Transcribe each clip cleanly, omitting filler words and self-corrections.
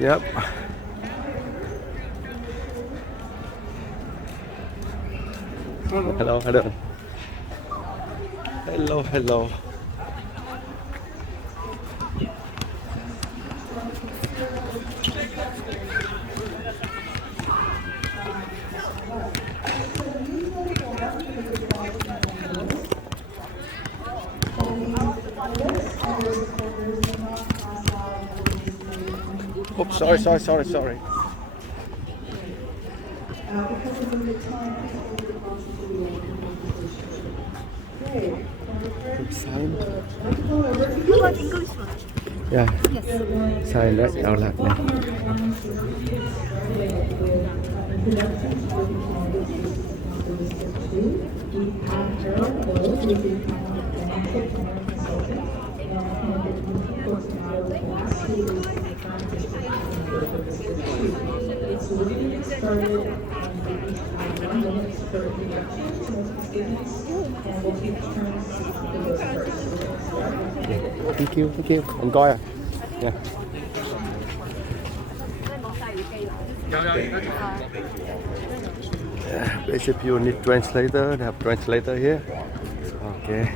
Yep. Hello, hello. Hello, hello. Oops, sorry. Sign. Yeah. Yes. Sign that out loud now. Thank you. Anh coi à? Yeah. If you need translator, they have translator here. Okay.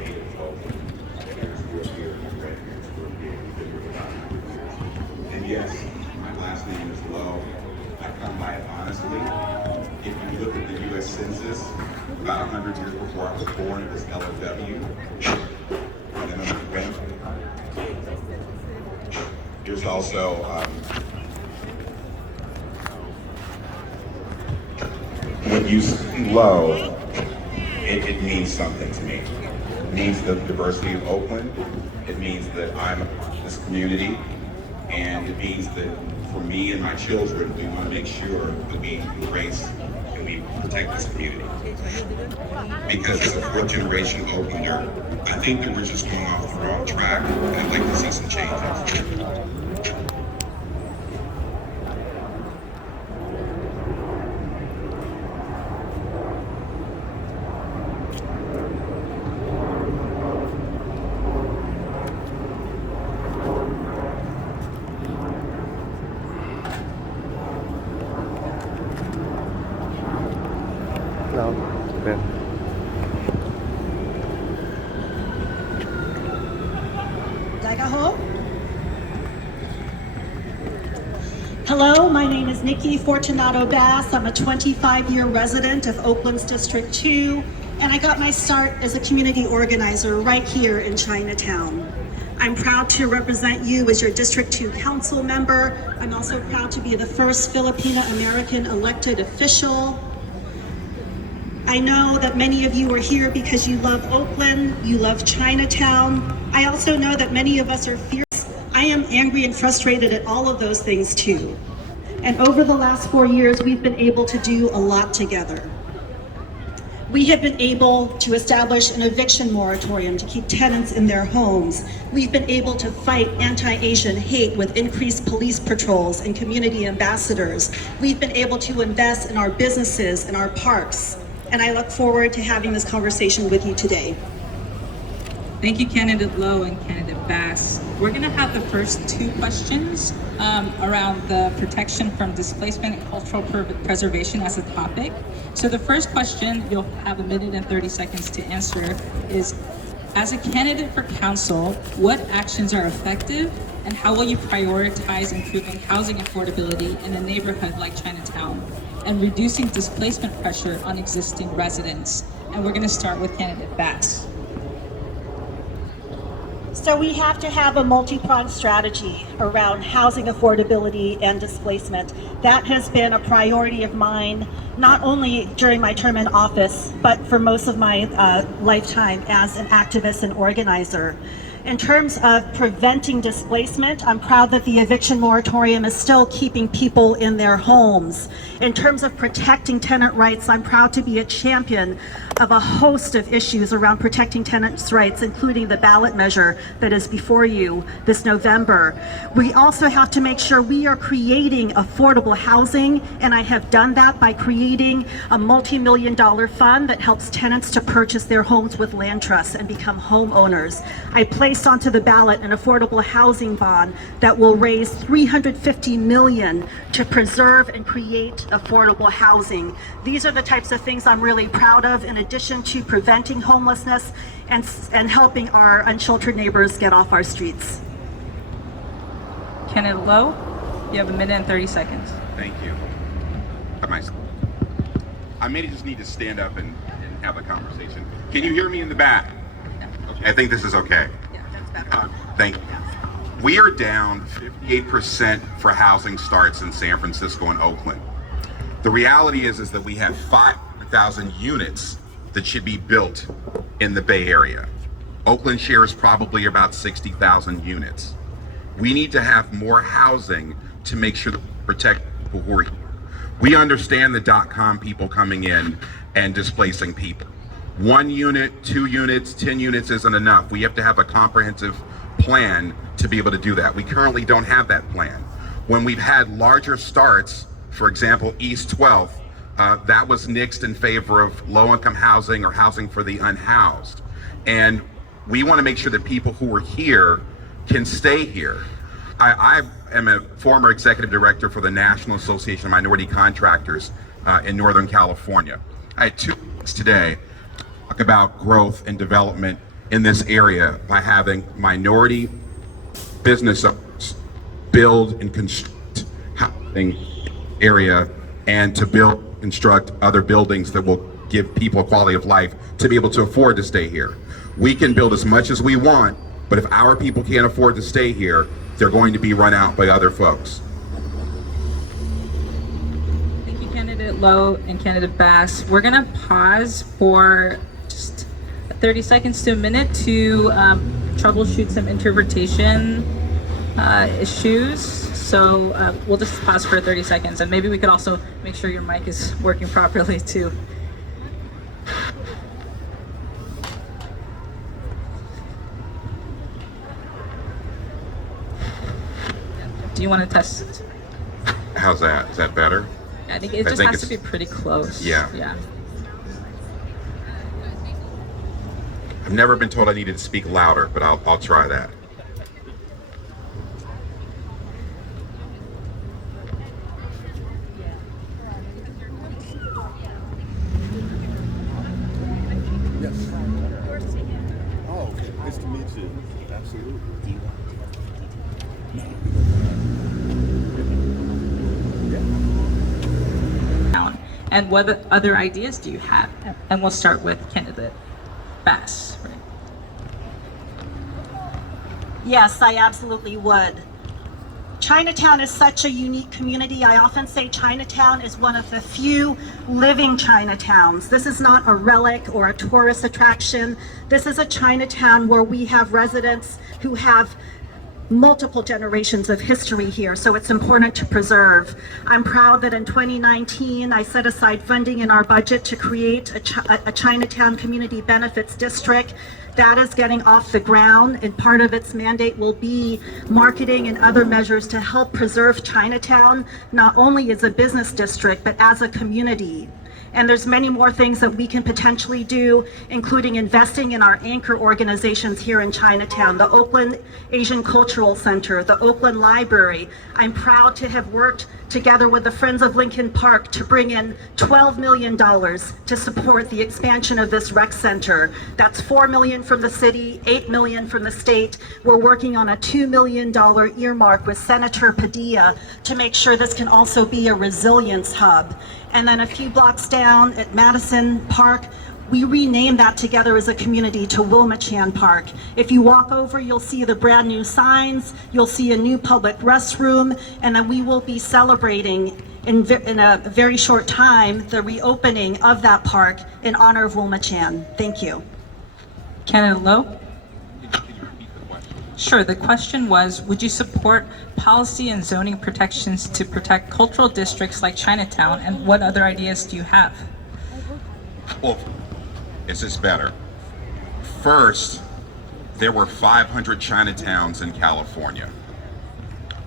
And yes, my last name is Lowe. I come by it honestly. If you look at the U.S. Census, about 100 years before I was born, it was LOW. And then I'm Wimp. There's also when you see low, it means something to me. It means the diversity of Oakland. It means that I'm this community, and it means that for me and my children, we want to make sure that we embrace and we protect this community. Because as a fourth generation Oaklander, I think that we're just going off the wrong track, and I'd like to see some changes. Hello, my name is Nikki Fortunato Bass. I'm a 25-year resident of Oakland's District 2, and I got my start as a community organizer right here in Chinatown. I'm proud to represent you as your District 2 council member. I'm also proud to be the first Filipino-American elected official. I know that many of you are here because you love Oakland, you love Chinatown. I also know that many of us are fierce. I am angry and frustrated at all of those things too. And over the last 4 years, we've been able to do a lot together. We have been able to establish an eviction moratorium to keep tenants in their homes. We've been able to fight anti-Asian hate with increased police patrols and community ambassadors. We've been able to invest in our businesses and our parks. And I look forward to having this conversation with you today. Thank you, Candidate Lowe and Candidate Bass. We're going to have the first two questions around the protection from displacement and cultural preservation as a topic. So the first question, you'll have 1 minute and 30 seconds to answer, is as a candidate for council, what actions are effective and how will you prioritize improving housing affordability in a neighborhood like Chinatown and reducing displacement pressure on existing residents? And we're going to start with Candidate Bass. So we have to have a multi-pronged strategy around housing affordability and displacement. That has been a priority of mine, not only during my term in office, but for most of my lifetime as an activist and organizer. In terms of preventing displacement, I'm proud that the eviction moratorium is still keeping people in their homes. In terms of protecting tenant rights, I'm proud to be a champion of a host of issues around protecting tenants' rights, including the ballot measure that is before you this November. We also have to make sure we are creating affordable housing, and I have done that by creating a multi-million-dollar fund that helps tenants to purchase their homes with land trusts and become homeowners. I place placed onto the ballot an affordable housing bond that will raise $350 million to preserve and create affordable housing. These are the types of things I'm really proud of, in addition to preventing homelessness and helping our unsheltered neighbors get off our streets. Candidate Lowe, you have 1 minute and 30 seconds. Thank you. I may just need to stand up and have a conversation. Can you hear me in the back? Okay, I think this is okay. Yeah, that's better. Thank you. We are down 58% for housing starts in San Francisco and Oakland. The reality is that we have 5,000 units that should be built in the Bay Area. Oakland shares probably about 60,000 units. We need to have more housing to make sure that we protect people who are here. We understand the .com people coming in and displacing people. 1 unit, 2 units, 10 units isn't enough. We have to have a comprehensive plan to be able to do that. We currently don't have that plan. When we've had larger starts, for example, East 12th, that was nixed in favor of low-income housing or housing for the unhoused. And we want to make sure that people who are here can stay here. I am a former executive director for the National Association of Minority Contractors in Northern California. I had 2 weeks today to talk about growth and development in this area by having minority business owners build and construct housing area, and to build and construct other buildings that will give people a quality of life to be able to afford to stay here. We can build as much as we want, but if our people can't afford to stay here, they're going to be run out by other folks. Thank you, Candidate Lowe and Candidate Bass. We're gonna pause for just 30 seconds to a minute to troubleshoot some interpretation issues. So we'll just pause for 30 seconds, and maybe we could also make sure your mic is working properly too. Do you want to test? How's that? Is that better? I think it just has to be pretty close. Yeah. Yeah. I've never been told I needed to speak louder, but I'll try that. Yes. Oh, okay. Nice to meet you. Absolutely. And what other ideas do you have? And we'll start with Candidate Bass. Right? Yes, I absolutely would. Chinatown is such a unique community. I often say Chinatown is one of the few living Chinatowns. This is not a relic or a tourist attraction. This is a Chinatown where we have residents who have multiple generations of history here, so it's important to preserve. I'm proud that in 2019 I set aside funding in our budget to create a Chinatown Community Benefits District. That is getting off the ground, and part of its mandate will be marketing and other measures to help preserve Chinatown, not only as a business district, but as a community. And there's many more things that we can potentially do, including investing in our anchor organizations here in Chinatown, the Oakland Asian Cultural Center, the Oakland Library. I'm proud to have worked together with the Friends of Lincoln Park to bring in $12 million to support the expansion of this rec center. That's $4 million from the city, $8 million from the state. We're working on a $2 million earmark with Senator Padilla to make sure this can also be a resilience hub. And then a few blocks down at Madison Park, we renamed that together as a community to Wilmachan Park. If you walk over, you'll see the brand new signs, you'll see a new public restroom, and then we will be celebrating in a very short time the reopening of that park in honor of Wilmachan. Thank you. Candidate Lowe? Sure, the question was, would you support policy and zoning protections to protect cultural districts like Chinatown, and what other ideas do you have? Well, is this better? First, there were 500 Chinatowns in California.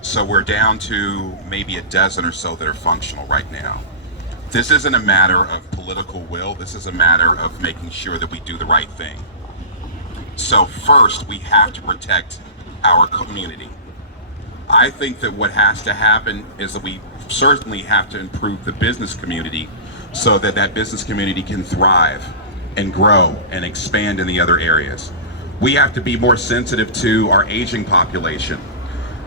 So we're down to maybe a dozen or so that are functional right now. This isn't a matter of political will, this is a matter of making sure that we do the right thing. So first, we have to protect our community. I think that what has to happen is that we certainly have to improve the business community so that that business community can thrive and grow and expand in the other areas. We have to be more sensitive to our aging population.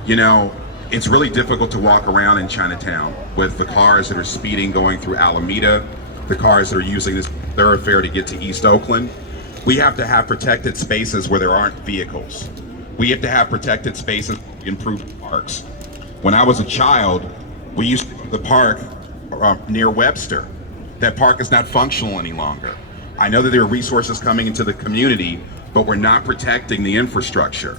You know, it's really difficult to walk around in Chinatown with the cars that are speeding going through Alameda, the cars that are using this thoroughfare to get to East Oakland. We have to have protected spaces where there aren't vehicles. We have to have protected spaces to improve parks. When I was a child, we used to go to the park near Webster. That park is not functional any longer. I know that there are resources coming into the community, but we're not protecting the infrastructure.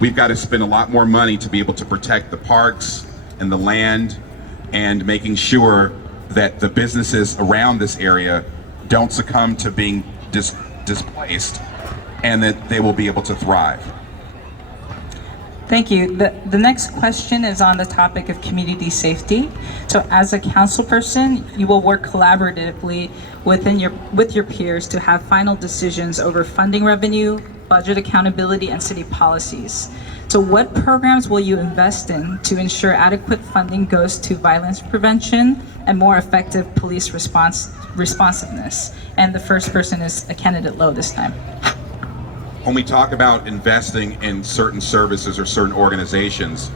We've got to spend a lot more money to be able to protect the parks and the land and making sure that the businesses around this area don't succumb to being displaced and that they will be able to thrive. Thank you. The next question is on the topic of community safety. So as a council person, you will work collaboratively with your peers to have final decisions over funding revenue, budget accountability, and city policies. So what programs will you invest in to ensure adequate funding goes to violence prevention and more effective police responsiveness? And the first person is a candidate Lowe this time. When we talk about investing in certain services or certain organizations,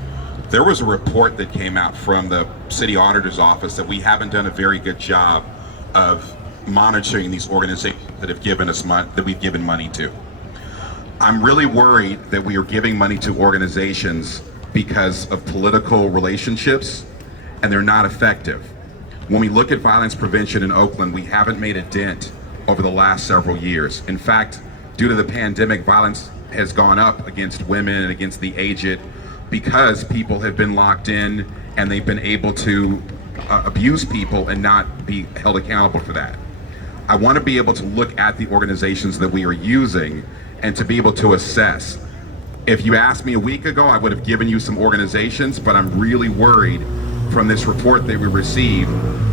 there was a report that came out from the city auditor's office that we haven't done a very good job of monitoring these organizations that have given us money, that we've given money to. I'm really worried that we are giving money to organizations because of political relationships and they're not effective. When we look at violence prevention in Oakland, we haven't made a dent over the last several years. In fact, due to the pandemic, violence has gone up against women and against the aged because people have been locked in and they've been able to abuse people and not be held accountable for that. I want to be able to look at the organizations that we are using and to be able to assess. If you asked me a week ago, I would have given you some organizations, but I'm really worried from this report that we received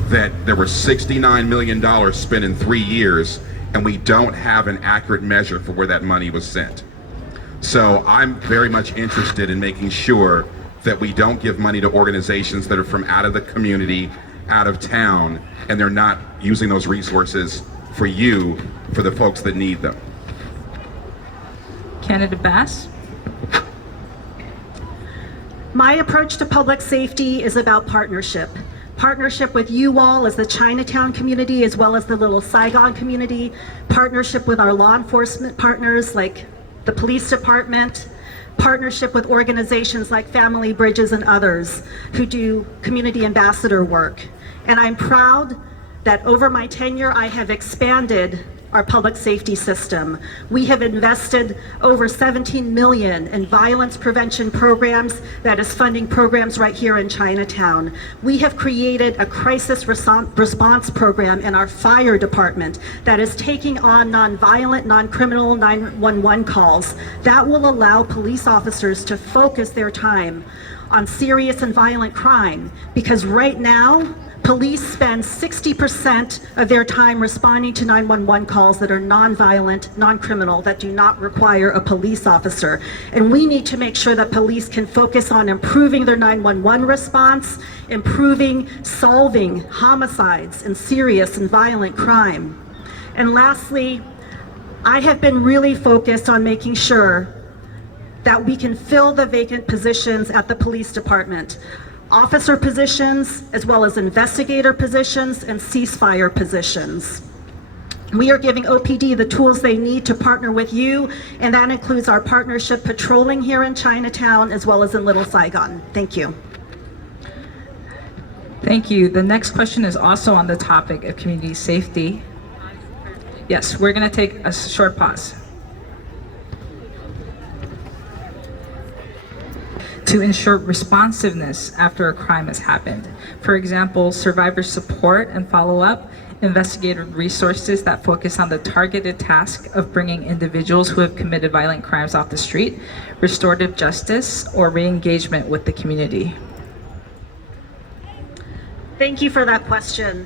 that there were $69 million spent in 3 years and we don't have an accurate measure for where that money was sent. So I'm very much interested in making sure that we don't give money to organizations that are from out of the community, out of town, and they're not using those resources for you, for the folks that need them. Candidate Bass. My approach to public safety is about partnership. Partnership with you all as the Chinatown community as well as the Little Saigon community. Partnership with our law enforcement partners like the police department. Partnership with organizations like Family Bridges and others who do community ambassador work. And I'm proud that over my tenure I have expanded our public safety system. We have invested over $17 million in violence prevention programs that is funding programs right here in Chinatown. We have created a crisis response program in our fire department that is taking on non-violent, non-criminal 911 calls. That will allow police officers to focus their time on serious and violent crime, because right now, police spend 60% of their time responding to 911 calls that are non-violent, non-criminal, that do not require a police officer. And we need to make sure that police can focus on improving their 911 response, improving solving homicides and serious and violent crime. And lastly, I have been really focused on making sure that we can fill the vacant positions at the police department. Officer positions, as well as investigator positions and ceasefire positions. We are giving OPD the tools they need to partner with you, and that includes our partnership patrolling here in Chinatown as well as in Little Saigon. Thank you. Thank you. The next question is also on the topic of community safety. Yes, we're going to take a short pause. To ensure responsiveness after a crime has happened. For example, survivor support and follow-up, investigative resources that focus on the targeted task of bringing individuals who have committed violent crimes off the street, restorative justice, or re-engagement with the community. Thank you for that question.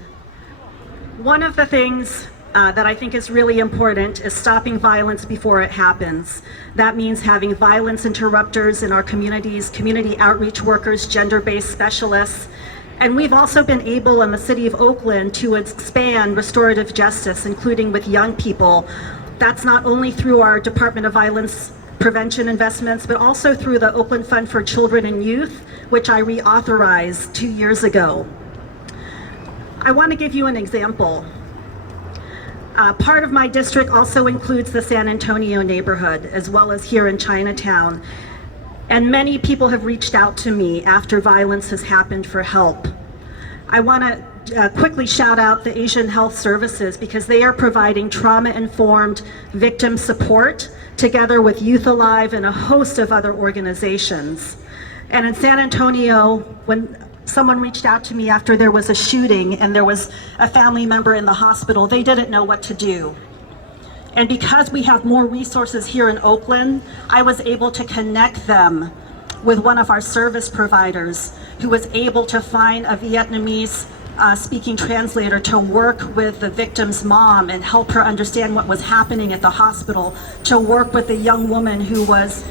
One of the things that I think is really important is stopping violence before it happens. That means having violence interrupters in our communities, community outreach workers, gender-based specialists. And we've also been able in the city of Oakland to expand restorative justice, including with young people. That's not only through our Department of Violence Prevention investments, but also through the Oakland Fund for Children and Youth, which I reauthorized 2 years ago. I want to give you an example. Part of my district also includes the San Antonio neighborhood, as well as here in Chinatown. And many people have reached out to me after violence has happened for help. I want to quickly shout out the Asian Health Services because they are providing trauma-informed victim support together with Youth Alive and a host of other organizations. And in San Antonio, when someone reached out to me after there was a shooting and there was a family member in the hospital, they didn't know what to do. And because we have more resources here in Oakland, I was able to connect them with one of our service providers who was able to find a Vietnamese speaking translator to work with the victim's mom and help her understand what was happening at the hospital, to work with the young woman who was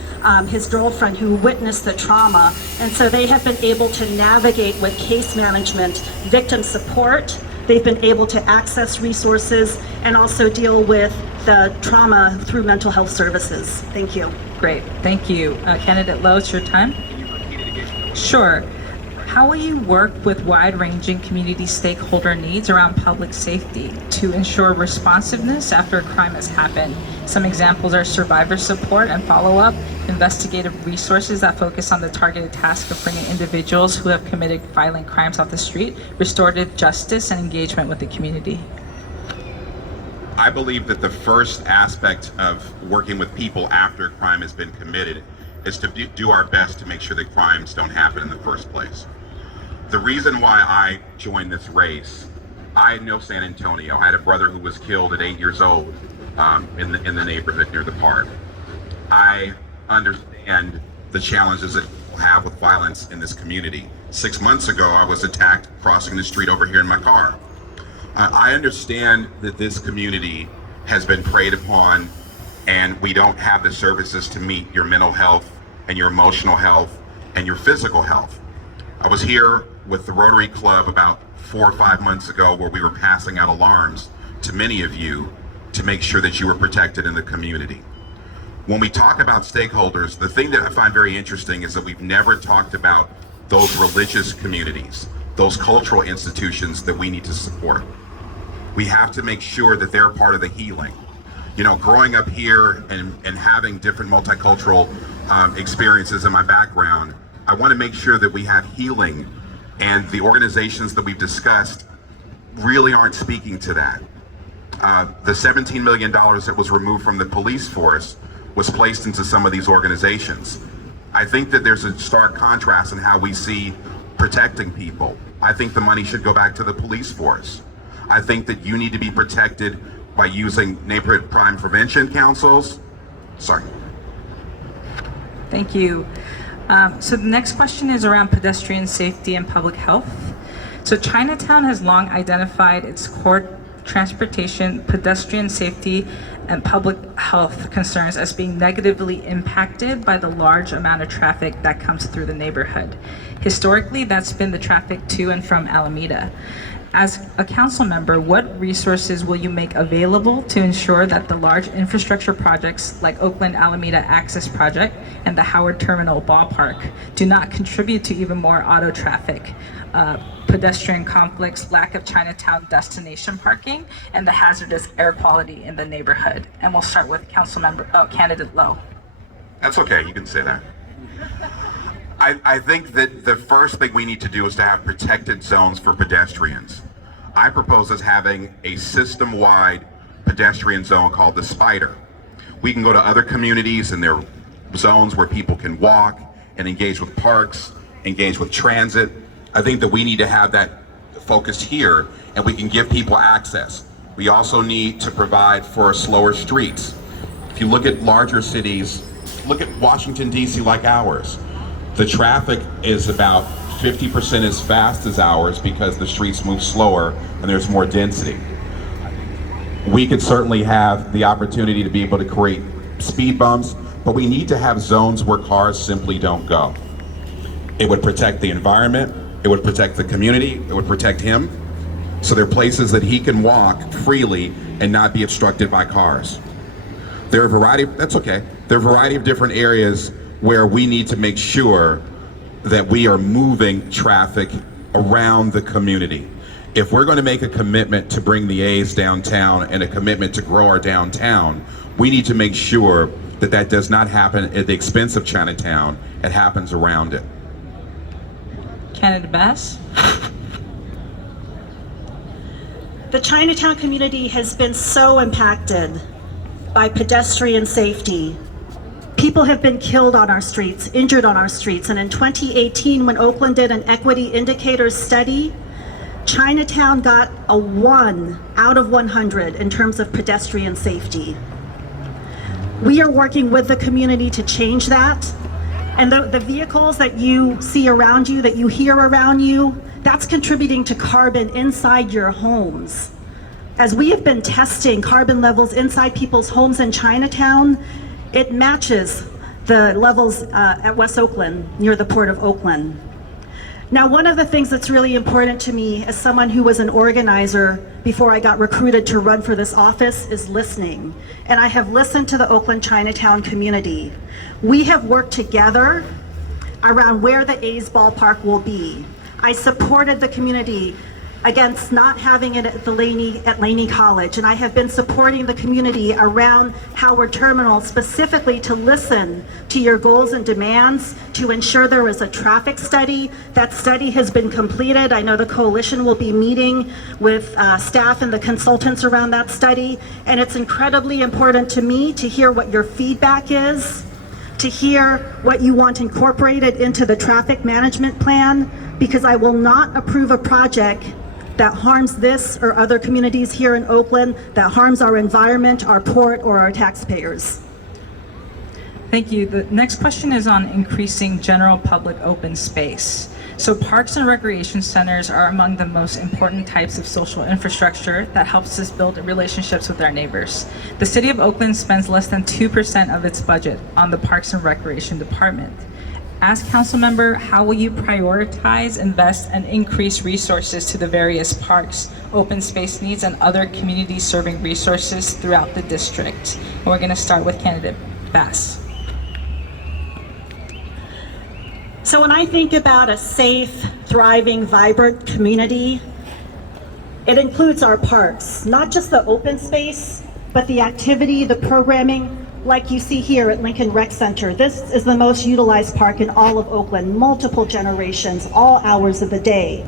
his girlfriend who witnessed the trauma. And so they have been able to navigate with case management, victim support. They've been able to access resources and also deal with the trauma through mental health services. Thank you. Great, thank you. Candidate Lowe, it's your time. Sure. How will you work with wide-ranging community stakeholder needs around public safety to ensure responsiveness after a crime has happened? Some examples are survivor support and follow-up, investigative resources that focus on the targeted task of bringing individuals who have committed violent crimes off the street, restorative justice, and engagement with the community. I believe that the first aspect of working with people after a crime has been committed is to do our best to make sure that crimes don't happen in the first place. The reason why I joined this race, I know San Antonio. I had a brother who was killed at 8 years old in the neighborhood near the park. I understand the challenges that people have with violence in this community. 6 months ago, I was attacked crossing the street over here in my car. I understand that this community has been preyed upon and we don't have the services to meet your mental health and your emotional health and your physical health. I was here with the Rotary Club about 4 or 5 months ago where we were passing out alarms to many of you to make sure that you were protected in the community. When we talk about stakeholders, the thing that I find very interesting is that we've never talked about those religious communities, those cultural institutions that we need to support. We have to make sure that they're part of the healing. You know, growing up here and having different multicultural experiences in my background, I want to make sure that we have healing, and the organizations that we've discussed really aren't speaking to that. The $17 million that was removed from the police force was placed into some of these organizations. I think that there's a stark contrast in how we see protecting people. I think the money should go back to the police force. I think that you need to be protected by using neighborhood crime prevention councils. Sorry. Thank you. So the next question is around pedestrian safety and public health. So Chinatown has long identified its core transportation, pedestrian safety, and public health concerns as being negatively impacted by the large amount of traffic that comes through the neighborhood. Historically, that's been the traffic to and from Alameda. As a council member, what resources will you make available to ensure that the large infrastructure projects like Oakland Alameda Access Project and the Howard Terminal Ballpark do not contribute to even more auto traffic, pedestrian conflicts, lack of Chinatown destination parking, and the hazardous air quality in the neighborhood? And we'll start with candidate Lowe. That's okay, you can say that. I think that the first thing we need to do is to have protected zones for pedestrians. I propose us having a system-wide pedestrian zone called the Spider. We can go to other communities and there are zones where people can walk and engage with parks, engage with transit. I think that we need to have that focused here and we can give people access. We also need to provide for slower streets. If you look at larger cities, look at Washington, D.C. like ours. The traffic is about 50% as fast as ours because the streets move slower and there's more density. We could certainly have the opportunity to be able to create speed bumps, but we need to have zones where cars simply don't go. It would protect the environment, it would protect the community, it would protect him. So there are places that he can walk freely and not be obstructed by cars. There are a variety, that's okay. There are a variety of different areas where we need to make sure that we are moving traffic around the community. If we're going to make a commitment to bring the A's downtown and a commitment to grow our downtown, we need to make sure that that does not happen at the expense of Chinatown. It happens around it. Candidate Bass. The Chinatown community has been so impacted by pedestrian safety. People have been killed on our streets, injured on our streets, and in 2018, when Oakland did an equity indicators study, Chinatown got a 1 out of 100 in terms of pedestrian safety. We are working with the community to change that. And the vehicles that you see around you, that you hear around you, that's contributing to carbon inside your homes. As we have been testing carbon levels inside people's homes in Chinatown, it matches the levels at West Oakland, near the Port of Oakland. Now, one of the things that's really important to me as someone who was an organizer before I got recruited to run for this office is listening. And I have listened to the Oakland Chinatown community. We have worked together around where the A's ballpark will be. I supported the community against not having it at Laney College, and I have been supporting the community around Howard Terminal specifically to listen to your goals and demands, to ensure there is a traffic study. That study has been completed. I know the coalition will be meeting with staff and the consultants around that study, and it's incredibly important to me to hear what your feedback is, to hear what you want incorporated into the traffic management plan, because I will not approve a project that harms this or other communities here in Oakland, that harms our environment, our port, or our taxpayers. Thank you. The next question is on increasing general public open space. So parks and recreation centers are among the most important types of social infrastructure that helps us build relationships with our neighbors. The city of Oakland spends less than 2% of its budget on the Parks and Recreation Department. As council member, how will you prioritize, invest, and increase resources to the various parks, open space needs, and other community-serving resources throughout the district? And we're going to start with candidate Bass. So when I think about a safe, thriving, vibrant community, it includes our parks, not just the open space, but the activity, the programming, like you see here at Lincoln Rec Center. This is the most utilized park in all of Oakland, multiple generations, all hours of the day.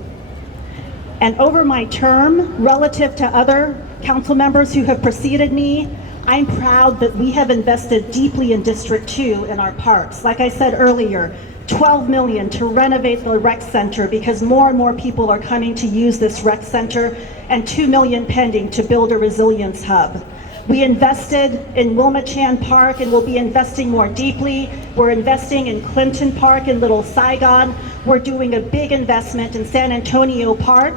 And over my term, relative to other council members who have preceded me, I'm proud that we have invested deeply in District 2 in our parks. Like I said earlier, $12 million to renovate the rec center because more and more people are coming to use this rec center, and $2 million pending to build a resilience hub. We invested in Wilma Chan Park and we'll be investing more deeply. We're investing in Clinton Park in Little Saigon. We're doing a big investment in San Antonio Park.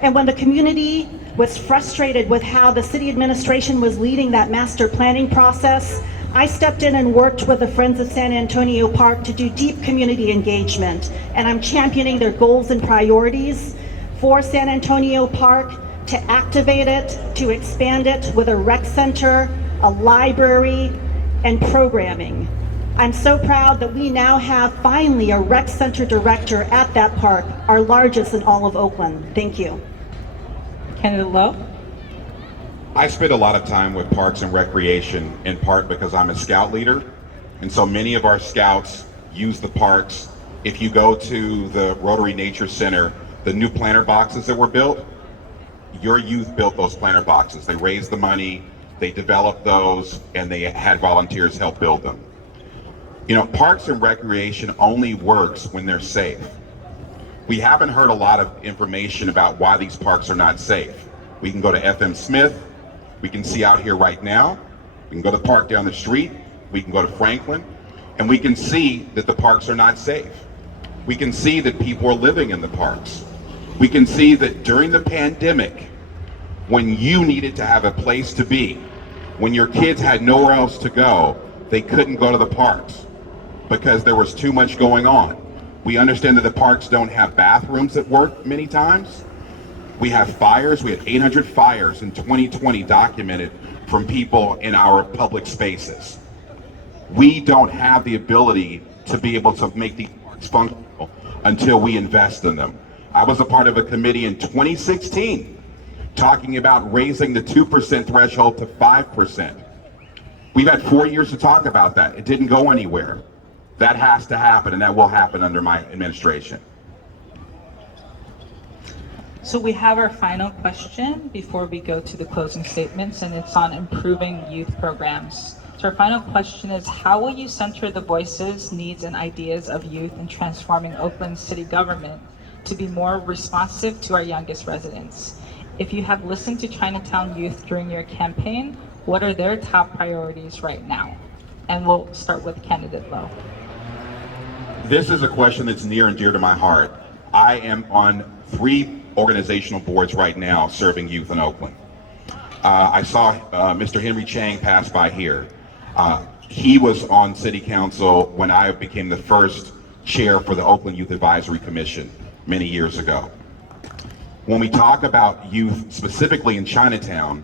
And when the community was frustrated with how the city administration was leading that master planning process, I stepped in and worked with the Friends of San Antonio Park to do deep community engagement. And I'm championing their goals and priorities for San Antonio Park, to activate it, to expand it with a rec center, a library, and programming. I'm so proud that we now have finally a rec center director at that park, our largest in all of Oakland. Thank you. Candidate Lowe. I spend a lot of time with parks and recreation, in part because I'm a scout leader, and so many of our scouts use the parks. If you go to the Rotary Nature Center, the new planter boxes that were built, your youth built those planter boxes. They raised the money, they developed those, and they had volunteers help build them. You know, parks and recreation only works when they're safe. We haven't heard a lot of information about why these parks are not safe. We can go to FM Smith, we can see out here right now, we can go to the park down the street, we can go to Franklin, and we can see that the parks are not safe. We can see that people are living in the parks. We can see that during the pandemic, When you needed to have a place to be, when your kids had nowhere else to go, they couldn't go to the parks because there was too much going on. We understand that the parks don't have bathrooms at work many times. We have fires. We had 800 fires in 2020 documented from people in our public spaces. We don't have the ability to be able to make these parks functional until we invest in them. I was a part of a committee in 2016 talking about raising the 2% threshold to 5%. We've had 4 years to talk about that. It didn't go anywhere. That has to happen, and that will happen under my administration. So we have our final question before we go to the closing statements, and it's on improving youth programs. So our final question is, how will you center the voices, needs, and ideas of youth in transforming Oakland city government to be more responsive to our youngest residents? If you have listened to Chinatown youth during your campaign, what are their top priorities right now? And we'll start with candidate Lowe. This is a question that's near and dear to my heart. I am on 3 organizational boards right now serving youth in Oakland. I saw Mr. Henry Chang pass by here. He was on city council when I became the first chair for the Oakland Youth Advisory Commission many years ago. When we talk about youth specifically in Chinatown,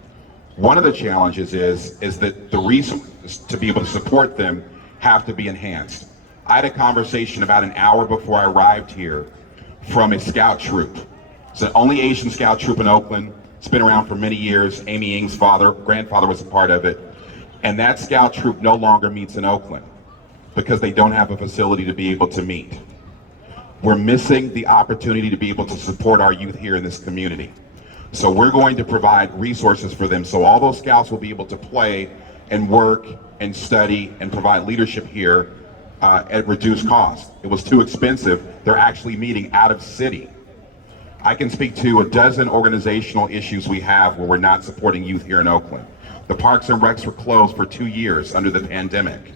one of the challenges is that the resources to be able to support them have to be enhanced. I had a conversation about an hour before I arrived here from a scout troop. It's the only Asian scout troop in Oakland. It's been around for many years. Amy Ng's grandfather was a part of it. And that scout troop no longer meets in Oakland because they don't have a facility to be able to meet. We're missing the opportunity to be able to support our youth here in this community. So we're going to provide resources for them so all those scouts will be able to play and work and study and provide leadership here at reduced cost. It was too expensive. They're actually meeting out of city. I can speak to a dozen organizational issues we have where we're not supporting youth here in Oakland. The parks and recs were closed for 2 years under the pandemic.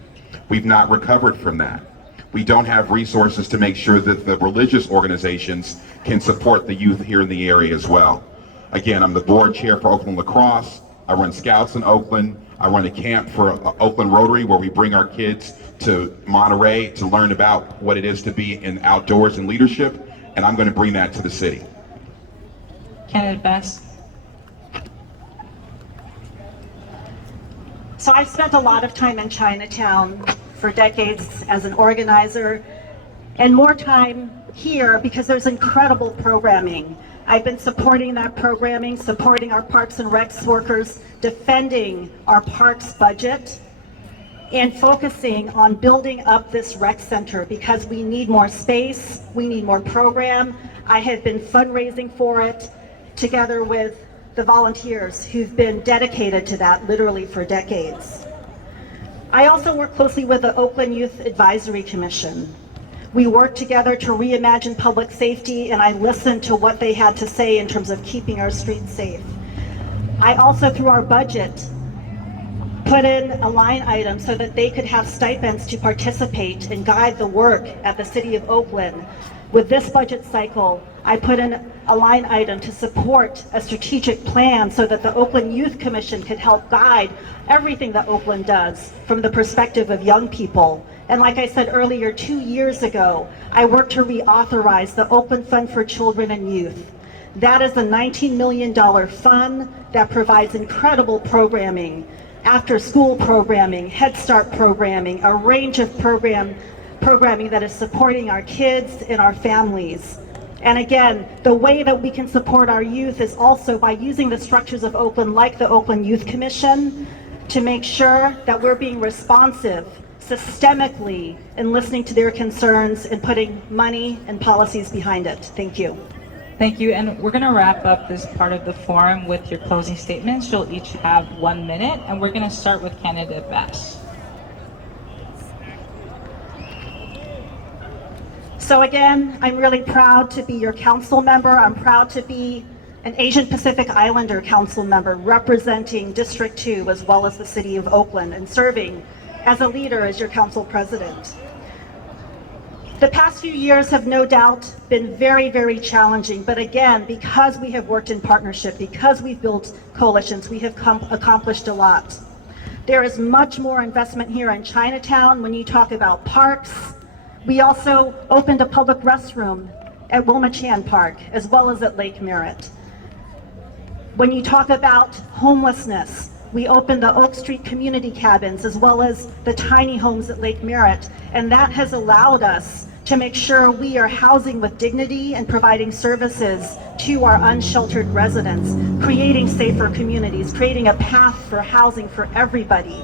We've not recovered from that. We don't have resources to make sure that the religious organizations can support the youth here in the area as well. Again, I'm the board chair for Oakland Lacrosse. I run Scouts in Oakland. I run a camp for Oakland Rotary where we bring our kids to Monterey to learn about what it is to be in outdoors and leadership, and I'm going to bring that to the city. Candidate Bass. So I've spent a lot of time in Chinatown for decades as an organizer, and more time here because there's incredible programming. I've been supporting that programming, supporting our Parks and Recs workers, defending our parks budget, and focusing on building up this rec center because we need more space, we need more program. I have been fundraising for it together with the volunteers who've been dedicated to that literally for decades. I also work closely with the Oakland Youth Advisory Commission. We worked together to reimagine public safety, and I listened to what they had to say in terms of keeping our streets safe. I also, through our budget, put in a line item so that they could have stipends to participate and guide the work at the City of Oakland. With this budget cycle, I put in a line item to support a strategic plan so that the Oakland Youth Commission could help guide everything that Oakland does from the perspective of young people. And like I said earlier, 2 years ago, I worked to reauthorize the Oakland Fund for Children and Youth. That is a $19 million fund that provides incredible programming, after school programming, Head Start programming, a range of programming that is supporting our kids and our families. And again, the way that we can support our youth is also by using the structures of Oakland, like the Oakland Youth Commission, to make sure that we're being responsive systemically in listening to their concerns and putting money and policies behind it. Thank you. Thank you, and we're going to wrap up this part of the forum with your closing statements. You'll each have 1 minute, and we're going to start with candidate Bass. So again, I'm really proud to be your council member. I'm proud to be an Asian Pacific Islander council member representing District 2 as well as the City of Oakland and serving as a leader as your council president. The past few years have no doubt been very, very challenging, but again, because we have worked in partnership, because we've built coalitions, we have accomplished a lot. There is much more investment here in Chinatown when you talk about parks. We also opened a public restroom at Womachan Park, as well as at Lake Merritt. When you talk about homelessness, we opened the Oak Street community cabins, as well as the tiny homes at Lake Merritt, and that has allowed us to make sure we are housing with dignity and providing services to our unsheltered residents, creating safer communities, creating a path for housing for everybody.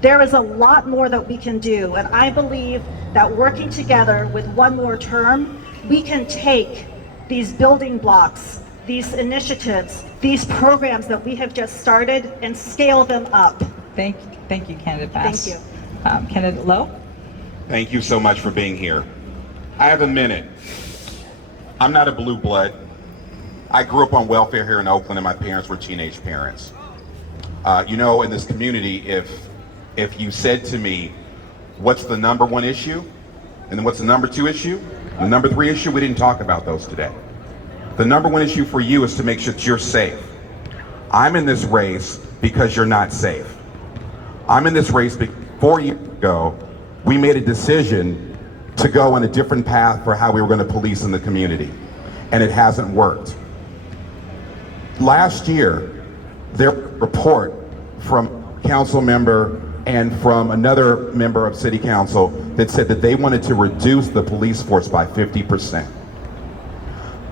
There is a lot more that we can do, and I believe that working together with one more term, we can take these building blocks, these initiatives, these programs that we have just started and scale them up. Thank you, Candidate Bass. Thank you. Candidate Lowe? Thank you so much for being here. I have a minute. I'm not a blue blood. I grew up on welfare here in Oakland and my parents were teenage parents. You know, in this community, if you said to me, what's the number one issue? And then what's the number two issue? The number three issue, we didn't talk about those today. The number one issue for you is to make sure that you're safe. I'm in this race because you're not safe. I'm in this race because 4 years ago, we made a decision to go on a different path for how we were going to police in the community, and it hasn't worked. Last year, there was a report from a council member and from another member of city council that said that they wanted to reduce the police force by 50%.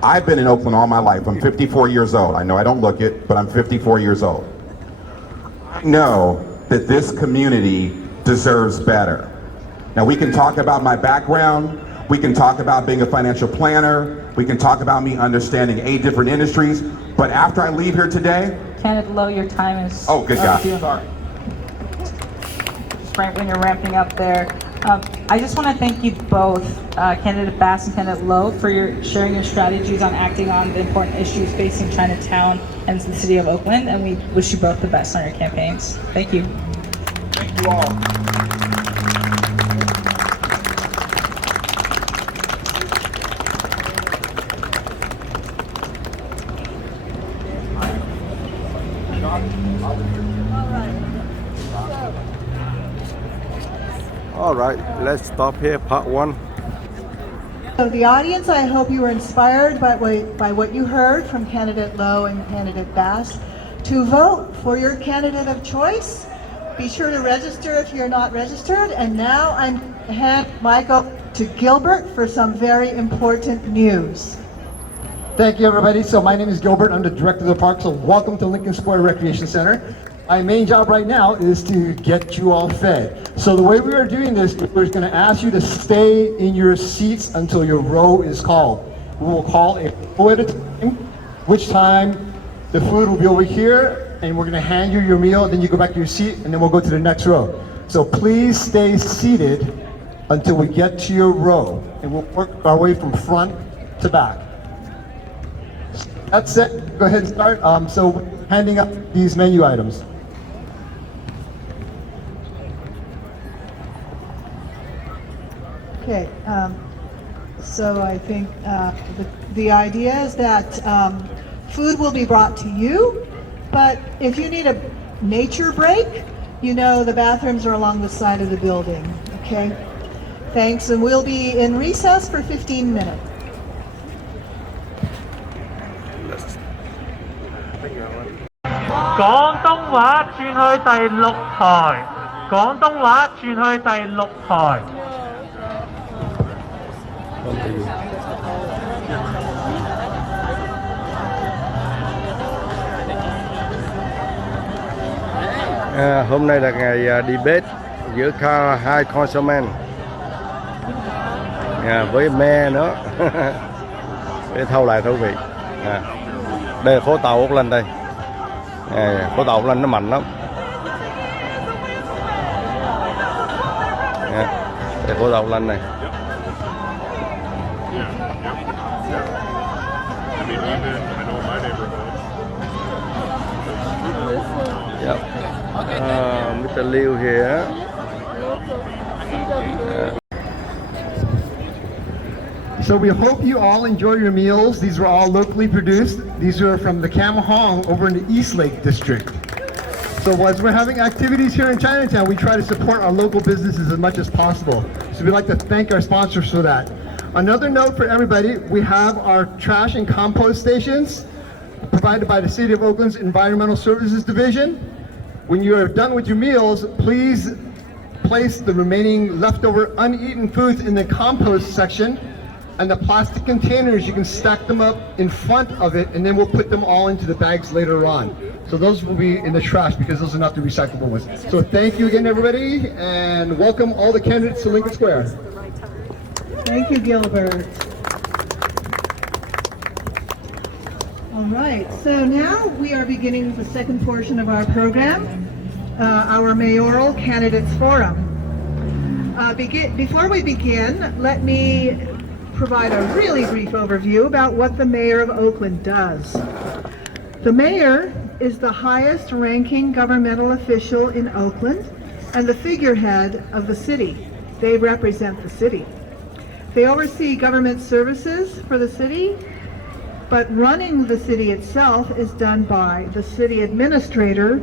I've been in Oakland all my life. I'm 54 years old. I know I don't look it, but I'm 54 years old. I know that this community deserves better. Now, we can talk about my background, we can talk about being a financial planner, we can talk about me understanding 8 different industries, but after I leave here today... Candidate Lowe, your time is... Oh, good God, sorry. Just right when you're ramping up there. I just want to thank you both, Candidate Bass and Candidate Lowe, for sharing your strategies on acting on the important issues facing Chinatown and the city of Oakland, and we wish you both the best on your campaigns. Thank you. Thank you all. All right, let's stop here, part 1. So the audience, I hope you were inspired by what you heard from Candidate Lowe and Candidate Bass to vote for your candidate of choice. Be sure to register if you're not registered. And now I'm hand Michael to Gilbert for some very important news. Thank you, everybody. So my name is Gilbert. I'm the director of the park. So welcome to Lincoln Square Recreation Center. My main job right now is to get you all fed. So the way we are doing this, we're going to ask you to stay in your seats until your row is called. We will call a row at a time, which time the food will be over here, and we're going to hand you your meal, then you go back to your seat, and then we'll go to the next row. So please stay seated until we get to your row, and we'll work our way from front to back. That's it. Go ahead and start. So handing up these menu items. Okay, so I think the idea is that food will be brought to you, but if you need a nature break, you know the bathrooms are along the side of the building, okay? Thanks, and we'll be in recess for 15 minutes. Hôm nay là ngày debate giữa hai councilman với mayor nữa. Để thâu lại thú vị. Đây là phố tàu Oakland đây. Phố tàu Oakland nó mạnh lắm. Đây phố tàu Oakland này. Yep. Mr. Liu here. So we hope you all enjoy your meals. These are all locally produced. These are from the Cam Hong over in the East Lake District. So as we're having activities here in Chinatown, we try to support our local businesses as much as possible. So we'd like to thank our sponsors for that. Another note for everybody, we have our trash and compost stations provided by the City of Oakland's Environmental Services Division. When you are done with your meals, please place the remaining leftover uneaten foods in the compost section, and the plastic containers, you can stack them up in front of it, and then we'll put them all into the bags later on. So those will be in the trash because those are not the recyclable ones. So thank you again, everybody, and welcome all the candidates to Lincoln Square. Thank you, Gilbert. All right, so now we are beginning the second portion of our program, our Mayoral Candidates Forum. Before we begin, let me provide a really brief overview about what the Mayor of Oakland does. The Mayor is the highest ranking governmental official in Oakland and the figurehead of the city. They represent the city. They oversee government services for the city, but running the city itself is done by the city administrator,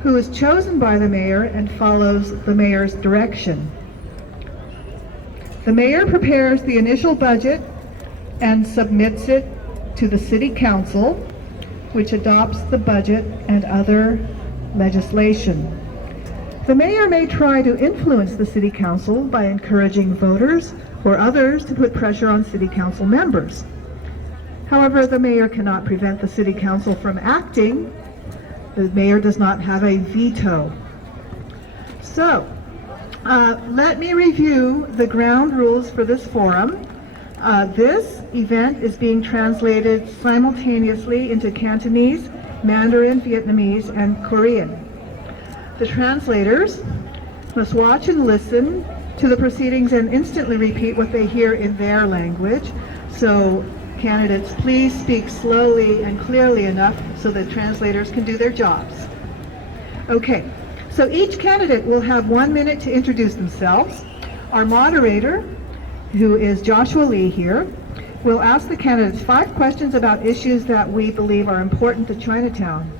who is chosen by the mayor and follows the mayor's direction. The mayor prepares the initial budget and submits it to the city council, which adopts the budget and other legislation. The mayor may try to influence the city council by encouraging voters or others to put pressure on city council members. However, the mayor cannot prevent the city council from acting. The mayor does not have a veto. So, let me review the ground rules for this forum. This event is being translated simultaneously into Cantonese, Mandarin, Vietnamese, and Korean. The translators must watch and listen to the proceedings and instantly repeat what they hear in their language. So, candidates, please speak slowly and clearly enough so that translators can do their jobs. Okay, so each candidate will have 1 minute to introduce themselves. Our moderator, who is Joshua Lee here, will ask the candidates 5 questions about issues that we believe are important to Chinatown.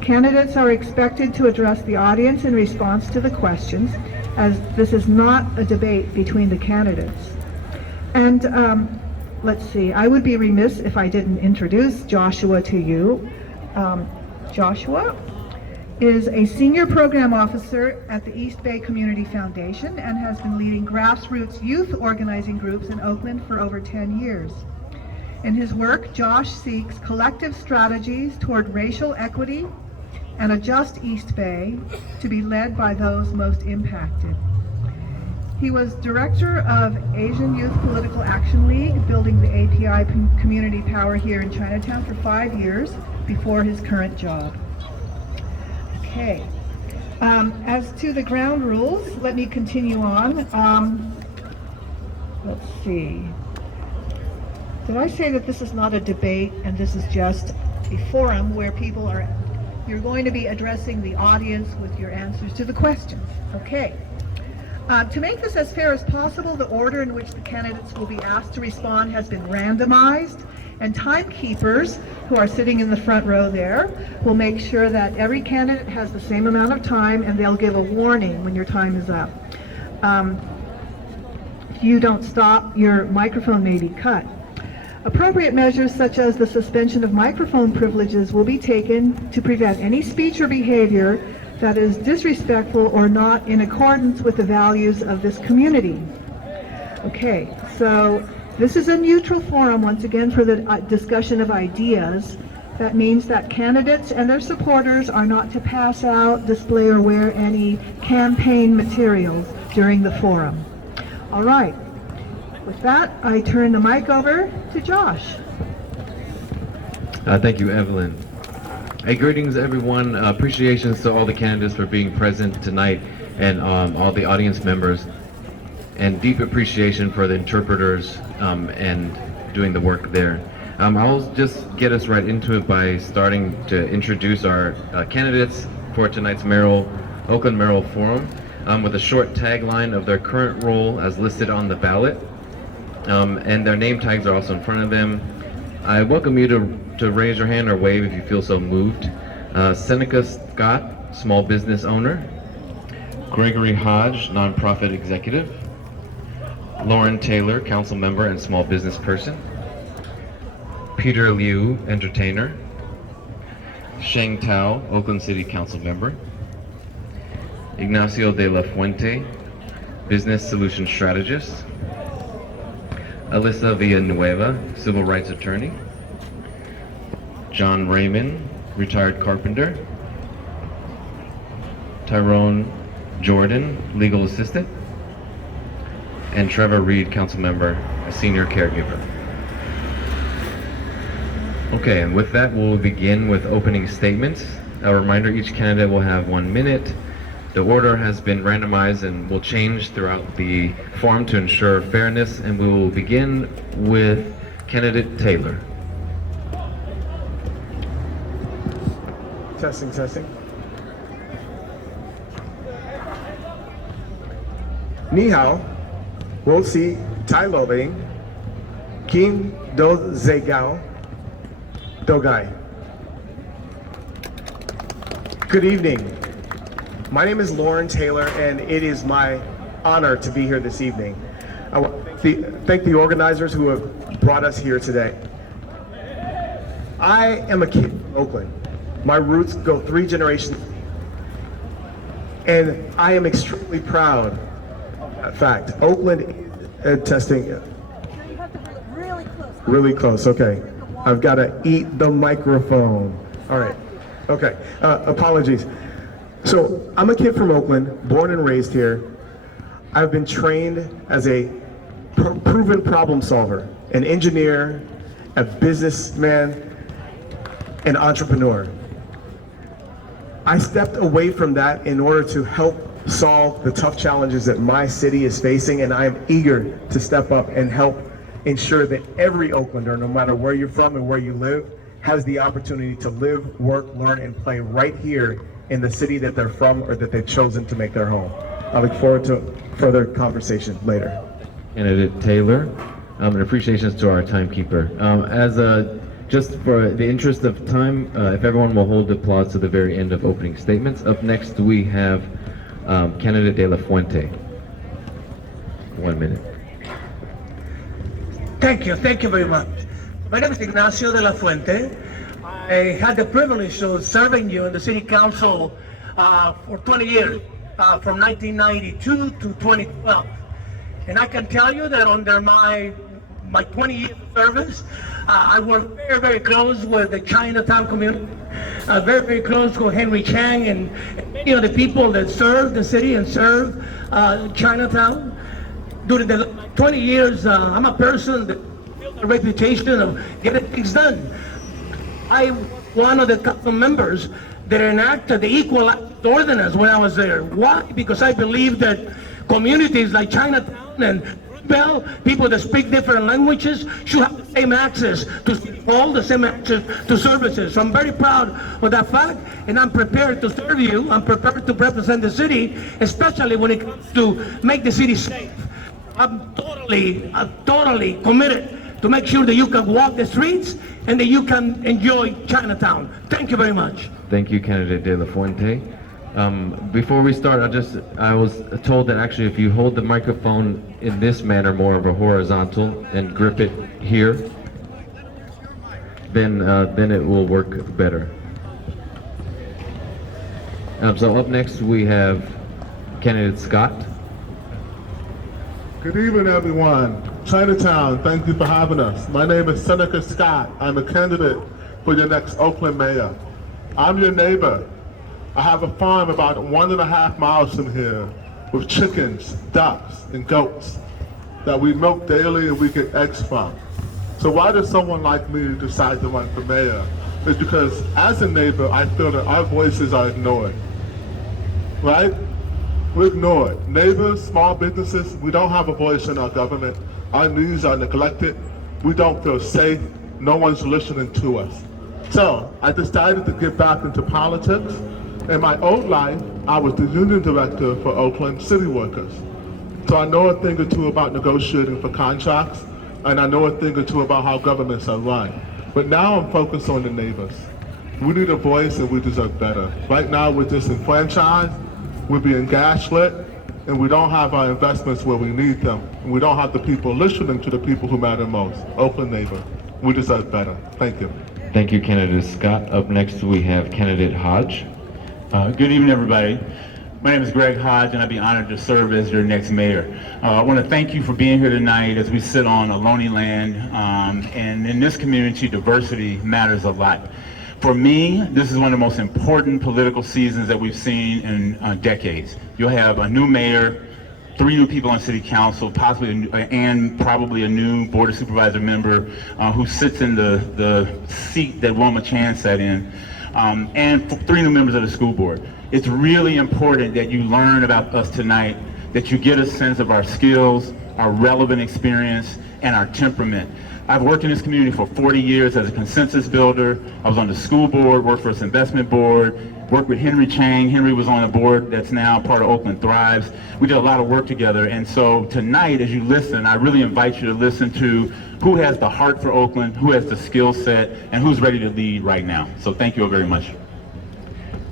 Candidates are expected to address the audience in response to the questions, as this is not a debate between the candidates. And let's see, I would be remiss if I didn't introduce Joshua to you. Joshua is a senior program officer at the East Bay Community Foundation and has been leading grassroots youth organizing groups in Oakland for over 10 years. In his work, Josh seeks collective strategies toward racial equity and a just East Bay to be led by those most impacted. He was director of Asian Youth Political Action League, building the API community power here in Chinatown for 5 years before his current job. Okay. As to the ground rules, let me continue on. Let's see. Did I say that this is not a debate and this is just a forum where you're going to be addressing the audience with your answers to the questions? Okay. To make this as fair as possible, the order in which the candidates will be asked to respond has been randomized, and timekeepers, who are sitting in the front row there, will make sure that every candidate has the same amount of time, and they'll give a warning when your time is up. If you don't stop, your microphone may be cut. Appropriate measures such as the suspension of microphone privileges will be taken to prevent any speech or behavior that is disrespectful or not in accordance with the values of this community. Okay, so this is a neutral forum, once again, for the discussion of ideas. That means that candidates and their supporters are not to pass out, display, or wear any campaign materials during the forum. All right, with that, I turn the mic over to Josh. Thank you, Evelyn. Hey, greetings everyone. Appreciations to all the candidates for being present tonight and all the audience members. And deep appreciation for the interpreters and doing the work there. I'll just get us right into it by starting to introduce our candidates for tonight's Oakland Mayoral Forum with a short tagline of their current role as listed on the ballot. and their name tags are also in front of them. I welcome you to raise your hand or wave if you feel so moved. Seneca Scott, small business owner. Gregory Hodge, nonprofit executive. Lauren Taylor, council member and small business person. Peter Liu, entertainer. Sheng Tao, Oakland City Council member. Ignacio de la Fuente, business solution strategist. Alyssa Villanueva, civil rights attorney. John Raymond, retired carpenter. Tyrone Jordan, legal assistant. And Trevor Reed, council member, a senior caregiver. Okay, and with that, we'll begin with opening statements. A reminder, each candidate will have 1 minute. The order has been randomized and will change throughout the forum to ensure fairness, and we will begin with candidate Taylor. Testing, testing. Ni hao, wo si tai lo bing, kim do ze gao, do gai. Good evening. My name is Lauren Taylor, and it is my honor to be here this evening. I want to thank the organizers who have brought us here today. I am a kid from Oakland. My roots go 3 generations, and I am extremely proud of that fact. Oakland is testing. You have to bring it really close. Really close, okay. I've got to eat the microphone. All right, okay, apologies. So, I'm a kid from Oakland, born and raised here. I've been trained as a proven problem solver, an engineer, a businessman, an entrepreneur. I stepped away from that in order to help solve the tough challenges that my city is facing, and I am eager to step up and help ensure that every Oaklander, no matter where you're from and where you live, has the opportunity to live, work, learn, and play right here in the city that they're from or that they've chosen to make their home. I look forward to further conversation later. Candidate Taylor, and appreciations to our timekeeper. Just for the interest of time, if everyone will hold applause to the very end of opening statements. Up next we have candidate De La Fuente. 1 minute. Thank you very much. My name is Ignacio de la Fuente. I had the privilege of serving you in the city council for 20 years, from 1992 to 2012. And I can tell you that under my 20 years of service, I worked very, very close with the Chinatown community, very, very close with Henry Chang and many of the people that serve the city and serve Chinatown. During the 20 years, I'm a person that built a reputation of getting things done. I was one of the council members that enacted the Equal Access Ordinance when I was there. Why? Because I believe that communities like Chinatown and Bell, people that speak different languages, should have the same access to City Hall, the same access to services. So I'm very proud of that fact, and I'm prepared to serve you. I'm prepared to represent the city, especially when it comes to make the city safe. I'm totally committed to make sure that you can walk the streets and that you can enjoy Chinatown. Thank you very much. Thank you, candidate De La Fuente. Before we start, I was told that actually if you hold the microphone in this manner, more of a horizontal, and grip it here, then it will work better. So up next we have candidate Scott. Good evening, everyone. Chinatown, thank you for having us. My name is Seneca Scott. I'm a candidate for your next Oakland mayor. I'm your neighbor. I have a farm about 1.5 miles from here with chickens, ducks, and goats that we milk daily and we get eggs from. So why does someone like me decide to run for mayor? It's because as a neighbor, I feel that our voices are ignored, right? We're ignored. Neighbors, small businesses, we don't have a voice in our government. Our needs are neglected. We don't feel safe. No one's listening to us. So I decided to get back into politics. In my old life, I was the union director for Oakland City Workers. So I know a thing or two about negotiating for contracts. and I know a thing or two about how governments are run. But now I'm focused on the neighbors. We need a voice and we deserve better. Right now we're disenfranchised, we're being gaslit, and we don't have our investments where we need them. And we don't have the people listening to the people who matter most. Oakland neighbor, we deserve better. Thank you. Thank you, candidate Scott. Up next, we have candidate Hodge. Good evening, everybody. My name is Greg Hodge, and I'd be honored to serve as your next mayor. I want to thank you for being here tonight as we sit on Ohlone land. And in this community, diversity matters a lot. For me, this is one of the most important political seasons that we've seen in decades. You'll have a new mayor, 3 new people on city council, possibly and probably a new board of supervisor member who sits in the seat that Wilma Chan sat in, and 3 new members of the school board. It's really important that you learn about us tonight, that you get a sense of our skills, our relevant experience, and our temperament. I've worked in this community for 40 years as a consensus builder. I was on the school board, worked for its investment board, worked with Henry Chang. Henry was on a board that's now part of Oakland Thrives. We did a lot of work together. And so tonight, as you listen, I really invite you to listen to who has the heart for Oakland, who has the skill set, and who's ready to lead right now. So thank you all very much.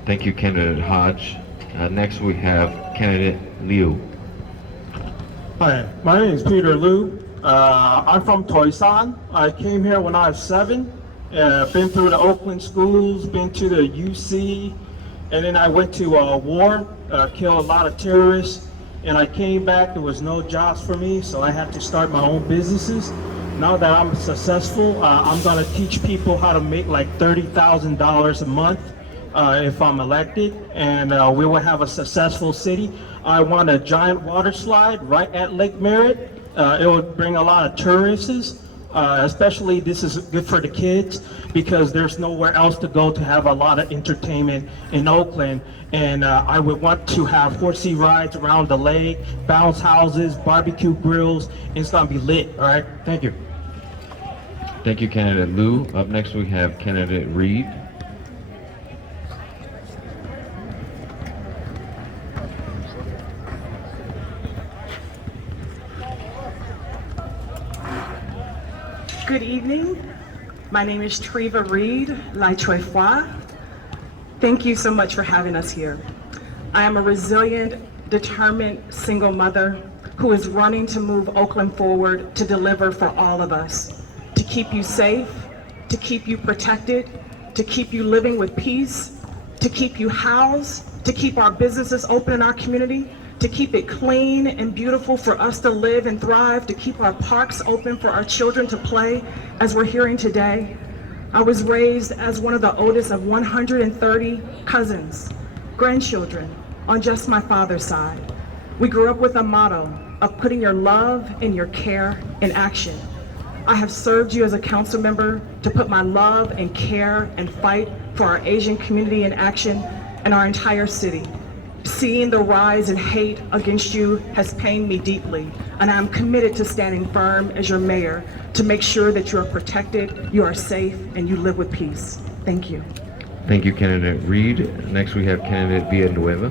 Thank you, candidate Hodge. Next, we have candidate Liu. Hi, my name is Peter Liu. I'm from Toisan. I came here when I was 7. Been through the Oakland schools, been to the UC, and then I went to war, killed a lot of terrorists, and I came back. There was no jobs for me, so I had to start my own businesses. Now that I'm successful, I'm gonna teach people how to make like $30,000 a month if I'm elected, and we will have a successful city. I want a giant water slide right at Lake Merritt. It would bring a lot of tourists, especially this is good for the kids because there's nowhere else to go to have a lot of entertainment in Oakland. And I would want to have horsey rides around the lake, bounce houses, barbecue grills, and it's gonna be lit, all right? Thank you. Thank you, candidate Liu. Up next, we have candidate Reed. Good evening. My name is Treva Reed, Lai Choi Hua. Thank you so much for having us here. I am a resilient, determined single mother who is running to move Oakland forward to deliver for all of us, to keep you safe, to keep you protected, to keep you living with peace, to keep you housed, to keep our businesses open in our community, to keep it clean and beautiful for us to live and thrive, to keep our parks open for our children to play, as we're hearing today. I was raised as one of the oldest of 130 cousins, grandchildren, on just my father's side. We grew up with a motto of putting your love and your care in action. I have served you as a council member to put my love and care and fight for our Asian community in action and our entire city. Seeing the rise in hate against you has pained me deeply, and I'm committed to standing firm as your mayor to make sure that you are protected, you are safe, and you live with peace. Thank you. Thank you, candidate Reed. Next, we have candidate Villanueva.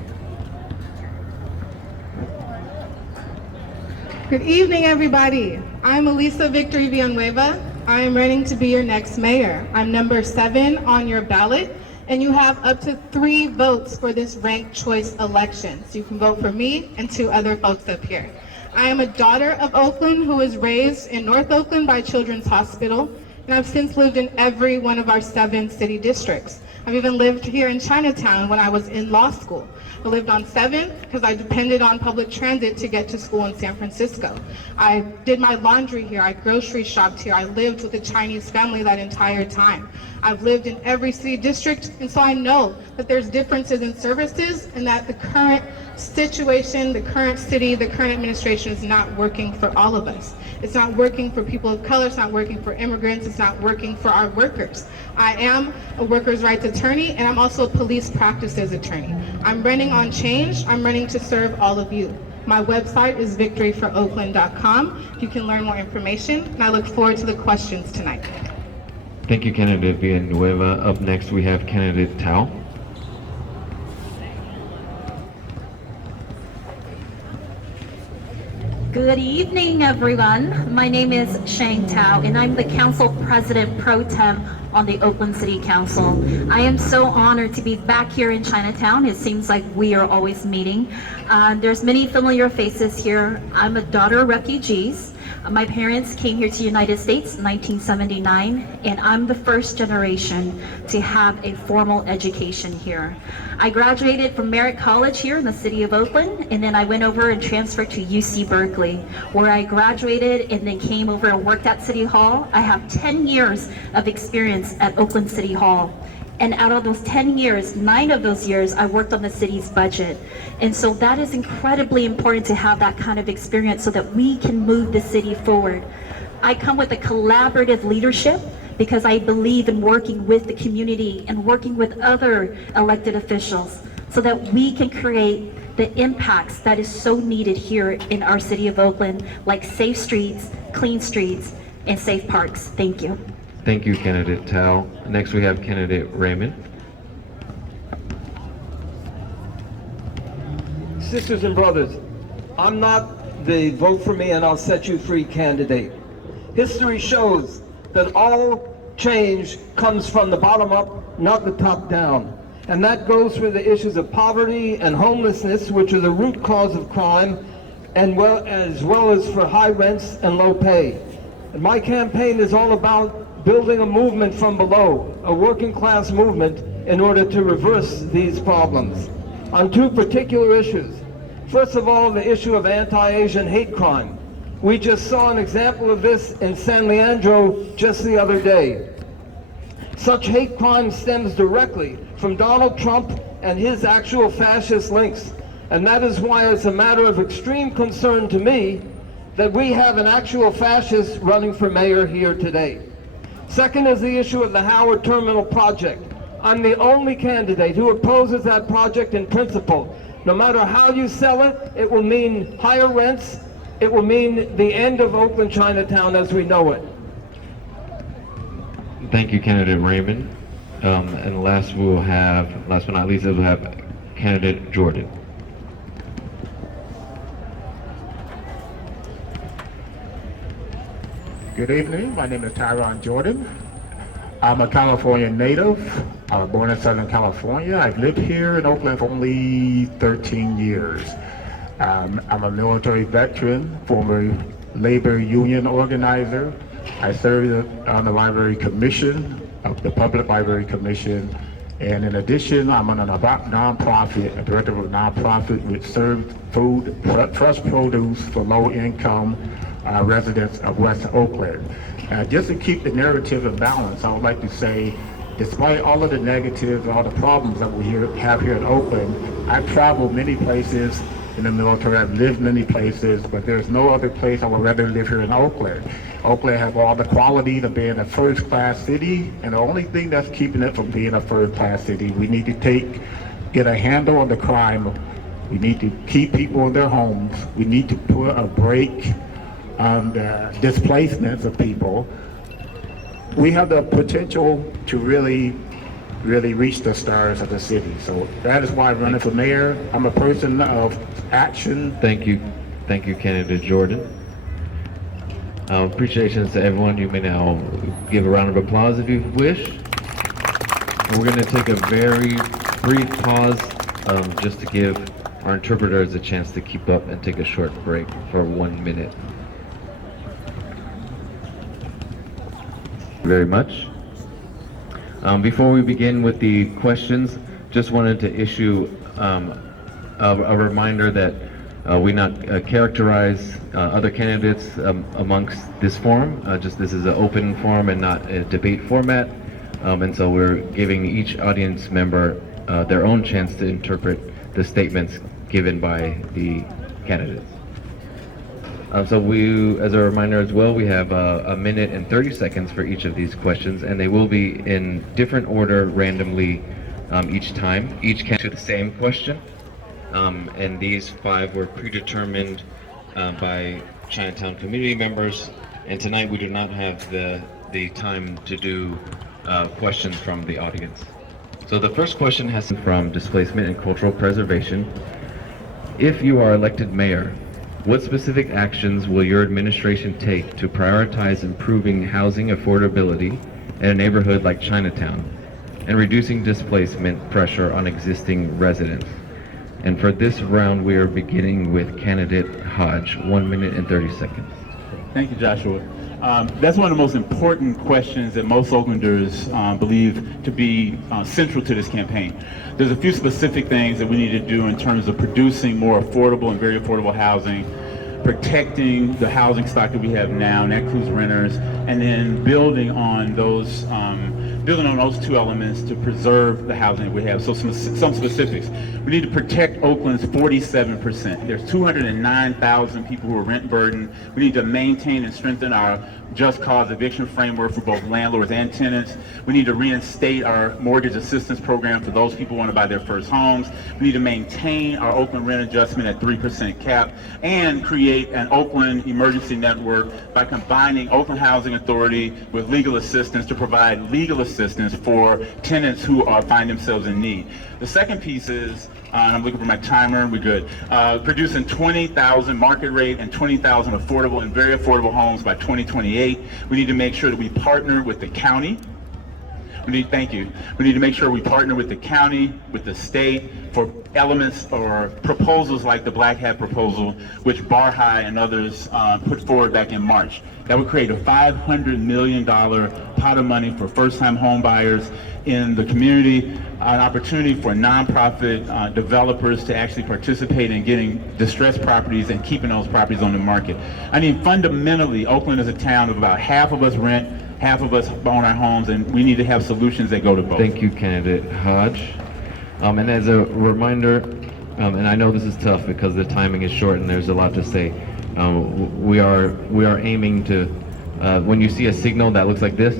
Good evening, everybody. I'm Elisa Victory Villanueva. I am running to be your next mayor. I'm number 7 on your ballot, and you have up to 3 votes for this ranked choice election. So you can vote for me and 2 other folks up here. I am a daughter of Oakland who was raised in North Oakland by Children's Hospital, and I've since lived in every one of our 7 city districts. I've even lived here in Chinatown when I was in law school. I lived on 7th because I depended on public transit to get to school in San Francisco. I did my laundry here, I grocery shopped here, I lived with a Chinese family that entire time. I've lived in every city district, and so I know that there's differences in services and that the current situation, the current city, the current administration is not working for all of us. It's not working for people of color, it's not working for immigrants, it's not working for our workers. I am a workers' rights attorney, and I'm also a police practices attorney. I'm running on change, I'm running to serve all of you. My website is victoryforoakland.com. You can learn more information, and I look forward to the questions tonight. Thank you, candidate Villanueva. Up next, we have candidate Tao. Good evening, everyone. My name is Shang Tao, and I'm the Council President Pro Tem on the Oakland City Council. I am so honored to be back here in Chinatown. It seems like we are always meeting. There's many familiar faces here. I'm a daughter of refugees. My parents came here to the United States in 1979, and I'm the first generation to have a formal education here. I graduated from Merritt College here in the city of Oakland, and then I went over and transferred to UC Berkeley, where I graduated and then came over and worked at City Hall. I have 10 years of experience at Oakland City Hall. And out of those 10 years, 9 of those years, I worked on the city's budget. And so that is incredibly important to have that kind of experience so that we can move the city forward. I come with a collaborative leadership because I believe in working with the community and working with other elected officials so that we can create the impacts that is so needed here in our city of Oakland, like safe streets, clean streets, and safe parks. Thank you. Thank you, Candidate Tao. Next, we have Candidate Raymond. Sisters and brothers, I'm not the vote for me and I'll set you free candidate. History shows that all change comes from the bottom up, not the top down. And that goes for the issues of poverty and homelessness, which are the root cause of crime, and as well as for high rents and low pay. And my campaign is all about building a movement from below, a working class movement, in order to reverse these problems. On 2 particular issues. First of all, the issue of anti-Asian hate crime. We just saw an example of this in San Leandro just the other day. Such hate crime stems directly from Donald Trump and his actual fascist links. And that is why it's a matter of extreme concern to me that we have an actual fascist running for mayor here today. Second is the issue of the Howard Terminal project. I'm the only candidate who opposes that project in principle. No matter how you sell it, it will mean higher rents, it will mean the end of Oakland Chinatown as we know it. Thank you, Candidate Raymond. And last but not least, we'll have Candidate Jordan. Good evening, my name is Tyron Jordan. I'm a California native. I was born in Southern California. I've lived here in Oakland for only 13 years. I'm a military veteran, former labor union organizer. I served on the Library Commission, the Public Library Commission, and in addition, I'm on a nonprofit, a director of a nonprofit which serves food, fresh produce for low-income residents of West Oakland. Just to keep the narrative in balance, I would like to say, despite all of the negatives, all the problems that we have here in Oakland, I've traveled many places in the military, I've lived many places, but there's no other place I would rather live here in Oakland. Oakland has all the qualities of being a first-class city, and the only thing that's keeping it from being a first-class city, we need to get a handle on the crime. We need to keep people in their homes. We need to put a break on the displacements of people. We have the potential to really reach the stars of the city. So that is why I'm running for mayor. I'm a person of action. Thank you, Candidate Jordan. Appreciations to everyone. You may now give a round of applause if you wish. And we're going to take a very brief pause just to give our interpreters a chance to keep up and take a short break for 1 minute. Very much. Before we begin with the questions, just wanted to issue a reminder that we not characterize other candidates amongst this forum. This is an open forum and not a debate format, and so we're giving each audience member their own chance to interpret the statements given by the candidates. So as a reminder as well, we have a minute and 30 seconds for each of these questions, and they will be in different order randomly each time. Each can answer the same question, and these 5 were predetermined by Chinatown community members, and tonight we do not have the time to do questions from the audience. So the first question has from Displacement and Cultural Preservation. If you are elected mayor, What specific actions will your administration take to prioritize improving housing affordability in a neighborhood like Chinatown and reducing displacement pressure on existing residents? And for this round, we are beginning with candidate Hodge, 1 minute and 30 seconds. Thank you, Joshua. That's one of the most important questions that most Oaklanders believe to be central to this campaign. There's a few specific things that we need to do in terms of producing more affordable and very affordable housing, protecting the housing stock that we have now, and that includes renters, and then building on those two elements to preserve the housing that we have. So some specifics. We need to protect Oakland's 47%. There's 209,000 people who are rent burdened. We need to maintain and strengthen our just cause eviction framework for both landlords and tenants. We need to reinstate our mortgage assistance program for those people who want to buy their first homes. We need to maintain our Oakland rent adjustment at 3% cap and create an Oakland emergency network by combining Oakland Housing Authority with legal assistance to provide legal assistance for tenants who find themselves in need. The second piece is, and I'm looking for my timer, we're good, producing 20,000 market rate and 20,000 affordable and very affordable homes by 2028. We need to make sure that we partner with the county. Thank you. We need to make sure we partner with the county, with the state, for elements or proposals like the Black Hat proposal, which Barhai and others put forward back in March. That would create a $500 million pot of money for first-time home buyers in the community, an opportunity for nonprofit developers to actually participate in getting distressed properties and keeping those properties on the market. I mean, fundamentally, Oakland is a town of about half of us rent, half of us own our homes, and we need to have solutions that go to both. Thank you, candidate Hodge. And as a reminder, and I know this is tough because the timing is short and there's a lot to say, we are aiming to, when you see a signal that looks like this,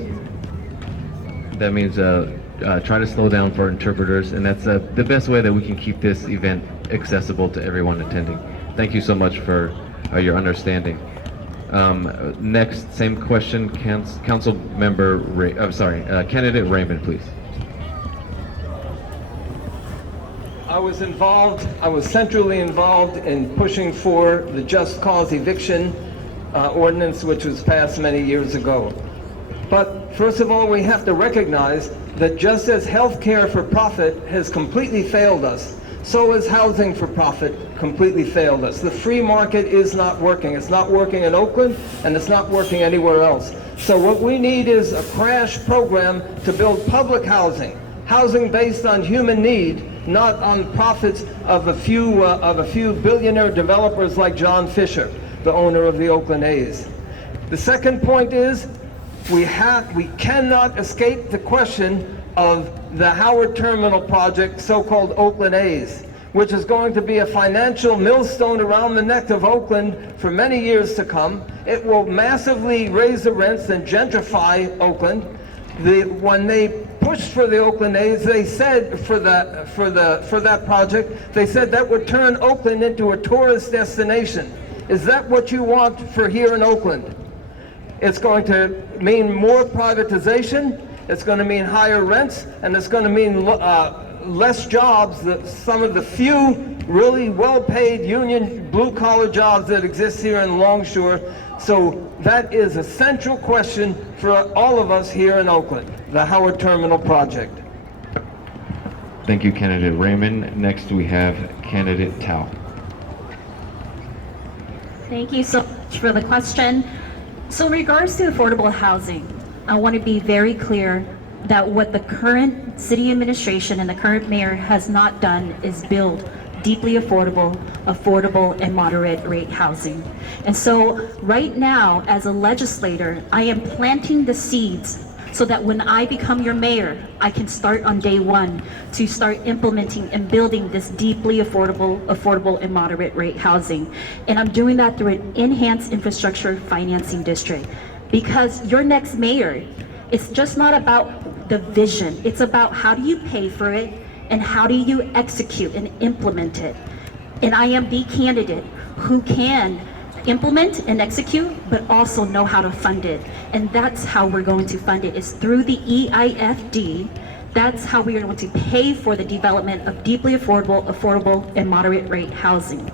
that means try to slow down for interpreters, and that's the best way that we can keep this event accessible to everyone attending. Thank you so much for your understanding. Next, same question, Council Member Candidate Raymond, please. I was centrally involved in pushing for the just cause eviction ordinance, which was passed many years ago. But first of all, we have to recognize that just as healthcare for profit has completely failed us, so has housing for profit completely failed us. The free market is not working. It's not working in Oakland, and it's not working anywhere else. So what we need is a crash program to build public housing, housing based on human need, not on profits of a few billionaire developers like John Fisher, the owner of the Oakland A's. The second point is we cannot escape the question of the Howard Terminal project, so-called Oakland A's, which is going to be a financial millstone around the neck of Oakland for many years to come. It will massively raise the rents and gentrify Oakland. When they pushed for the Oakland A's, they said for that project, they said that would turn Oakland into a tourist destination. Is that what you want for here in Oakland? It's going to mean more privatization, it's going to mean higher rents, and it's going to mean less jobs, some of the few really well-paid union blue-collar jobs that exist here in Longshore. So that is a central question for all of us here in Oakland, the Howard Terminal project. Thank you, candidate Raymond. Next we have candidate Tao. Thank you so much for the question. So in regards to affordable housing, I want to be very clear that what the current city administration and the current mayor has not done is build deeply affordable and moderate rate housing. And so right now, as a legislator, I am planting the seeds so that when I become your mayor, I can start on day one to start implementing and building this deeply affordable and moderate rate housing. And I'm doing that through an enhanced infrastructure financing district. Because your next mayor, it's just not about the vision, it's about how do you pay for it and how do you execute and implement it. And I am the candidate who can implement and execute, but also know how to fund it. And that's how we're going to fund it, is through the EIFD. That's how we are going to pay for the development of deeply affordable and moderate rate housing.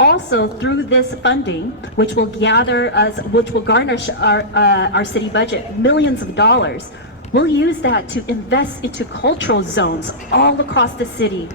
Also, through this funding, which will garnish our city budget millions of dollars, we'll use that to invest into cultural zones all across the city,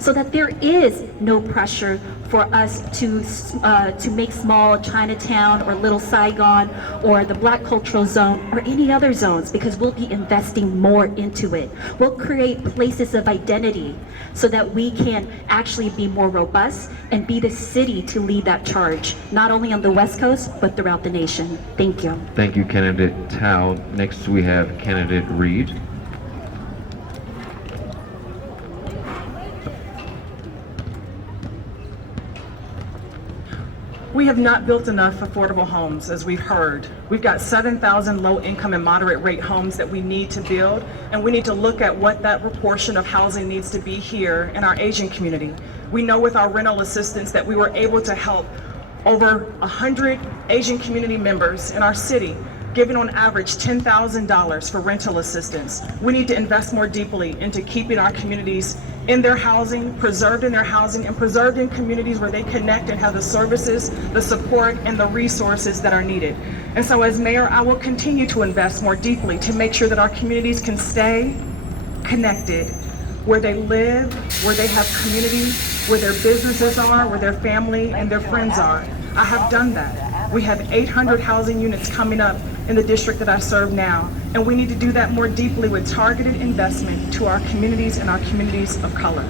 so that there is no pressure for us to make small Chinatown or Little Saigon or the Black Cultural Zone or any other zones, because we'll be investing more into it. We'll create places of identity so that we can actually be more robust and be the city to lead that charge, not only on the West Coast, but throughout the nation. Thank you. Thank you, candidate Tao. Next we have candidate Reed. We have not built enough affordable homes, as we've heard. We've got 7,000 low-income and moderate-rate homes that we need to build, and we need to look at what that proportion of housing needs to be here in our Asian community. We know with our rental assistance that we were able to help over 100 Asian community members in our city, giving on average $10,000 for rental assistance. We need to invest more deeply into keeping our communities in their housing, preserved in their housing, and preserved in communities where they connect and have the services, the support, and the resources that are needed. And so as mayor, I will continue to invest more deeply to make sure that our communities can stay connected, where they live, where they have community, where their businesses are, where their family and their friends are. I have done that. We have 800 housing units coming up in the district that I serve now, and we need to do that more deeply with targeted investment to our communities and our communities of color.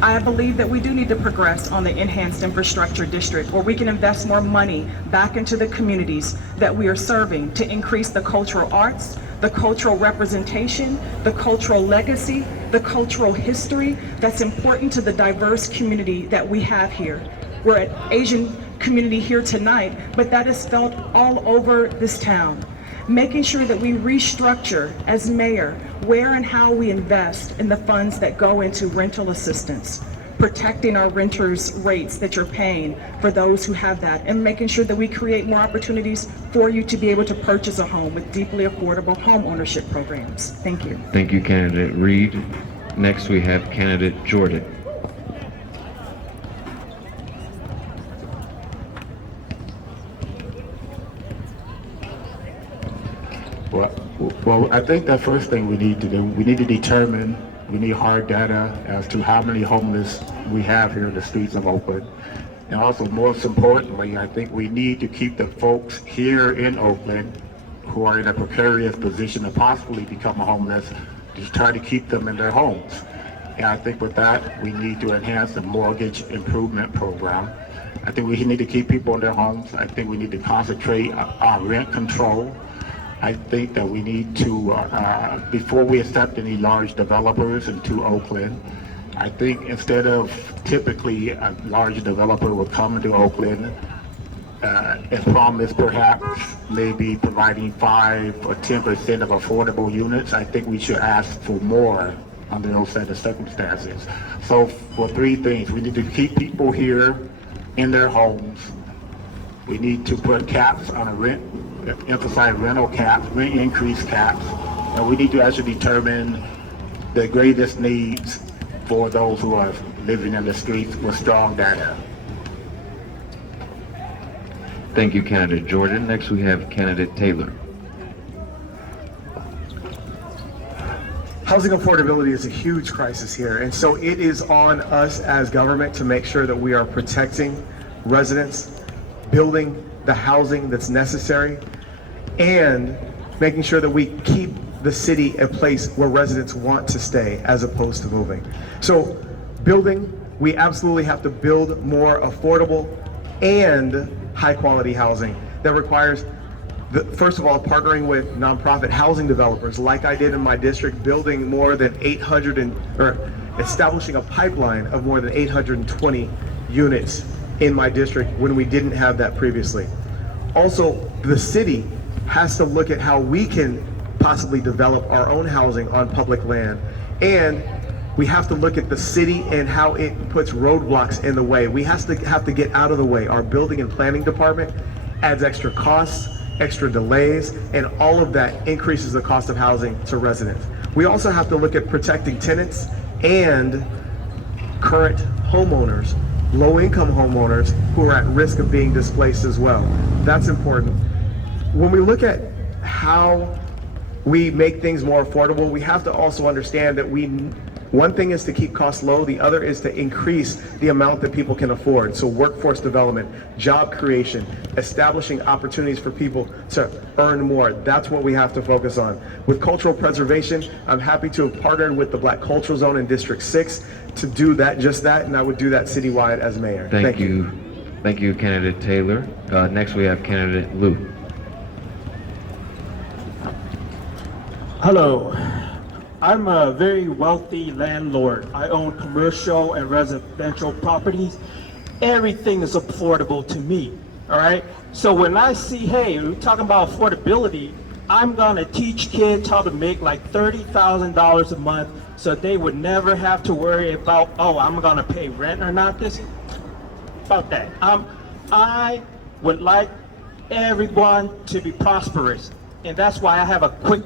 I believe that we do need to progress on the enhanced infrastructure district, where we can invest more money back into the communities that we are serving to increase the cultural arts, the cultural representation, the cultural legacy, the cultural history that's important to the diverse community that we have here. We're at Asian community here tonight, but that is felt all over this town. Making sure that we restructure as mayor where and how we invest in the funds that go into rental assistance, protecting our renters' rates that you're paying for those who have that, and making sure that we create more opportunities for you to be able to purchase a home with deeply affordable home ownership programs. Thank you. Thank you, candidate Reed. Next we have candidate Jordan. Well, I think the first thing we need to do, we need hard data as to how many homeless we have here in the streets of Oakland. And also, most importantly, I think we need to keep the folks here in Oakland who are in a precarious position to possibly become homeless, to try to keep them in their homes. And I think with that, we need to enhance the mortgage improvement program. I think we need to keep people in their homes. I think we need to concentrate on rent control. I think that we need to, before we accept any large developers into Oakland, I think instead of typically a large developer will come into Oakland and promise perhaps maybe providing 5 or 10% of affordable units, I think we should ask for more under those set of circumstances. So for 3 things, we need to keep people here in their homes. We need to put caps on a rent, emphasize rental caps, rent increase caps, and we need to actually determine the greatest needs for those who are living in the streets with strong data. Thank you, candidate Jordan. Next we have candidate Taylor. Housing affordability is a huge crisis here, and so it is on us as government to make sure that we are protecting residents, building the housing that's necessary, and making sure that we keep the city a place where residents want to stay as opposed to moving. So building, we absolutely have to build more affordable and high quality housing that requires, first of all, partnering with nonprofit housing developers like I did in my district, building more than establishing a pipeline of more than 820 units in my district when we didn't have that previously. Also, the city has to look at how we can possibly develop our own housing on public land. And we have to look at the city and how it puts roadblocks in the way. We have to get out of the way. Our building and planning department adds extra costs, extra delays, and all of that increases the cost of housing to residents. We also have to look at protecting tenants and current homeowners low-income homeowners who are at risk of being displaced as well. That's important. When we look at how we make things more affordable, we have to also understand that one thing is to keep costs low, the other is to increase the amount that people can afford. So workforce development, job creation, establishing opportunities for people to earn more. That's what we have to focus on. With cultural preservation, I'm happy to have partnered with the Black Cultural Zone in District 6 to do that, just that, and I would do that citywide as mayor. Thank you. Thank you, candidate Taylor. Next we have candidate Liu. Hello. I'm a very wealthy landlord. I own commercial and residential properties. Everything is affordable to me, all right? So when I see, hey, we're talking about affordability, I'm gonna teach kids how to make like $30,000 a month so they would never have to worry about, oh, I'm gonna pay rent or not this, about that. I would like everyone to be prosperous, and that's why I have a quick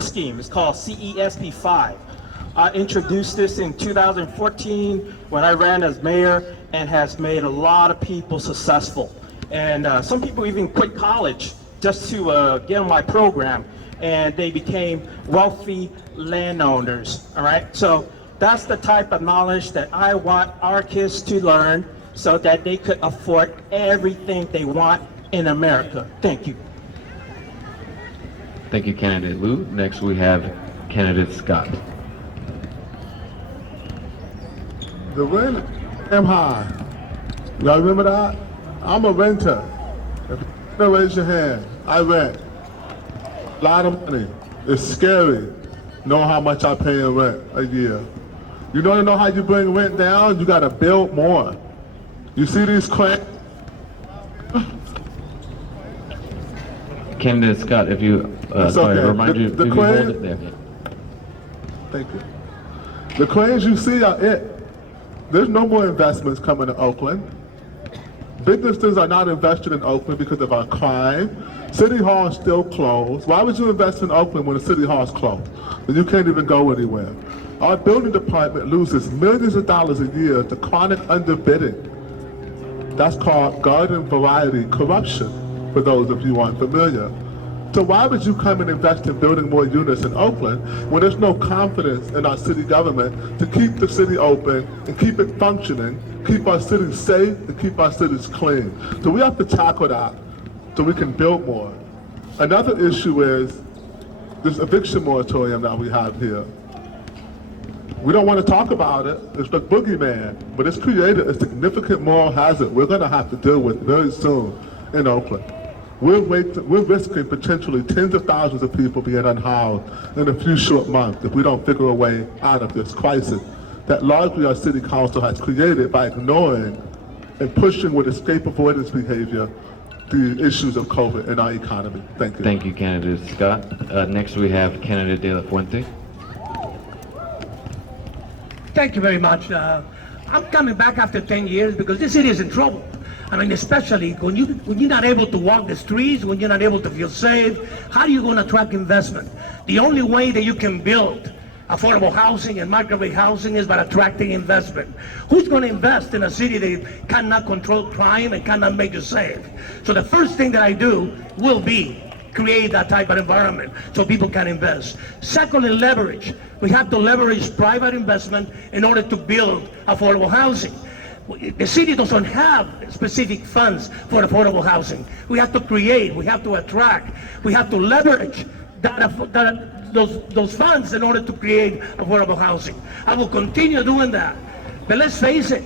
scheme. It's called CESP5. I introduced this in 2014 when I ran as mayor, and has made a lot of people successful. And some people even quit college just to get on my program, and they became wealthy landowners, all right? So that's the type of knowledge that I want our kids to learn so that they could afford everything they want in America. Thank you. Thank you, candidate Liu. Next we have candidate Scott. The rent is damn high. Y'all remember that? I'm a renter. If you raise your hand, I rent. A lot of money. It's scary knowing how much I pay in rent a year. You don't know how you bring rent down? You gotta build more. You see these cranes? Candidate Scott, if you, sorry, okay. remind you, The if crane, you hold it there. Thank you. The cranes you see are it. There's no more investments coming to Oakland. Businesses are not invested in Oakland because of our crime. City Hall is still closed. Why would you invest in Oakland when the City Hall is closed? And you can't even go anywhere. Our building department loses millions of dollars a year to chronic underbidding. That's called garden variety corruption, for those of you who aren't familiar. So why would you come and invest in building more units in Oakland when there's no confidence in our city government to keep the city open and keep it functioning, keep our cities safe, and keep our cities clean? So we have to tackle that so we can build more. Another issue is this eviction moratorium that we have here. We don't want to talk about it. It's the boogeyman, but it's created a significant moral hazard we're going to have to deal with very soon in Oakland. We're risking potentially tens of thousands of people being unhoused in a few short months if we don't figure a way out of this crisis that largely our city council has created by ignoring and pushing with escape avoidance behavior the issues of COVID in our economy. Thank you. Thank you, candidate Scott. Next we have candidate De La Fuente. Thank you very much. I'm coming back after 10 years because this city is in trouble. I mean, especially when you're not able to walk the streets, when you're not able to feel safe, how are you going to attract investment? The only way that you can build affordable housing and market-rate housing is by attracting investment. Who's going to invest in a city that cannot control crime and cannot make you safe? So the first thing that I do will be create that type of environment so people can invest. Secondly, leverage. We have to leverage private investment in order to build affordable housing. The city doesn't have specific funds for affordable housing. We have to create, we have to attract, we have to leverage those funds in order to create affordable housing. I will continue doing that. But let's face it,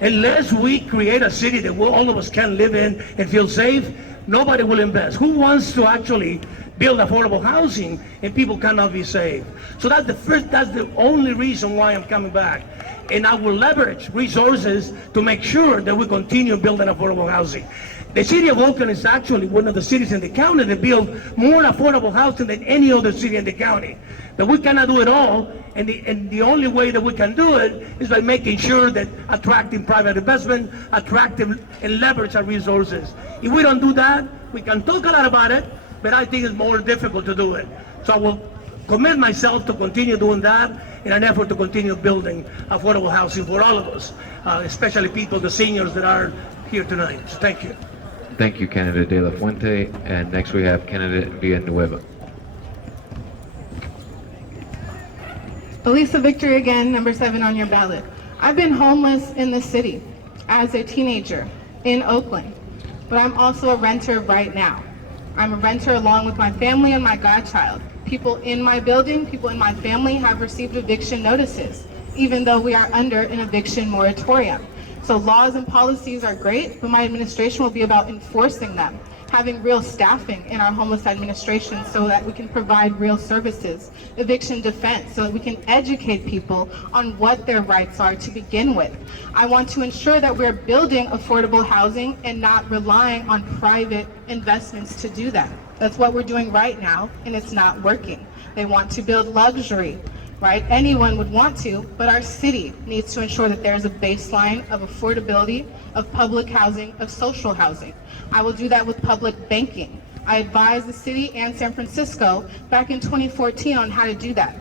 unless we create a city that all of us can live in and feel safe, nobody will invest. Who wants to actually build affordable housing and people cannot be safe? So that's the only reason why I'm coming back. And I will leverage resources to make sure that we continue building affordable housing. The city of Oakland is actually one of the cities in the county that build more affordable housing than any other city in the county. But we cannot do it all, and the only way that we can do it is by making sure that attracting private investment, attracting and leverage our resources. If we don't do that, we can talk a lot about it, but I think it's more difficult to do it. So I will commit myself to continue doing that, in an effort to continue building affordable housing for all of us, especially people, the seniors that are here tonight. So thank you. Thank you, candidate De La Fuente. And next we have candidate Villanueva. Elisa Victory again, number 7 on your ballot. I've been homeless in the city as a teenager in Oakland, but I'm also a renter right now. I'm a renter along with my family and my godchild. People in my building, people in my family have received eviction notices, even though we are under an eviction moratorium. So laws and policies are great, but my administration will be about enforcing them, having real staffing in our homeless administration so that we can provide real services, eviction defense, so that we can educate people on what their rights are to begin with. I want to ensure that we're building affordable housing and not relying on private investments to do that. That's what we're doing right now, and it's not working. They want to build luxury, right? Anyone would want to, but our city needs to ensure that there's a baseline of affordability, of public housing, of social housing. I will do that with public banking. I advised the city and San Francisco back in 2014 on how to do that.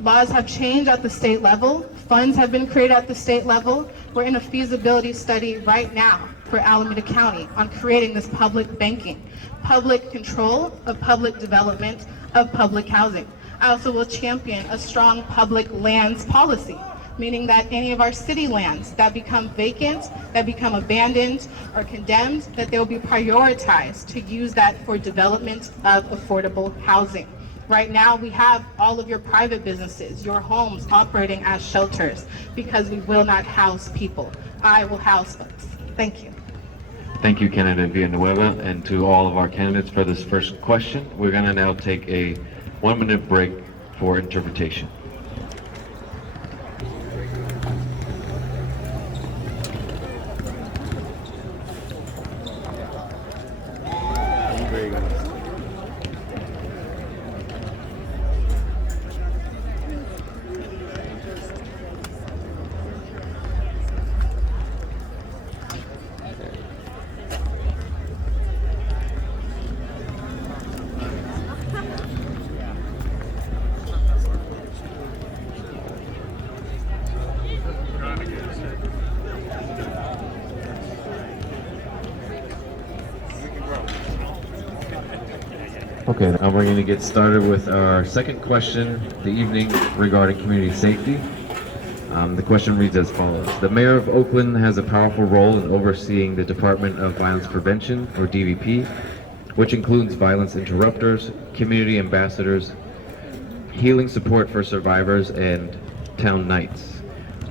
Laws have changed at the state level. Funds have been created at the state level. We're in a feasibility study right now for Alameda County on creating this public banking, public control of public development of public housing. I also will champion a strong public lands policy, meaning that any of our city lands that become vacant, that become abandoned or condemned, that they will be prioritized to use that for development of affordable housing. Right now, we have all of your private businesses, your homes operating as shelters because we will not house people. I will house folks. Thank you. Thank you, candidate Villanueva, and to all of our candidates for this first question. We're going to now take a 1-minute break for interpretation. Okay, now we're going to get started with our second question of the evening regarding community safety. The question reads as follows. The mayor of Oakland has a powerful role in overseeing the Department of Violence Prevention, or DVP, which includes violence interrupters, community ambassadors, healing support for survivors, and town nights.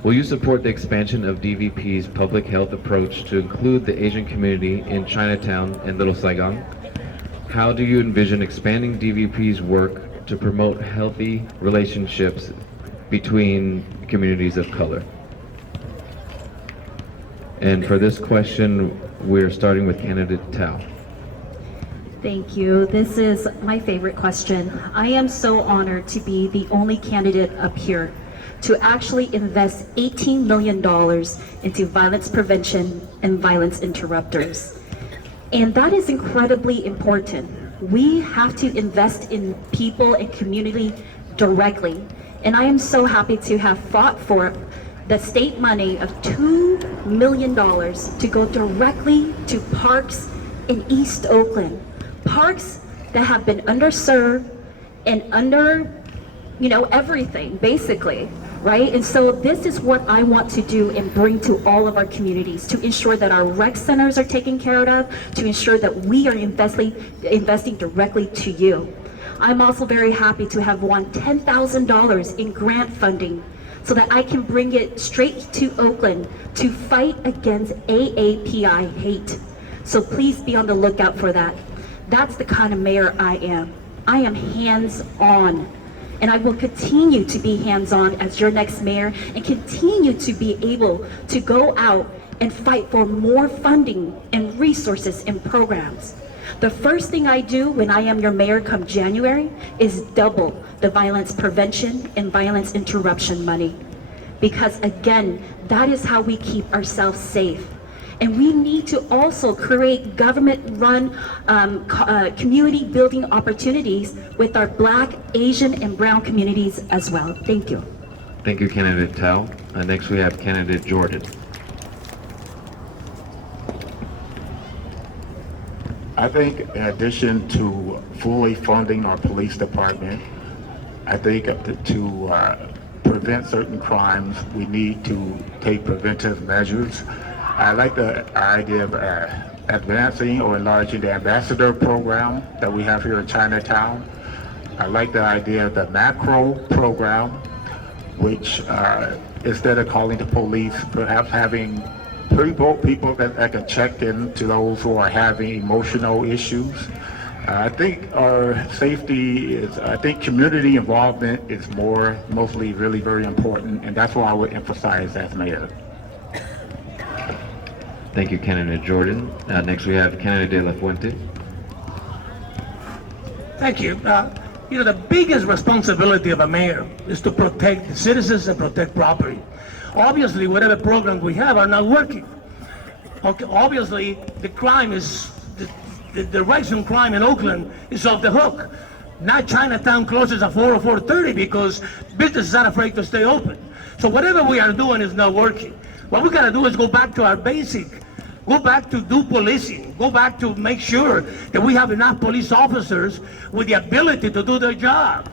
Will you support the expansion of DVP's public health approach to include the Asian community in Chinatown and Little Saigon? How do you envision expanding DVP's work to promote healthy relationships between communities of color? And for this question, we're starting with candidate Tao. Thank you. This is my favorite question. I am so honored to be the only candidate up here to actually invest $18 million into violence prevention and violence interrupters. And that is incredibly important. We have to invest in people and community directly. And I am so happy to have fought for the state money of $2 million to go directly to parks in East Oakland. Parks that have been underserved and under, everything, basically. Right? And so this is what I want to do and bring to all of our communities, to ensure that our rec centers are taken care of, to ensure that we are investing directly to you. I'm also very happy to have won $10,000 in grant funding so that I can bring it straight to Oakland to fight against AAPI hate. So please be on the lookout for that. That's the kind of mayor I am. I am hands-on. And I will continue to be hands-on as your next mayor and continue to be able to go out and fight for more funding and resources and programs. The first thing I do when I am your mayor come January is double the violence prevention and violence interruption money. Because again, that is how we keep ourselves safe. And we need to also create government-run community building opportunities with our Black, Asian, and Brown communities as well. Thank you. Thank you, candidate Tao. Next we have candidate Jordan. I think in addition to fully funding our police department, I think to prevent certain crimes, we need to take preventive measures. I like the idea of advancing or enlarging the ambassador program that we have here in Chinatown. I like the idea of the macro program, which instead of calling the police, perhaps having people that can check in to those who are having emotional issues. I think our safety is, I think community involvement is mostly really very important, and that's what I would emphasize as mayor. Thank you, candidate Jordan. Next we have candidate De La Fuente. Thank you. You know, the biggest responsibility of a mayor is to protect the citizens and protect property. Obviously, whatever programs we have are not working. Okay, obviously, the crime is, the rising crime in Oakland is off the hook. Now Chinatown closes at 4 or 4:30 because businesses are afraid to stay open. So whatever we are doing is not working. What we gotta do is go back to our basic, go back to do policing, go back to make sure that we have enough police officers with the ability to do their job.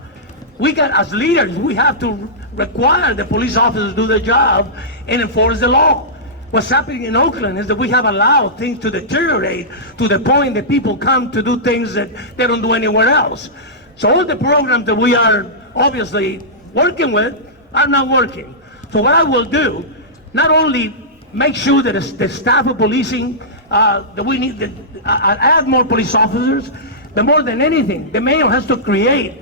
We got, as leaders, we have to require the police officers to do their job and enforce the law. What's happening in Oakland is that we have allowed things to deteriorate to the point that people come to do things that they don't do anywhere else. So all the programs that we are obviously working with are not working. So what I will do, not only make sure that the staff of policing, that we need to add more police officers, but more than anything, the mayor has to create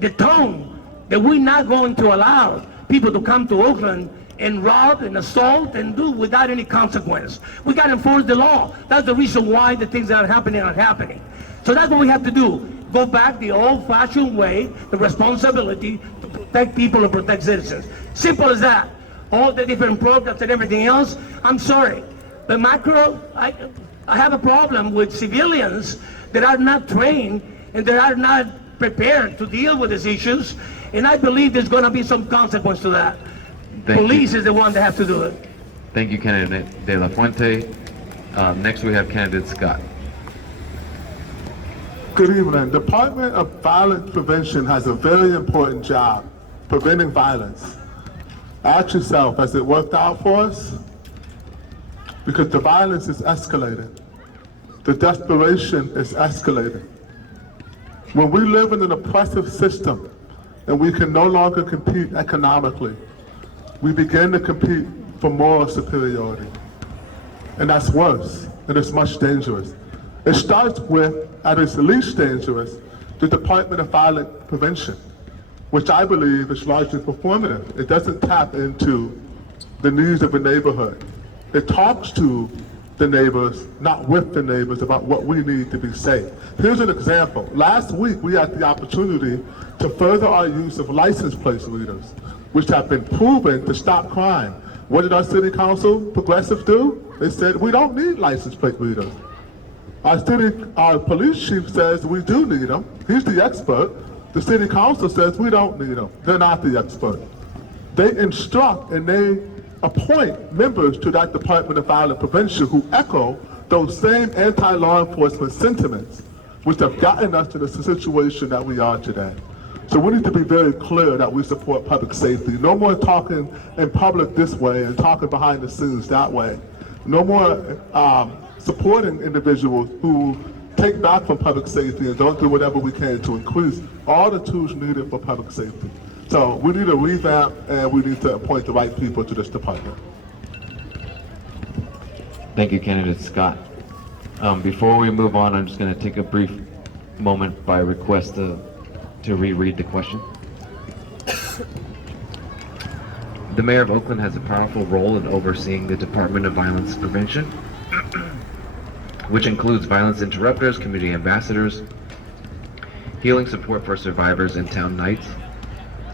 the tone that we're not going to allow people to come to Oakland and rob and assault and do without any consequence. We got to enforce the law. That's the reason why the things that are happening. So that's what we have to do. Go back the old-fashioned way, the responsibility to protect people and protect citizens. Simple as that. All the different programs and everything else, I'm sorry. The macro, I have a problem with civilians that are not trained and that are not prepared to deal with these issues, and I believe there's going to be some consequence to that. Police is the one that has to do it. Thank you, candidate De La Fuente. Next we have candidate Scott. Good evening. Department of Violence Prevention has a very important job, preventing violence. Ask yourself, has it worked out for us? Because the violence is escalating. The desperation is escalating. When we live in an oppressive system and we can no longer compete economically, we begin to compete for moral superiority. And that's worse, and it's much dangerous. It starts with, at its least dangerous, the Department of Violence Prevention, which I believe is largely performative. It doesn't tap into the needs of a neighborhood. It talks to the neighbors, not with the neighbors, about what we need to be safe. Here's an example. Last week, we had the opportunity to further our use of license plate readers, which have been proven to stop crime. What did our city council progressives do? They said, we don't need license plate readers. Our police chief says we do need them. He's the expert. The city council says we don't need them. They're not the expert. They instruct and they appoint members to that Department of Violence Prevention who echo those same anti-law enforcement sentiments which have gotten us to the situation that we are today. So we need to be very clear that we support public safety. No more talking in public this way and talking behind the scenes that way. No more supporting individuals who take back from public safety and don't do whatever we can to increase all the tools needed for public safety. So we need to revamp and we need to appoint the right people to this department. Thank you, candidate Scott. Before we move on, I'm just going to take a brief moment by request to reread the question. The Mayor of Oakland has a powerful role in overseeing the Department of Violence Prevention, which includes violence interrupters, community ambassadors, healing support for survivors, and town nights.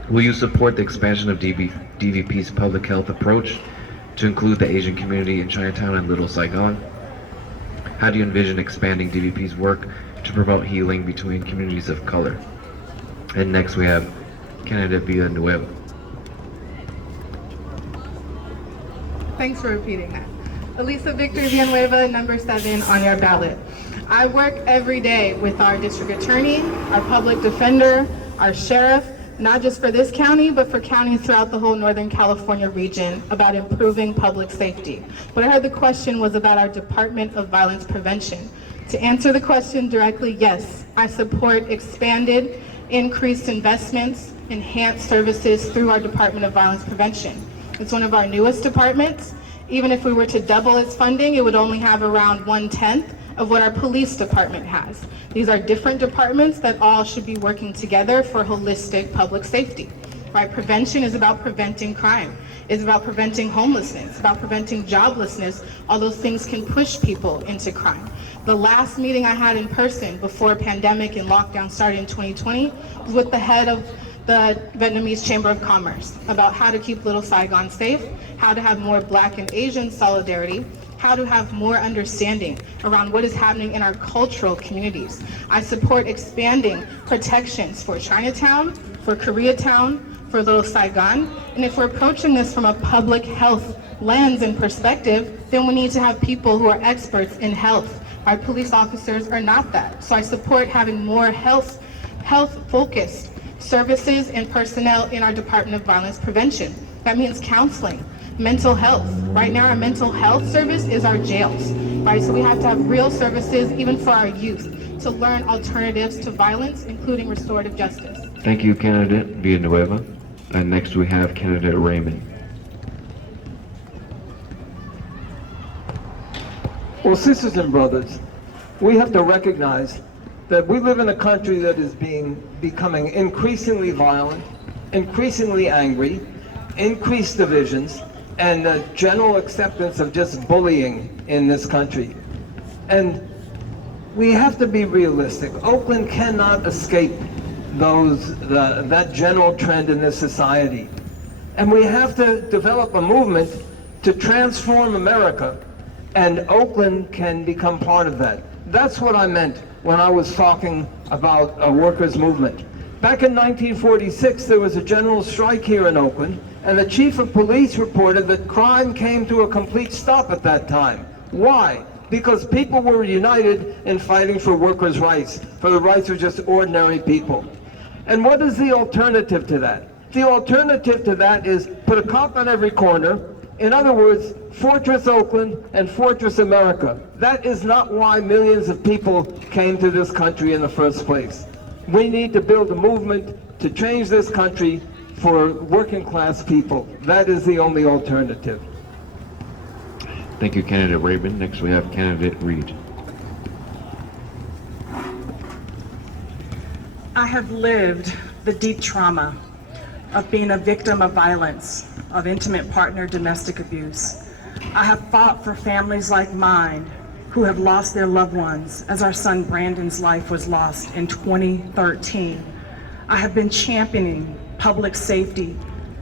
Will you support the expansion of DVP's public health approach to include the Asian community in Chinatown and Little Saigon? How do you envision expanding DVP's work to promote healing between communities of color? And next we have candidate Villanueva. Thanks for repeating that. Elisa Victor Villanueva, number 7 on your ballot. I work every day with our district attorney, our public defender, our sheriff, not just for this county, but for counties throughout the whole Northern California region about improving public safety. But I heard the question was about our Department of Violence Prevention. To answer the question directly, yes, I support expanded, increased investments, enhanced services through our Department of Violence Prevention. It's one of our newest departments. Even if we were to double its funding, it would only have around 1/10 of what our police department has. These are different departments that all should be working together for holistic public safety. Right? Prevention is about preventing crime. It's about preventing homelessness, about preventing joblessness. All those things can push people into crime. The last meeting I had in person before pandemic and lockdown started in 2020 was with the head of the Vietnamese Chamber of Commerce about how to keep Little Saigon safe, how to have more Black and Asian solidarity, how to have more understanding around what is happening in our cultural communities. I support expanding protections for Chinatown, for Koreatown, for Little Saigon, and if we're approaching this from a public health lens and perspective, then we need to have people who are experts in health. Our police officers are not that. So I support having more health-focused services and personnel in our Department of Violence Prevention. That means counseling, mental health. Right now our mental health service is our jails, right? So we have to have real services even for our youth to learn alternatives to violence, including restorative justice. Thank you, candidate Villanueva. And next we have candidate Raymond. Well, sisters and brothers, we have to recognize that we live in a country that is becoming increasingly violent, increasingly angry, increased divisions, and a general acceptance of just bullying in this country. And we have to be realistic. Oakland cannot escape that general trend in this society. And we have to develop a movement to transform America, and Oakland can become part of that. That's what I meant when I was talking about a workers' movement. Back in 1946, there was a general strike here in Oakland, and the chief of police reported that crime came to a complete stop at that time. Why? Because people were united in fighting for workers' rights, for the rights of just ordinary people. And what is the alternative to that? The alternative to that is put a cop on every corner. In other words, Fortress Oakland and Fortress America. That is not why millions of people came to this country in the first place. We need to build a movement to change this country for working class people. That is the only alternative. Thank you, candidate Raymond. Next we have candidate Reed. I have lived the deep trauma of being a victim of violence, of intimate partner domestic abuse. I have fought for families like mine who have lost their loved ones, as our son Brandon's life was lost in 2013. I have been championing public safety,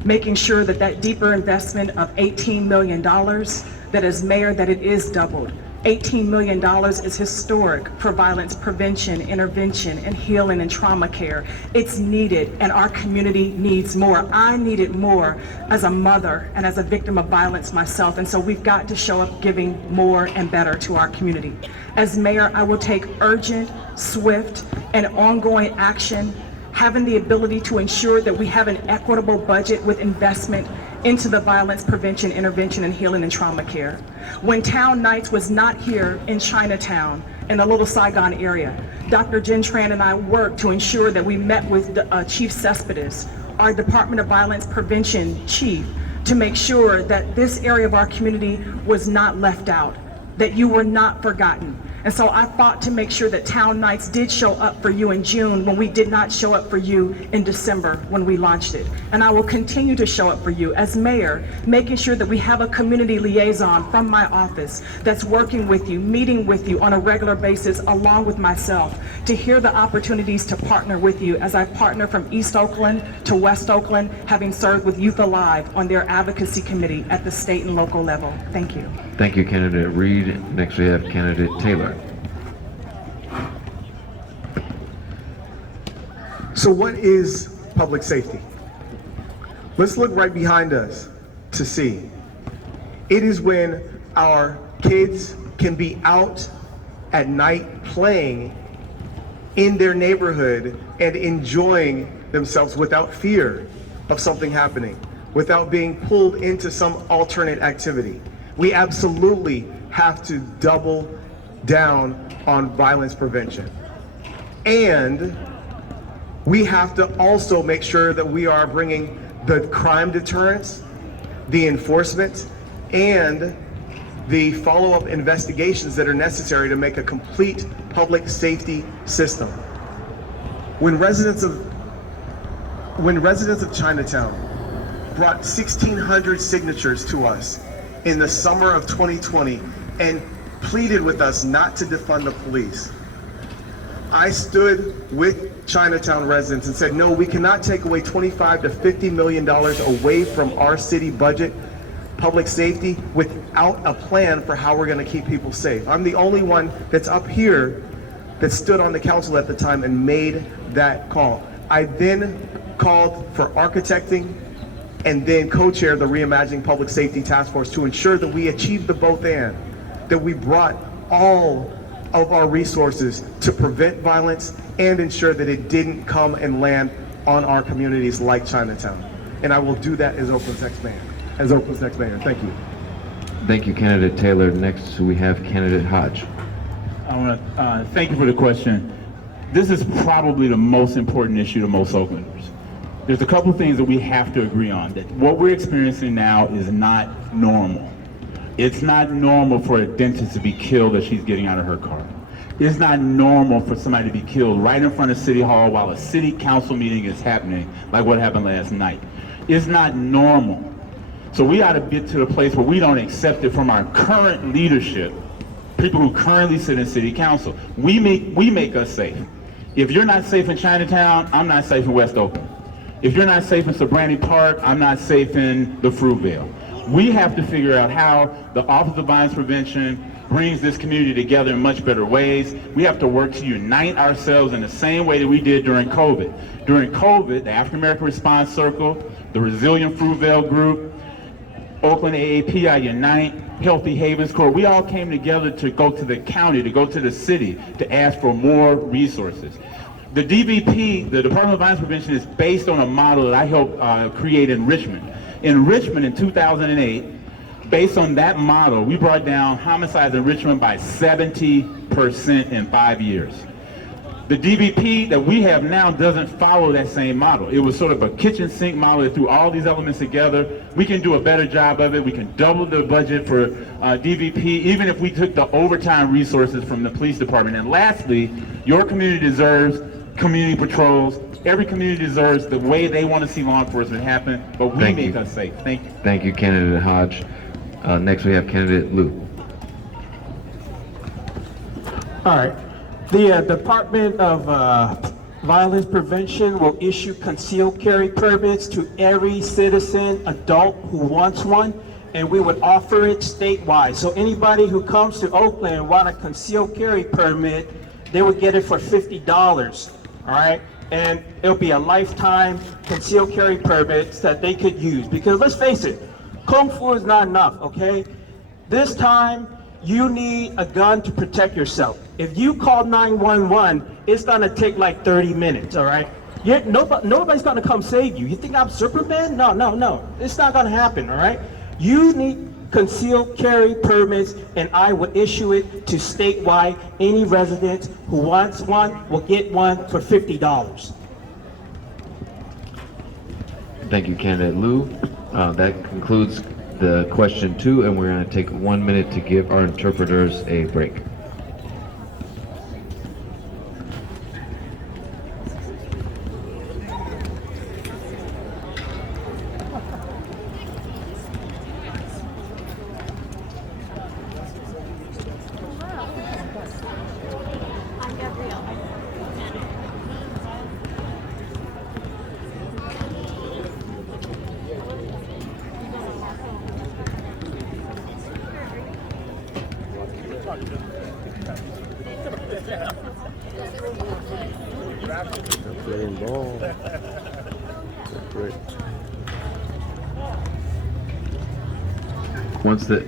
making sure that that deeper investment of $18 million, that as mayor, that it is doubled. $18 million is historic for violence prevention, intervention, and healing and trauma care. It's needed, and our community needs more. I need it more as a mother and as a victim of violence myself, and so we've got to show up giving more and better to our community. As mayor, I will take urgent, swift, and ongoing action, having the ability to ensure that we have an equitable budget with investment into the violence prevention, intervention, and healing and trauma care. When Town Nights was not here in Chinatown, in the Little Saigon area, Dr. Jen Tran and I worked to ensure that we met with Chief Cespedes, our Department of Violence Prevention chief, to make sure that this area of our community was not left out, that you were not forgotten. And so I fought to make sure that Town Nights did show up for you in June when we did not show up for you in December when we launched it. And I will continue to show up for you as mayor, making sure that we have a community liaison from my office that's working with you, meeting with you on a regular basis along with myself to hear the opportunities to partner with you as I partner from East Oakland to West Oakland, having served with Youth Alive on their advocacy committee at the state and local level. Thank you. Thank you, candidate Reed. Next we have candidate Taylor. So what is public safety? Let's look right behind us to see. It is when our kids can be out at night playing in their neighborhood and enjoying themselves without fear of something happening, without being pulled into some alternate activity. We absolutely have to double down on violence prevention. And we have to also make sure that we are bringing the crime deterrence, the enforcement, and the follow-up investigations that are necessary to make a complete public safety system. When residents of Chinatown brought 1,600 signatures to us in the summer of 2020 and pleaded with us not to defund the police, I stood with Chinatown residents and said, no, we cannot take away $25 to $50 million away from our city budget, public safety, without a plan for how we're going to keep people safe. I'm the only one that's up here that stood on the council at the time and made that call. I then called for architecting and then co-chaired the Reimagining Public Safety Task Force to ensure that we achieved the both and, that we brought all of our resources to prevent violence and ensure that it didn't come and land on our communities like Chinatown. And I will do that as Oakland's next mayor. Thank you. Thank you, candidate Taylor. Next, we have candidate Hodge. I want to thank you for the question. This is probably the most important issue to most Oaklanders. There's a couple things that we have to agree on. That what we're experiencing now is not normal. It's not normal for a dentist to be killed as she's getting out of her car. It's not normal for somebody to be killed right in front of City Hall while a city council meeting is happening, like what happened last night. It's not normal. So we ought to get to the place where we don't accept it from our current leadership, people who currently sit in city council. We make us safe. If you're not safe in Chinatown, I'm not safe in West Oakland. If you're not safe in Sobrani Park, I'm not safe in the Fruitvale. We have to figure out how the Office of Violence Prevention brings this community together in much better ways. We have to work to unite ourselves in the same way that we did during COVID. During COVID, the African American Response Circle, the Resilient Fruitvale Group, Oakland AAPI Unite, Healthy Havens Corps, we all came together to go to the county, to go to the city, to ask for more resources. The DVP, the Department of Violence Prevention, is based on a model that I helped create in Richmond. In Richmond in 2008, based on that model, we brought down homicides in Richmond by 70% in 5 years. The DVP that we have now doesn't follow that same model. It was sort of a kitchen sink model that threw all these elements together. We can do a better job of it. We can double the budget for DVP, even if we took the overtime resources from the police department. And lastly, your community deserves community patrols. Every community deserves the way they want to see law enforcement happen, but we make us safe. Thank you. Thank you, candidate Hodge. Next, we have candidate Liu. All right. The Department of Violence Prevention will issue concealed carry permits to every citizen, adult who wants one, and we would offer it statewide. So anybody who comes to Oakland and want a concealed carry permit, they would get it for $50, all right? And it'll be a lifetime concealed carry permits that they could use. Because let's face it, Kung Fu is not enough, okay? This time, you need a gun to protect yourself. If you call 911, it's gonna take like 30 minutes, all right? Nobody's gonna come save you. You think I'm Superman? No. It's not gonna happen, all right? You need concealed carry permits, and I will issue it to statewide. Any resident who wants one will get one for $50. Thank you, candidate Liu. That concludes the question 2, and we're going to take 1 minute to give our interpreters a break. Playing ball. Great. wants to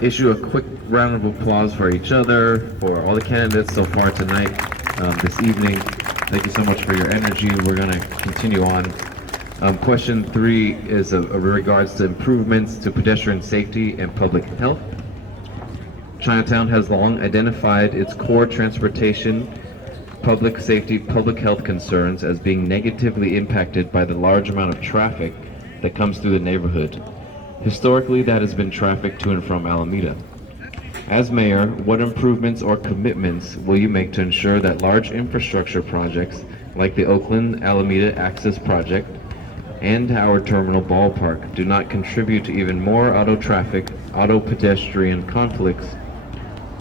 issue a quick round of applause for each other, for all the candidates so far tonight, this evening. Thank you so much for your energy. We're going to continue on. Question 3 is regards to improvements to pedestrian safety and public health. Chinatown has long identified its core transportation, public safety, public health concerns as being negatively impacted by the large amount of traffic that comes through the neighborhood. Historically, that has been traffic to and from Alameda. As mayor, what improvements or commitments will you make to ensure that large infrastructure projects like the Oakland Alameda Access Project and Howard Terminal Ballpark do not contribute to even more auto traffic, auto pedestrian conflicts,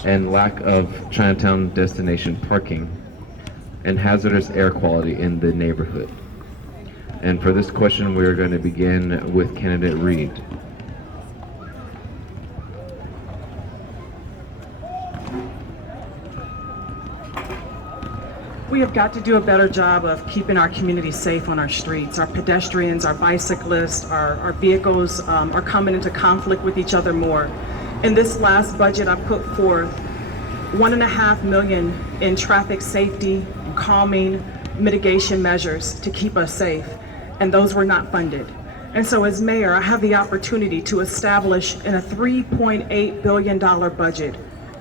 and lack of Chinatown destination parking and hazardous air quality in the neighborhood? And for this question, we're going to begin with candidate Reed. We have got to do a better job of keeping our community safe on our streets. Our pedestrians, our bicyclists, our vehicles are coming into conflict with each other more. In this last budget, I put forth $1.5 million in traffic safety, calming, mitigation measures to keep us safe, and those were not funded. And so as mayor, I have the opportunity to establish in a $3.8 billion budget,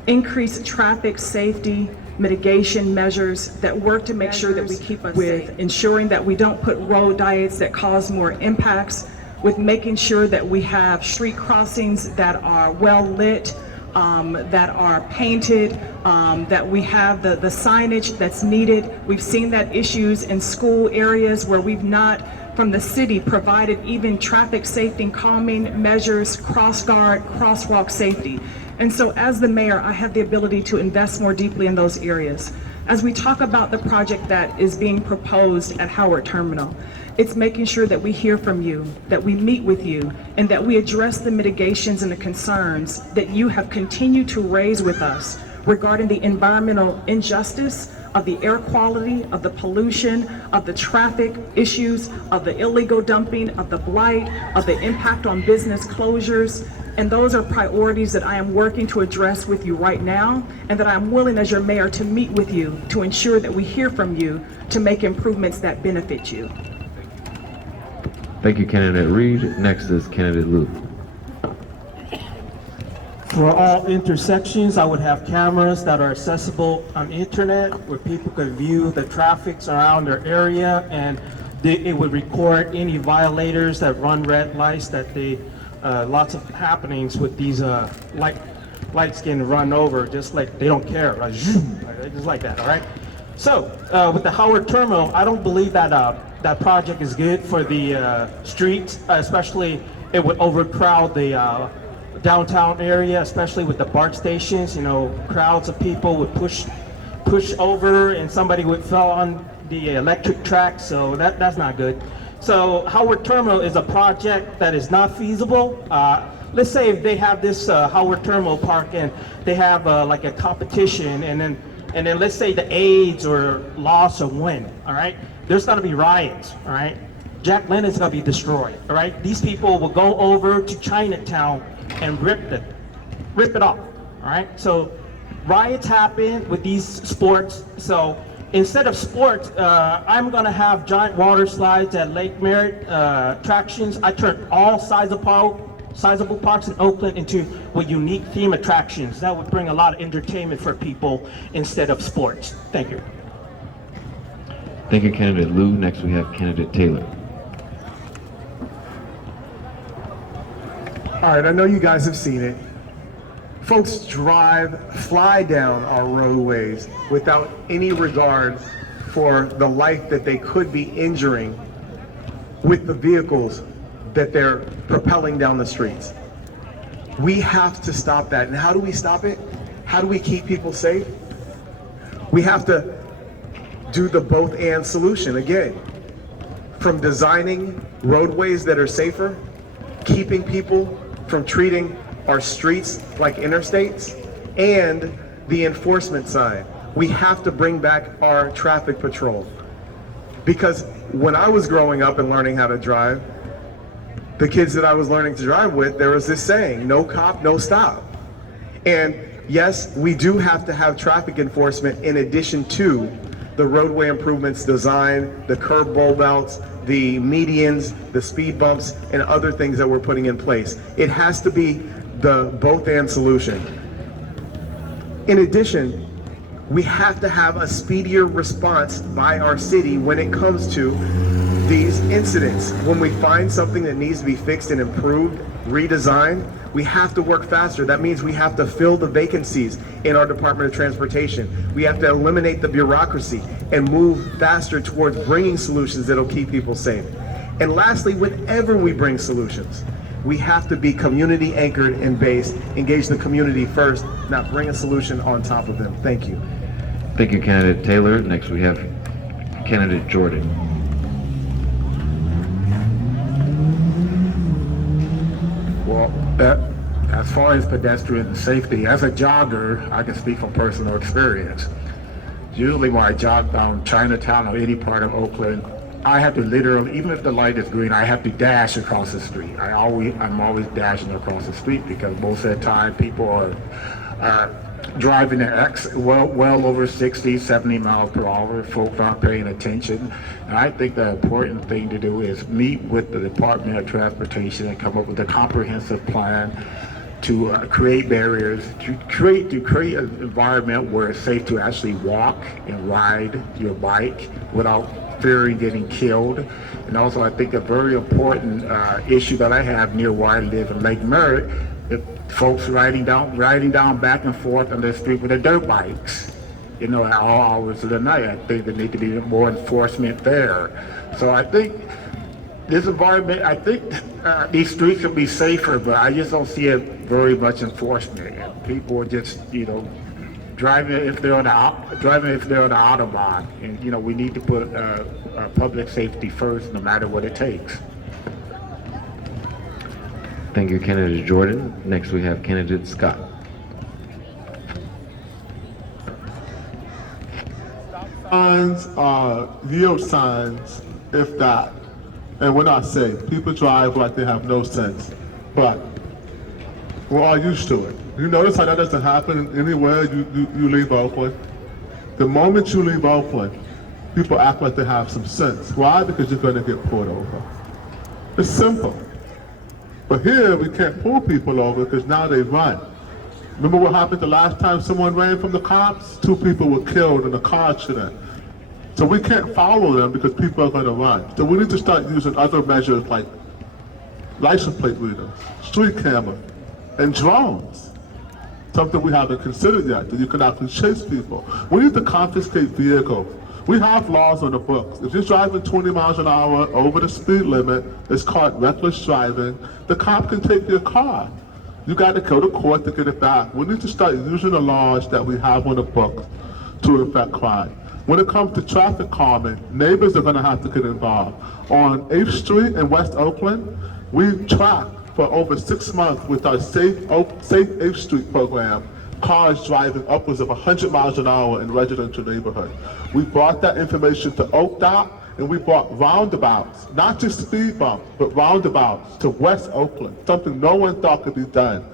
increase traffic safety, mitigation measures that work to make sure that we keep us safe, ensuring that we don't put road diets that cause more impacts, with making sure that we have street crossings that are well lit, that are painted, that we have the signage that's needed. We've seen that issues in school areas where we've not, from the city, provided even traffic safety and calming measures, cross guard, crosswalk safety. And so as the mayor, I have the ability to invest more deeply in those areas. As we talk about the project that is being proposed at Howard Terminal, it's making sure that we hear from you, that we meet with you, and that we address the mitigations and the concerns that you have continued to raise with us regarding the environmental injustice, of the air quality, of the pollution, of the traffic issues, of the illegal dumping, of the blight, of the impact on business closures. And those are priorities that I am working to address with you right now, and that I'm willing as your mayor to meet with you to ensure that we hear from you to make improvements that benefit you. Thank you, candidate Reed. Next is candidate Liu. For all intersections, I would have cameras that are accessible on internet where people could view the traffics around their area, and it would record any violators that run red lights, that they lots of happenings with these lights getting run over, just like they don't care, like, just like that, all right? So with the Howard Terminal, I don't believe that that project is good for the streets, especially it would overcrowd the downtown area, especially with the BART stations. You know, crowds of people would push over, and somebody would fall on the electric track, so that's not good. So Howard Terminal is a project that is not feasible. Let's say if they have this Howard Terminal Park and they have like a competition, and then let's say the AIDS or loss or win, all right? There's gonna be riots, all right? Jack London's gonna be destroyed, all right? These people will go over to Chinatown and rip it off, all right? So riots happen with these sports. So instead of sports, I'm gonna have giant water slides at Lake Merritt attractions. I turned all sizable parks in Oakland into unique theme attractions. That would bring a lot of entertainment for people instead of sports. Thank you. Thank you, candidate Liu. Next we have candidate Taylor. All right, I know you guys have seen it. Folks fly down our roadways without any regard for the life that they could be injuring with the vehicles that they're propelling down the streets. We have to stop that. And how do we stop it? How do we keep people safe? We have to do the both and solution again. From designing roadways that are safer, keeping people from treating our streets like interstates, and the enforcement side. We have to bring back our traffic patrol. Because when I was growing up and learning how to drive, the kids that I was learning to drive with, there was this saying, no cop, no stop. And yes, we do have to have traffic enforcement in addition to the roadway improvements design, the curb bulb outs, the medians, the speed bumps, and other things that we're putting in place. It has to be the both and solution. In addition, we have to have a speedier response by our city when it comes to these incidents. When we find something that needs to be fixed and improved, redesigned, we have to work faster. That means we have to fill the vacancies in our Department of Transportation. We have to eliminate the bureaucracy and move faster towards bringing solutions that'll keep people safe. And lastly, whenever we bring solutions, we have to be community anchored and based, engage the community first, not bring a solution on top of them. Thank you. Thank you, Candidate Taylor. Next we have Candidate Jordan. Well, as far as pedestrian safety, as a jogger, I can speak from personal experience. Usually when I jog down Chinatown or any part of Oakland, I have to literally, even if the light is green, I have to dash across the street. I'm always dashing across the street because most of the time people are driving at well over 60, 70 miles per hour. Folks aren't paying attention. And I think the important thing to do is meet with the Department of Transportation and come up with a comprehensive plan to create barriers, to create an environment where it's safe to actually walk and ride your bike without fearing getting killed. And also I think a very important issue that I have near where I live in Lake Merritt, if folks riding down back and forth on the street with their dirt bikes, you know, at all hours of the night. I think there need to be more enforcement there. So I think this environment, I think these streets will be safer, but I just don't see it very much enforcement. People are just, you know, driving if they're on the Autobahn, and you know we need to put public safety first, no matter what it takes. Thank you, Candidate Jordan. Next we have Candidate Scott. Signs are yield signs, if that. And when I say people drive like they have no sense, but we're all used to it. You notice how that doesn't happen anywhere you leave Oakland? The moment you leave Oakland, people act like they have some sense. Why? Because you're going to get pulled over. It's simple. But here, we can't pull people over because now they run. Remember what happened the last time someone ran from the cops? 2 people were killed in a car accident. So we can't follow them because people are going to run. So we need to start using other measures like license plate readers, street camera, and drones. Something we haven't considered yet, that you can actually chase people. We need to confiscate vehicles. We have laws on the books. If you're driving 20 miles an hour over the speed limit, it's called reckless driving, the cop can take your car. You got to go to court to get it back. We need to start using the laws that we have on the books to affect crime. When it comes to traffic calming, neighbors are going to have to get involved. On 8th Street in West Oakland, we tracked for over 6 months with our Safe 8th Street program, cars driving upwards of 100 miles an hour in residential neighborhoods. We brought that information to ODOT, and we brought roundabouts, not just speed bumps, but roundabouts to West Oakland, something no one thought could be done.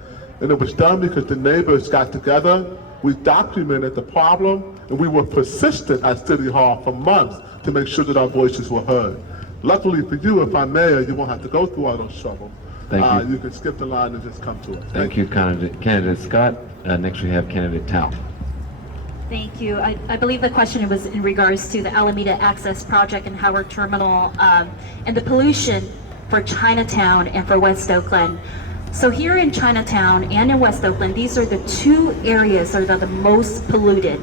And it was done because the neighbors got together, we documented the problem, and we were persistent at City Hall for months to make sure that our voices were heard. Luckily for you, if I'm mayor, you won't have to go through all those troubles. Thank you. You can skip the line and just come to it. Thank you, Candidate Scott. Next we have Candidate Tao. Thank you. I believe the question was in regards to the Alameda Access Project and Howard Terminal and the pollution for Chinatown and for West Oakland. So here in Chinatown and in West Oakland, these are the 2 areas that are the most polluted.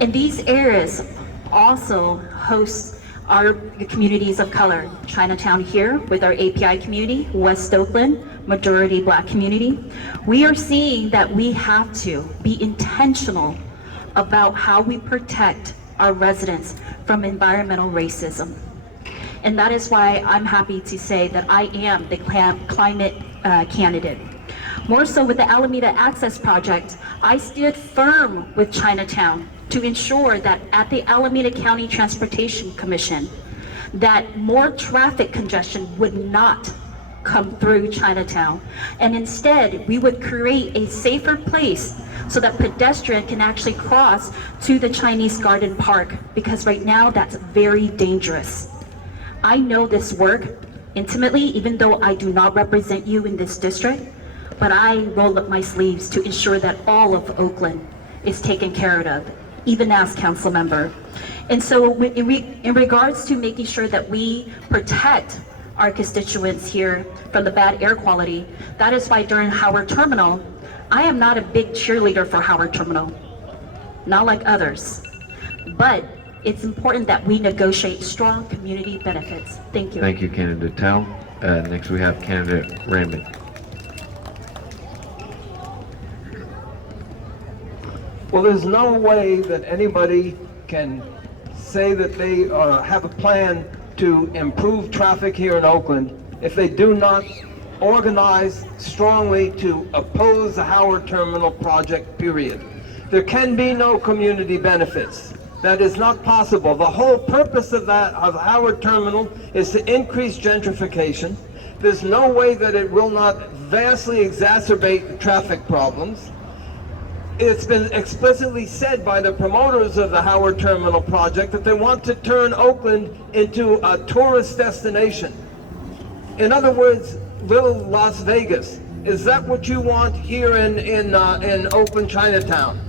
And these areas also host our communities of color. Chinatown here with our API community, West Oakland, majority Black community. We are seeing that we have to be intentional about how we protect our residents from environmental racism. And that is why I'm happy to say that I am the climate candidate. More so with the Alameda Access Project, I stood firm with Chinatown to ensure that at the Alameda County Transportation Commission, that more traffic congestion would not come through Chinatown. And instead, we would create a safer place so that pedestrian can actually cross to the Chinese Garden Park, because right now that's very dangerous. I know this work intimately, even though I do not represent you in this district, but I roll up my sleeves to ensure that all of Oakland is taken care of, even as council member. And so in regards to making sure that we protect our constituents here from the bad air quality, that is why during Howard Terminal, I am not a big cheerleader for Howard Terminal, not like others, but it's important that we negotiate strong community benefits. Thank you. Thank you, Candidate Tao. Next we have Candidate Raymond. Well, there's no way that anybody can say that they have a plan to improve traffic here in Oakland if they do not organize strongly to oppose the Howard Terminal project, period. There can be no community benefits. That is not possible. The whole purpose of Howard Terminal is to increase gentrification. There's no way that it will not vastly exacerbate the traffic problems. It's been explicitly said by the promoters of the Howard Terminal project that they want to turn Oakland into a tourist destination. In other words, little Las Vegas. Is that what you want here in Oakland Chinatown?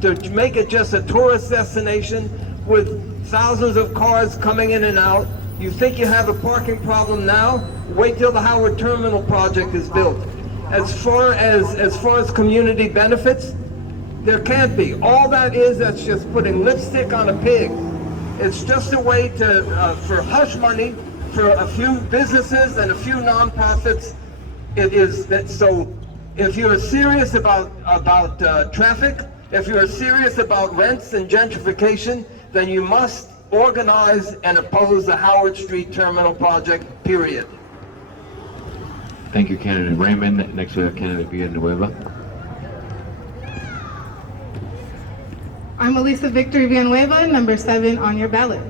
To make it just a tourist destination with thousands of cars coming in and out? You think you have a parking problem now? Wait till the Howard Terminal project is built. As far as community benefits, there can't be. All that is, that's just putting lipstick on a pig. It's just a way to for hush money for a few businesses and a few nonprofits. It is that. So, if you're serious about traffic, if you're serious about rents and gentrification, then you must organize and oppose the Howard Street Terminal project, period. Thank you, Candidate Raymond. Next we have Candidate Villanueva. I'm Elisa Victory Villanueva, number 7 on your ballot.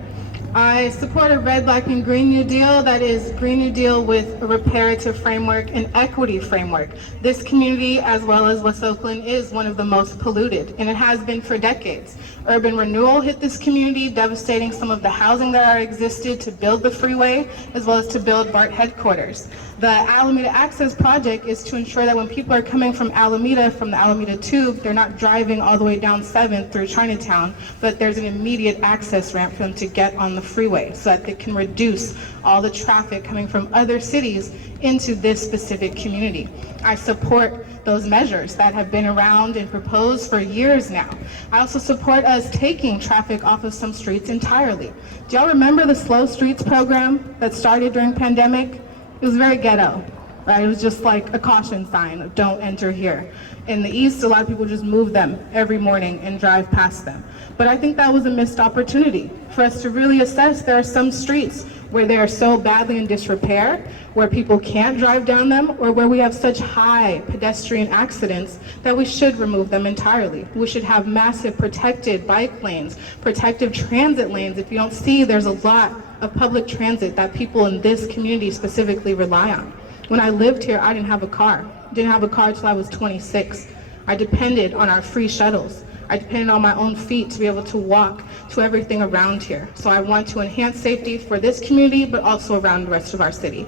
I support a red, black, and green New Deal that is Green New Deal with a reparative framework and equity framework. This community, as well as West Oakland, is one of the most polluted, and it has been for decades. Urban renewal hit this community, devastating some of the housing that existed to build the freeway, as well as to build BART headquarters. The Alameda Access Project is to ensure that when people are coming from Alameda, from the Alameda Tube, they're not driving all the way down 7th through Chinatown, but there's an immediate access ramp for them to get on the freeway so that they can reduce all the traffic coming from other cities into this specific community. I support those measures that have been around and proposed for years now. I also support us taking traffic off of some streets entirely. Do y'all remember the Slow Streets program that started during pandemic? It was very ghetto, right? It was just like a caution sign of don't enter here. In the East, a lot of people just move them every morning and drive past them. But I think that was a missed opportunity for us to really assess. There are some streets where they are so badly in disrepair, where people can't drive down them, or where we have such high pedestrian accidents that we should remove them entirely. We should have massive protected bike lanes, protective transit lanes. If you don't see, there's a lot of public transit that people in this community specifically rely on. When I lived here, I didn't have a car. Didn't have a car till I was 26. I depended on our free shuttles. I depended on my own feet to be able to walk to everything around here. So I want to enhance safety for this community, but also around the rest of our city.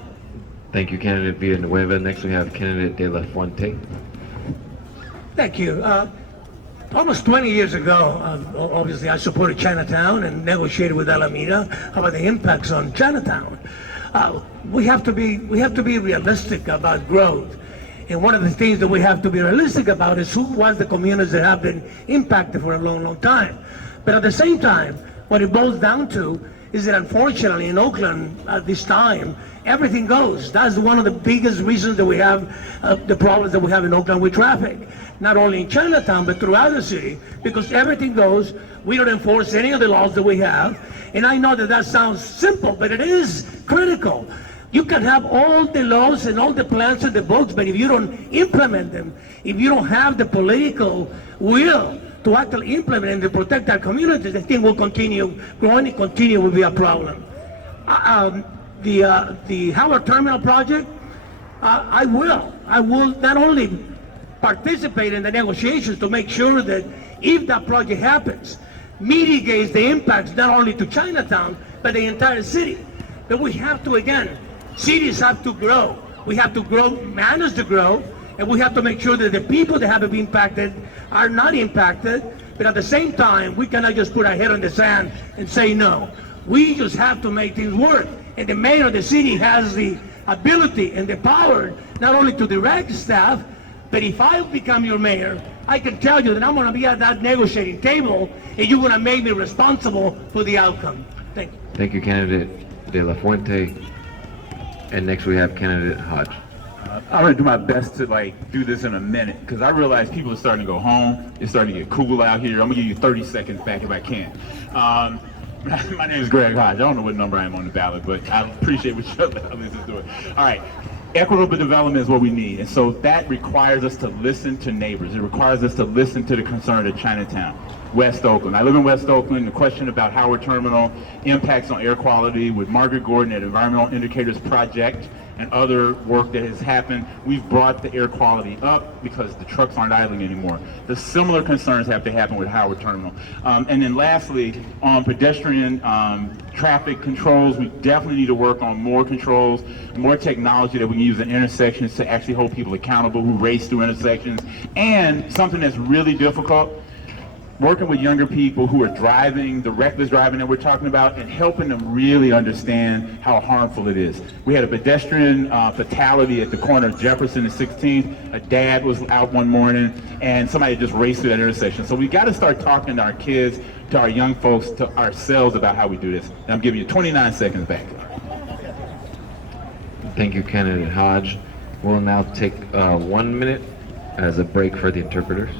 Thank you, Candidate Villanueva. Next we have Candidate De La Fuente. Thank you. Almost 20 years ago, obviously I supported Chinatown and negotiated with Alameda about the impacts on Chinatown. We have to be realistic about growth. And one of the things that we have to be realistic about is who was the communities that have been impacted for a long, long time. But at the same time, what it boils down to is that unfortunately in Oakland at this time, everything goes. That's one of the biggest reasons that we have the problems that we have in Oakland with traffic. Not only in Chinatown, but throughout the city, because everything goes. We don't enforce any of the laws that we have. And I know that sounds simple, but it is critical. You can have all the laws and all the plans in the books, but if you don't implement them, if you don't have the political will to actually implement and to protect our communities, the thing will continue growing and continue will be a problem. The Howard Terminal project, I will not only participate in the negotiations to make sure that if that project happens, mitigates the impacts not only to Chinatown, but the entire city. But we have to, again, cities have to grow. We have to grow, manage to grow, and we have to make sure that the people that have been impacted are not impacted. But at the same time, we cannot just put our head in the sand and say no. We just have to make things work. And the mayor of the city has the ability and the power not only to direct staff, but if I become your mayor, I can tell you that I'm going to be at that negotiating table and you're going to make me responsible for the outcome. Thank you. Thank you, candidate De La Fuente. And next we have candidate Hodge. I'm gonna do my best to do this in a minute because I realize people are starting to go home. It's starting to get cool out here. I'm gonna give you 30 seconds back if I can. My name is Greg Hodge. I don't know what number I am on the ballot, but I appreciate what your others is doing. All right. Equitable development is what we need, and so that requires us to listen to neighbors. It requires us to listen to the concern of Chinatown, West Oakland. I live in West Oakland. The question about Howard Terminal impacts on air quality with Margaret Gordon at Environmental Indicators Project and other work that has happened, we've brought the air quality up because the trucks aren't idling anymore. The similar concerns have to happen with Howard Terminal. And then lastly, on pedestrian traffic controls, we definitely need to work on more controls, more technology that we can use in intersections to actually hold people accountable who race through intersections. And something that's really difficult, working with younger people who are driving, the reckless driving that we're talking about, and helping them really understand how harmful it is. We had a pedestrian fatality at the corner of Jefferson and 16th. A dad was out one morning and somebody just raced through that intersection. So we got to start talking to our kids, to our young folks, to ourselves about how we do this. And I'm giving you 29 seconds back. Thank you, candidate Hodge. We'll now take 1 minute as a break for the interpreters.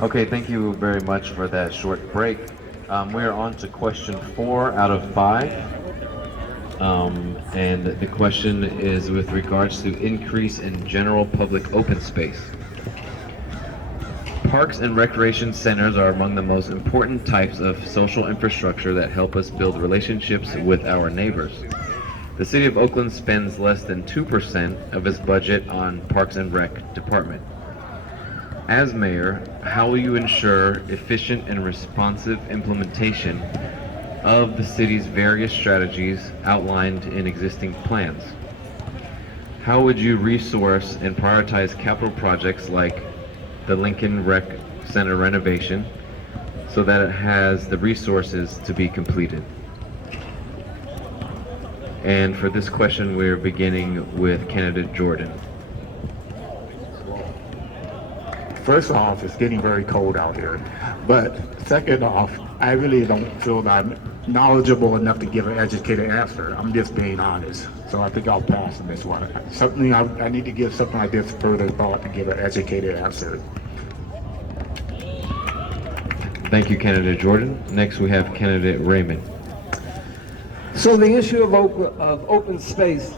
Okay, thank you very much for that short break. We are on to question 4 out of 5. And the question is with regards to increase in general public open space. Parks and recreation centers are among the most important types of social infrastructure that help us build relationships with our neighbors. The City of Oakland spends less than 2% of its budget on Parks and Rec department. As mayor, how will you ensure efficient and responsive implementation of the city's various strategies outlined in existing plans? How would you resource and prioritize capital projects like the Lincoln Rec Center renovation so that it has the resources to be completed? And for this question, we're beginning with candidate Jordan. First off, it's getting very cold out here. But second off, I really don't feel that I'm knowledgeable enough to give an educated answer. I'm just being honest. So I think I'll pass on this one. Something I need to give something like this further thought to give an educated answer. Thank you, candidate Jordan. Next, we have candidate Raymond. So the issue of open space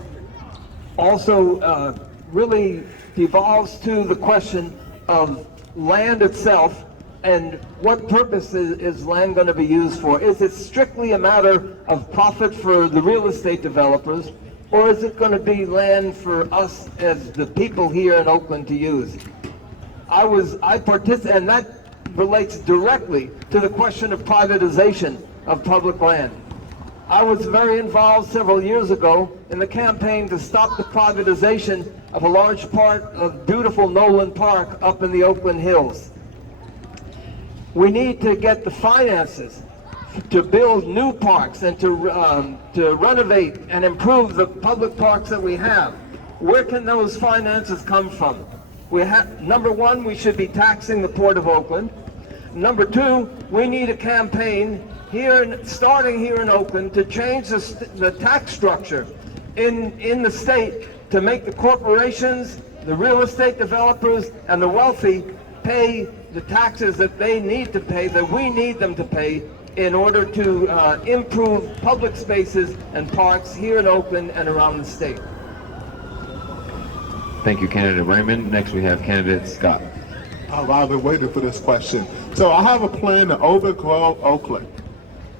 also really devolves to the question of land itself and what purpose is land going to be used for. Is it strictly a matter of profit for the real estate developers, or is it going to be land for us as the people here in Oakland to use? I participate, and that relates directly to the question of privatization of public land. I was very involved several years ago in the campaign to stop the privatization of a large part of beautiful Nolan Park up in the Oakland Hills. We need to get the finances to build new parks and to renovate and improve the public parks that we have. Where can those finances come from? Number one, we should be taxing the Port of Oakland. Number two, we need a campaign starting here in Oakland to change the tax structure in the state to make the corporations, the real estate developers, and the wealthy pay the taxes that they need to pay, that we need them to pay, in order to improve public spaces and parks here in Oakland and around the state. Thank you, candidate Raymond. Next we have candidate Scott. I've been waiting for this question. So I have a plan to overgrow Oakland.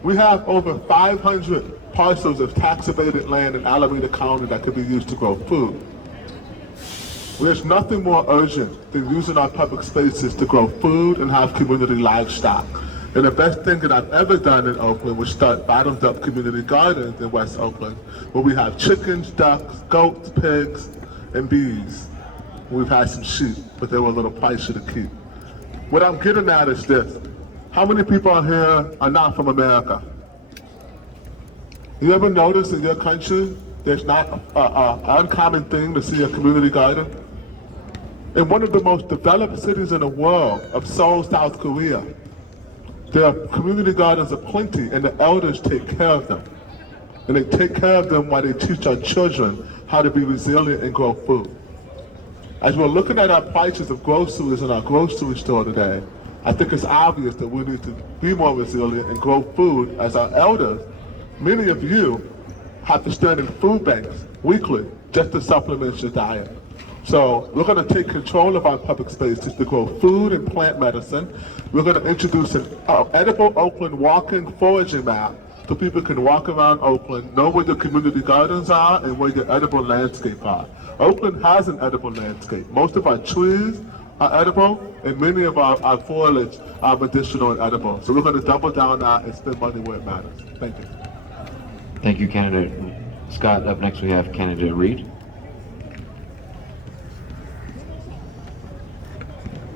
We have over 500 parcels of tax-abated land in Alameda County that could be used to grow food. There's nothing more urgent than using our public spaces to grow food and have community livestock. And the best thing that I've ever done in Oakland was start bottoms-up community gardens in West Oakland, where we have chickens, ducks, goats, pigs, and bees. We've had some sheep, but they were a little pricey to keep. What I'm getting at is this. How many people out here are not from America? You ever notice in your country there's not an uncommon thing to see a community garden? In one of the most developed cities in the world, of Seoul, South Korea, there are community gardens aplenty, and the elders take care of them. And they take care of them while they teach our children how to be resilient and grow food. As we're looking at our prices of groceries in our grocery store today, I think it's obvious that we need to be more resilient and grow food as our elders, many of you, have to stand in food banks weekly just to supplement your diet. So we're going to take control of our public spaces to grow food and plant medicine. We're going to introduce an edible Oakland walking foraging map so people can walk around Oakland, know where the community gardens are and where your edible landscape are. Oakland has an edible landscape. Most of our trees are edible, and many of our foliage are medicinal and edible. So we're going to double down on that and spend money where it matters. Thank you. Thank you, candidate Scott. Up next we have candidate Reed.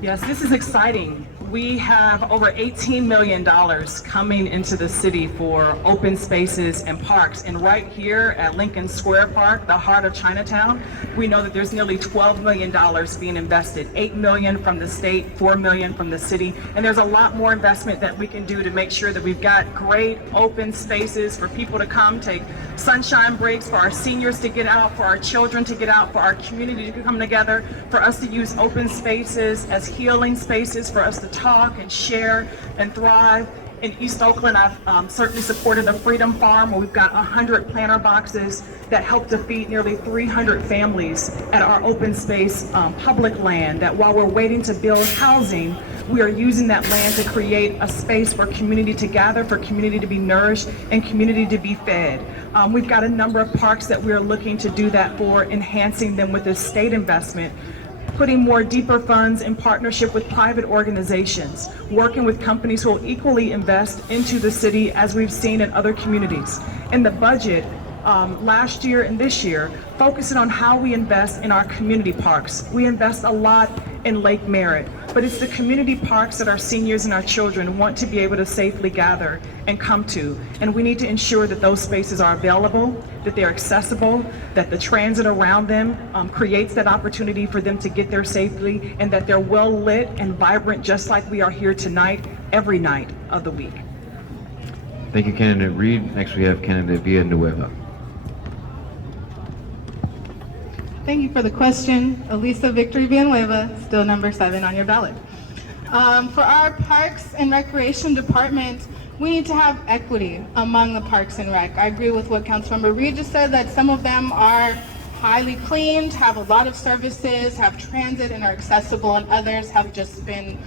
Yes, this is exciting. We have over $18 million coming into the city for open spaces and parks. And right here at Lincoln Square Park, the heart of Chinatown, we know that there's nearly $12 million being invested. $8 million from the state, $4 million from the city. And there's a lot more investment that we can do to make sure that we've got great open spaces for people to come, take sunshine breaks, for our seniors to get out, for our children to get out, for our community to come together, for us to use open spaces as healing spaces, for us to talk and share and thrive. In East Oakland, I've certainly supported the Freedom Farm, where we've got 100 planter boxes that help to feed nearly 300 families at our open space public land, that while we're waiting to build housing, we are using that land to create a space for community to gather, for community to be nourished, and community to be fed. We've got a number of parks that we're looking to do that for, enhancing them with this state investment, putting more deeper funds in partnership with private organizations, working with companies who will equally invest into the city, as we've seen in other communities. In the budget, last year and this year, focusing on how we invest in our community parks. We invest a lot in Lake Merritt, but it's the community parks that our seniors and our children want to be able to safely gather and come to. And we need to ensure that those spaces are available, that they're accessible, that the transit around them creates that opportunity for them to get there safely, and that they're well lit and vibrant, just like we are here tonight, every night of the week. Thank you, candidate Reed. Next we have candidate Villanueva. Thank you for the question. Elisa Victory Villanueva, still number 7 on your ballot. For our Parks and Recreation Department, we need to have equity among the Parks and Rec. I agree with what Councilmember Reed just said, that some of them are highly cleaned, have a lot of services, have transit and are accessible, and others have just been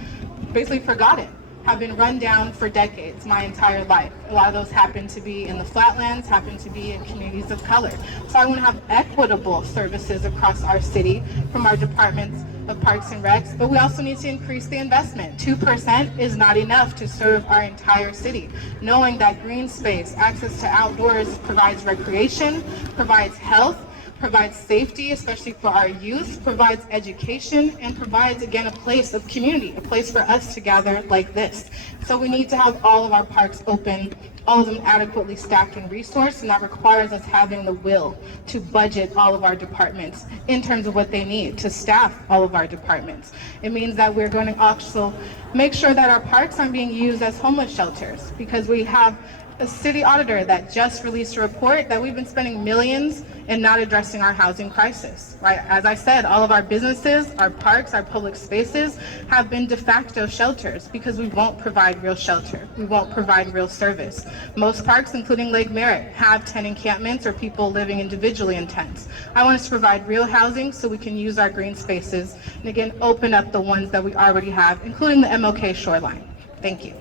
basically forgotten, have been run down for decades, my entire life. A lot of those happen to be in the flatlands, happen to be in communities of color. So I want to have equitable services across our city from our departments of Parks and Recs, but we also need to increase the investment. 2% is not enough to serve our entire city. Knowing that green space, access to outdoors provides recreation, provides health, provides safety, especially for our youth, provides education, and provides, again, a place of community, a place for us to gather like this. So we need to have all of our parks open, all of them adequately staffed and resourced, and that requires us having the will to budget all of our departments in terms of what they need to staff all of our departments. It means that we're going to also make sure that our parks aren't being used as homeless shelters, because we have a city auditor that just released a report that we've been spending millions and not addressing our housing crisis, right? As I said, all of our businesses, our parks, our public spaces have been de facto shelters because we won't provide real shelter. We won't provide real service. Most parks, including Lake Merritt, have tent encampments or people living individually in tents. I want us to provide real housing so we can use our green spaces and again, open up the ones that we already have, including the MLK shoreline. Thank you.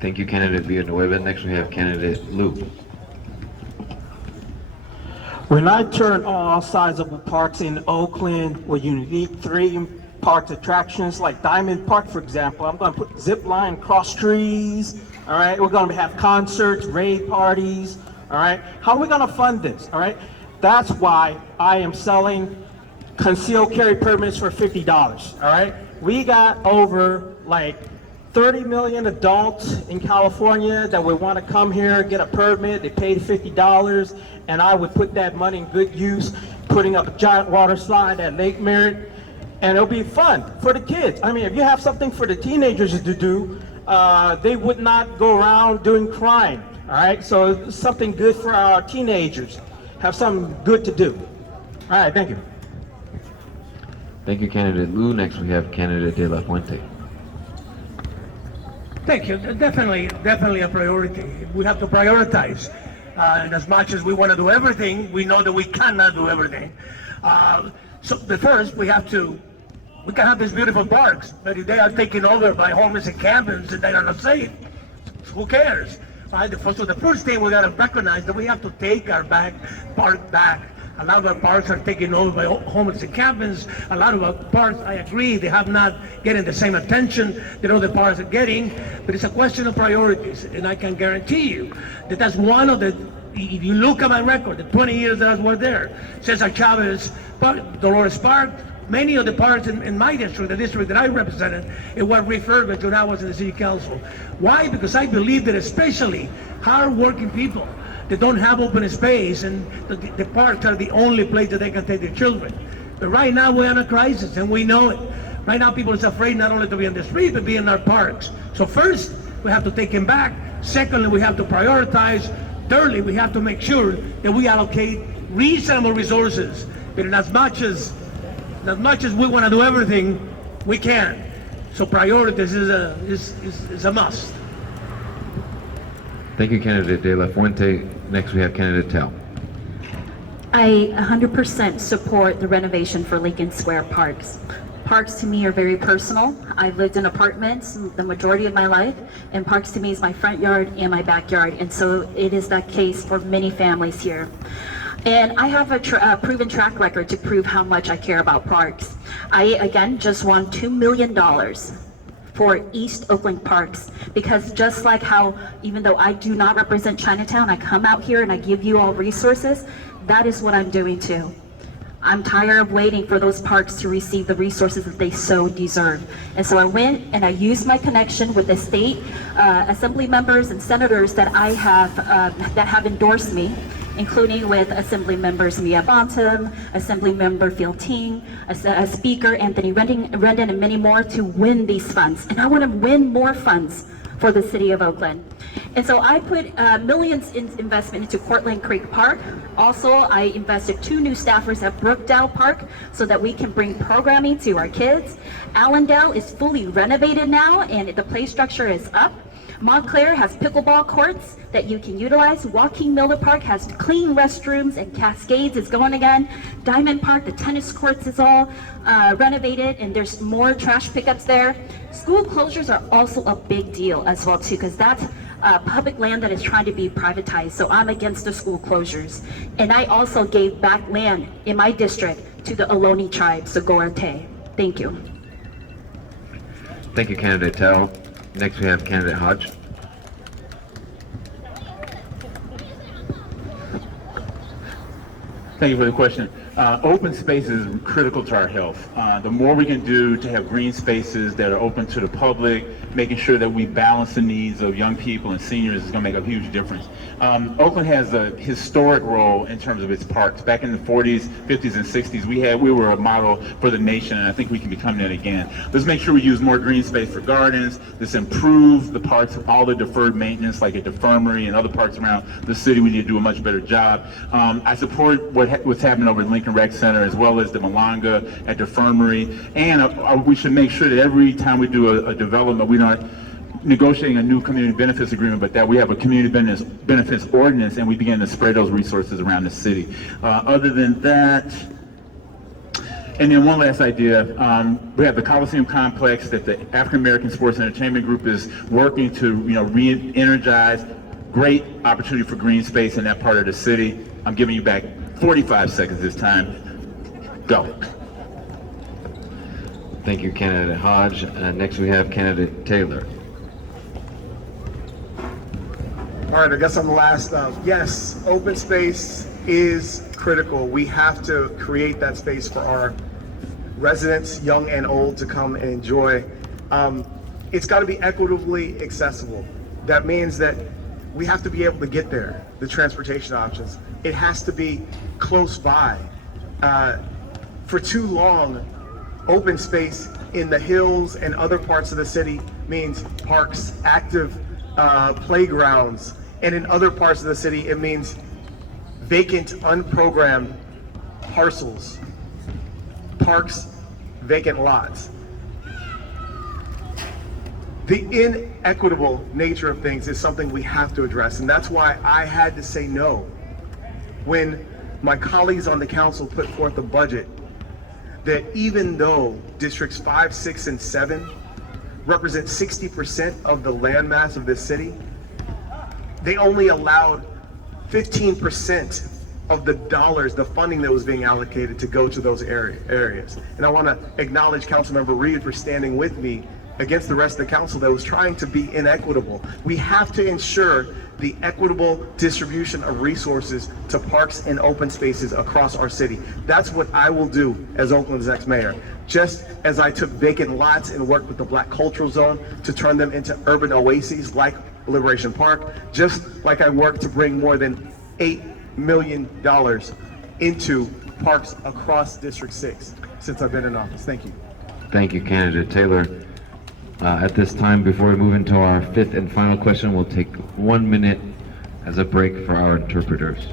Thank you, candidate Villanueva. Next we have candidate Lu. When I turn all sizable parks in Oakland with unique 3 park attractions like Diamond Park, for example, I'm going to put zip line across trees. All right, we're going to have concerts, raid parties. All right, how are we going to fund this? All right, that's why I am selling concealed carry permits for $50. All right, we got over like 30 million adults in California that would want to come here, get a permit. They paid $50, and I would put that money in good use, putting up a giant water slide at Lake Merritt, and it'll be fun for the kids. I mean, if you have something for the teenagers to do, they would not go around doing crime, all right? So it's something good for our teenagers. Have something good to do. All right, thank you. Thank you, candidate Lu. Next we have candidate De La Fuente. Thank you. Definitely a priority. We have to prioritize. And as much as we want to do everything, we know that we cannot do everything. So the first, we can have these beautiful parks, but if they are taken over by homeless encampments and they are not safe, who cares? Right? So the first thing we got to recognize that we have to take our park back. A lot of our parks are taken over by homeless encampments. A lot of our parks, I agree, they have not getting the same attention that other parks are getting, but it's a question of priorities, and I can guarantee you that that's one of the, if you look at my record, the 20 years that I was there, Cesar Chavez Park, Dolores Park, many of the parks in my district, the district that I represented, it was refurbished when I was in the city council. Why? Because I believe that especially hard-working people that don't have open space, and the parks are the only place that they can take their children. But right now we're in a crisis, and we know it. Right now people are afraid not only to be on the street, but be in our parks. So first, we have to take them back. Secondly, we have to prioritize. Thirdly, we have to make sure that we allocate reasonable resources. But as much as we want to do everything, we can't. So priorities is a must. Thank you, candidate De La Fuente. Next we have candidate Tao. I 100% support the renovation for Lincoln Square parks. Parks to me are very personal. I've lived in apartments the majority of my life, and parks to me is my front yard and my backyard, and so it is that case for many families here. And I have a proven track record to prove how much I care about parks. I, again, just won $2 million for East Oakland parks, because just like how, even though I do not represent Chinatown, I come out here and I give you all resources, that is what I'm doing too. I'm tired of waiting for those parks to receive the resources that they so deserve. And so I went and I used my connection with the state assembly members and senators that I have, that have endorsed me, including with Assembly Members Mia Bantam, Assembly Member Phil Ting, Speaker Anthony Rendon, and many more to win these funds. And I want to win more funds for the city of Oakland. And so I put millions in investment into Cortland Creek Park. Also, I invested 2 new staffers at Brookdale Park so that we can bring programming to our kids. Allendale is fully renovated now, and the play structure is up. Montclair has pickleball courts that you can utilize. Joaquin Miller Park has clean restrooms, and Cascades is going again. Diamond Park, the tennis courts is all renovated, and there's more trash pickups there. School closures are also a big deal as well too, because that's public land that is trying to be privatized. So I'm against the school closures. And I also gave back land in my district to the Ohlone tribe, so Gorate. Thank you. Thank you, candidate Tao. Next we have candidate Hodge. Thank you for the question. Open space is critical to our health. The more we can do to have green spaces that are open to the public, making sure that we balance the needs of young people and seniors is going to make a huge difference. Oakland has a historic role in terms of its parks. Back in the 40s, 50s, and 60s, we were a model for the nation, and I think we can become that again. Let's make sure we use more green space for gardens. Let's improve the parks, all the deferred maintenance, like at the Infirmary and other parks around the city. We need to do a much better job. I support what's happening over at Lincoln Rec Center, as well as the Malanga at the Infirmary. And we should make sure that every time we do a development, we're not negotiating a new community benefits agreement, but that we have a community benefits ordinance and we begin to spread those resources around the city. Other than that, and then one last idea, we have the Coliseum complex that the African American Sports Entertainment Group is working to re-energize. Great opportunity for green space in that part of the city. I'm giving you back 45 seconds this time. Go. Thank you, candidate Hodge. Next we have candidate Taylor. All right, I guess I'm the last. Yes, open space is critical. We have to create that space for our residents, young and old, to come and enjoy. It's got to be equitably accessible. That means that we have to be able to get there, the transportation options. It has to be close by. For too long, open space in the hills and other parts of the city means parks, active playgrounds, and in other parts of the city it means vacant, unprogrammed parcels, parks, vacant lots. The inequitable nature of things is something we have to address, and that's why I had to say no when my colleagues on the council put forth a budget that, even though districts 5, 6, and 7 represent 60% of the landmass of this city, they only allowed 15% of the dollars, the funding that was being allocated, to go to those areas. And I want to acknowledge Councilmember Reed for standing with me against the rest of the council that was trying to be inequitable. We have to ensure the equitable distribution of resources to parks and open spaces across our city. That's what I will do as Oakland's next mayor. Just as I took vacant lots and worked with the Black Cultural Zone to turn them into urban oases like Liberation Park, just like I worked to bring more than $8 million into parks across District 6 since I've been in office. Thank you. Thank you, candidate Taylor. At this time, before we move into our fifth and final question, we'll take 1 minute as a break for our interpreters.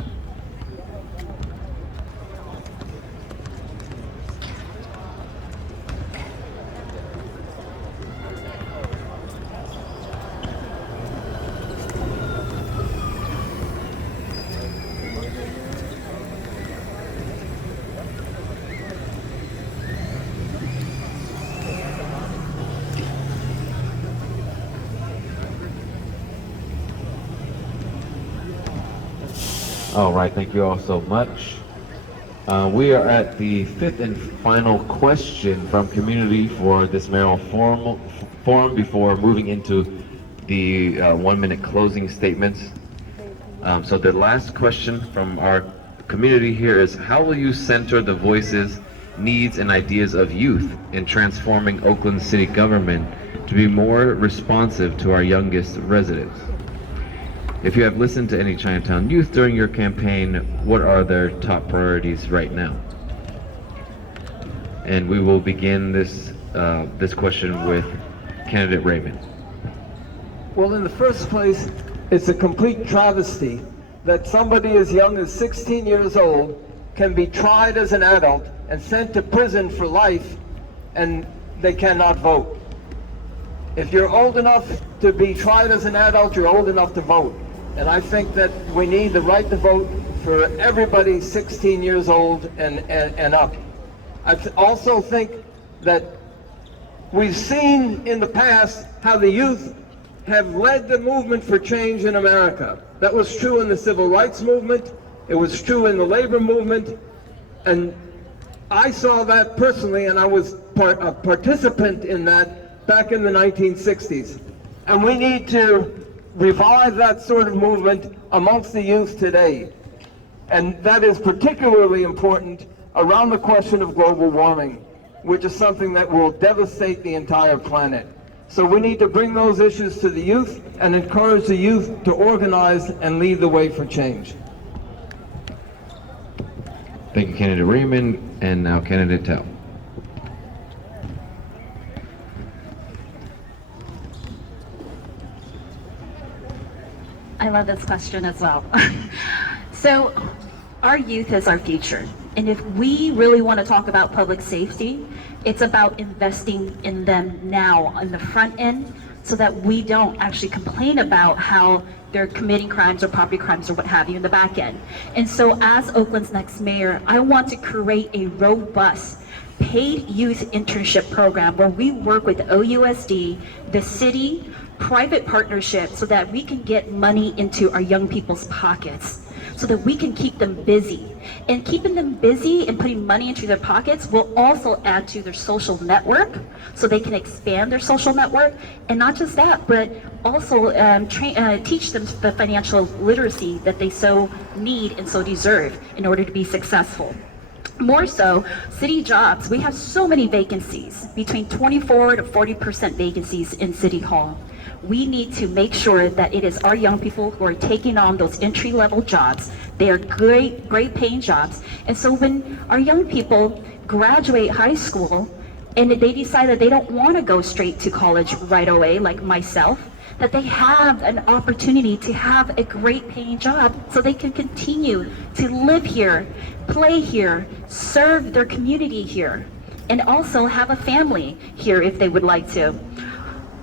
All right, thank you all so much. We are at the fifth and final question from community for this mayoral forum before moving into the 1 minute closing statements. So the last question from our community here is, how will you center the voices, needs, and ideas of youth in transforming Oakland city government to be more responsive to our youngest residents? If you have listened to any Chinatown youth during your campaign, what are their top priorities right now? And we will begin this question with candidate Raymond. Well, in the first place, it's a complete travesty that somebody as young as 16 years old can be tried as an adult and sent to prison for life, and they cannot vote. If you're old enough to be tried as an adult, you're old enough to vote. And I think that we need the right to vote for everybody 16 years old and up. I also think that we've seen in the past how the youth have led the movement for change in America. That was true in the civil rights movement. It was true in the labor movement. And I saw that personally, and I was a participant in that back in the 1960s. And we need to revive that sort of movement amongst the youth today. And that is particularly important around the question of global warming, which is something that will devastate the entire planet. So we need to bring those issues to the youth and encourage the youth to organize and lead the way for change. Thank you, candidate Raymond, and now candidate Tao. I love this question as well. So, our youth is our future. And if we really want to talk about public safety, it's about investing in them now on the front end so that we don't actually complain about how they're committing crimes or property crimes or what have you in the back end. And so as Oakland's next mayor, I want to create a robust paid youth internship program where we work with OUSD, the city, private partnerships so that we can get money into our young people's pockets, so that we can keep them busy. And keeping them busy and putting money into their pockets will also add to their social network, so they can expand their social network. And not just that, but also teach them the financial literacy that they so need and so deserve in order to be successful. More so, city jobs, we have so many vacancies, between 24 to 40% vacancies in City Hall. We need to make sure that it is our young people who are taking on those entry-level jobs. They are great paying jobs. And so when our young people graduate high school and they decide that they don't want to go straight to college right away, like myself, that they have an opportunity to have a great paying job so they can continue to live here, play here, serve their community here, and also have a family here if they would like to.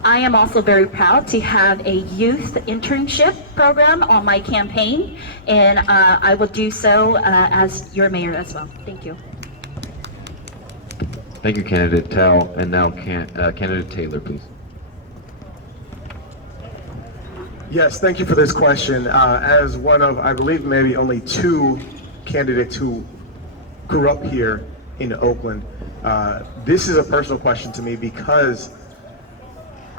I am also very proud to have a youth internship program on my campaign, and I will do so as your mayor as well. Thank you. Thank you, candidate Tao, and now candidate Taylor, please. Yes, thank you for this question. As one of, I believe, maybe only two candidates who grew up here in Oakland, this is a personal question to me because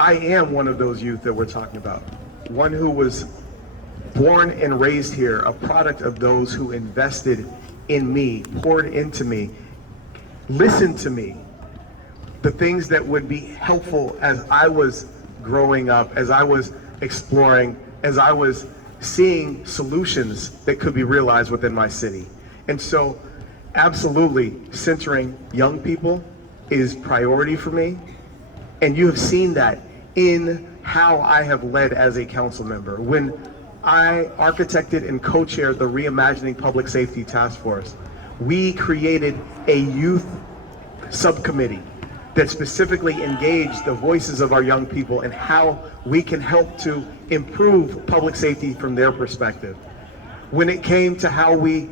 I am one of those youth that we're talking about. One who was born and raised here, a product of those who invested in me, poured into me, listened to me, the things that would be helpful as I was growing up, as I was exploring, as I was seeing solutions that could be realized within my city. And so absolutely centering young people is priority for me. And you have seen that in how I have led as a council member. When I architected and co-chaired the Reimagining Public Safety Task Force, we created a youth subcommittee that specifically engaged the voices of our young people and how we can help to improve public safety from their perspective. When it came to how we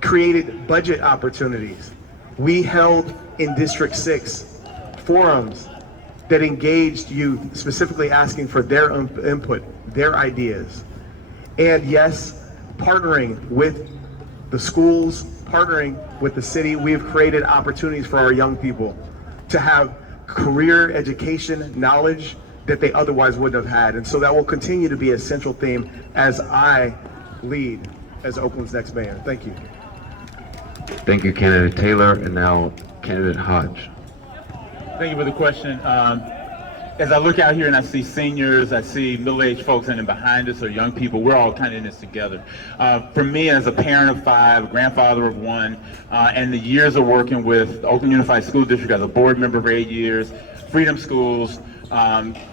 created budget opportunities, we held in District 6 forums that engaged youth, specifically asking for their input, their ideas. And yes, partnering with the schools, partnering with the city, we have created opportunities for our young people to have career education, knowledge that they otherwise wouldn't have had. And so that will continue to be a central theme as I lead as Oakland's next mayor. Thank you. Thank you, candidate Taylor, and now candidate Hodge. Thank you for the question. As I look out here and I see seniors, I see middle-aged folks, and then behind us are young people. We're all kind of in this together. For me, as a parent of 5, grandfather of 1, and the years of working with the Oakland Unified School District as a board member for 8 years, Freedom Schools,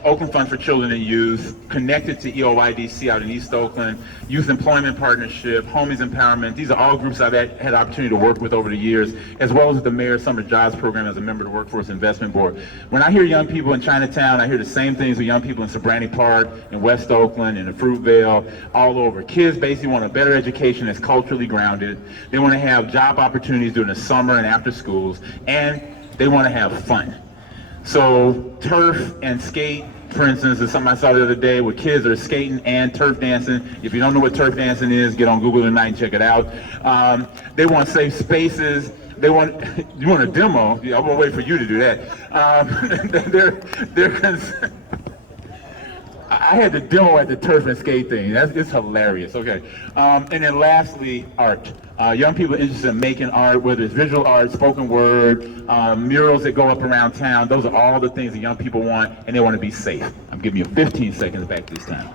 Oakland Fund for Children and Youth, connected to EOYDC out in East Oakland, Youth Employment Partnership, Homies Empowerment. These are all groups I've had the opportunity to work with over the years, as well as the Mayor's Summer Jobs Program as a member of the Workforce Investment Board. When I hear young people in Chinatown, I hear the same things with young people in Sobrani Park, in West Oakland, in the Fruitvale, all over. Kids basically want a better education that's culturally grounded. They want to have job opportunities during the summer and after schools, and they want to have fun. So turf and skate, for instance, is something I saw the other day where kids are skating and turf dancing. If you don't know what turf dancing is, get on Google tonight and check it out. They want safe spaces. They want, you want a demo? Yeah, I'm gonna wait for you to do that. I had the demo at the turf and skate thing. It's hilarious. Okay, and then lastly, art. Young people interested in making art, whether it's visual art, spoken word, murals that go up around town. Those are all the things that young people want, and they want to be safe. I'm giving you 15 seconds back this time.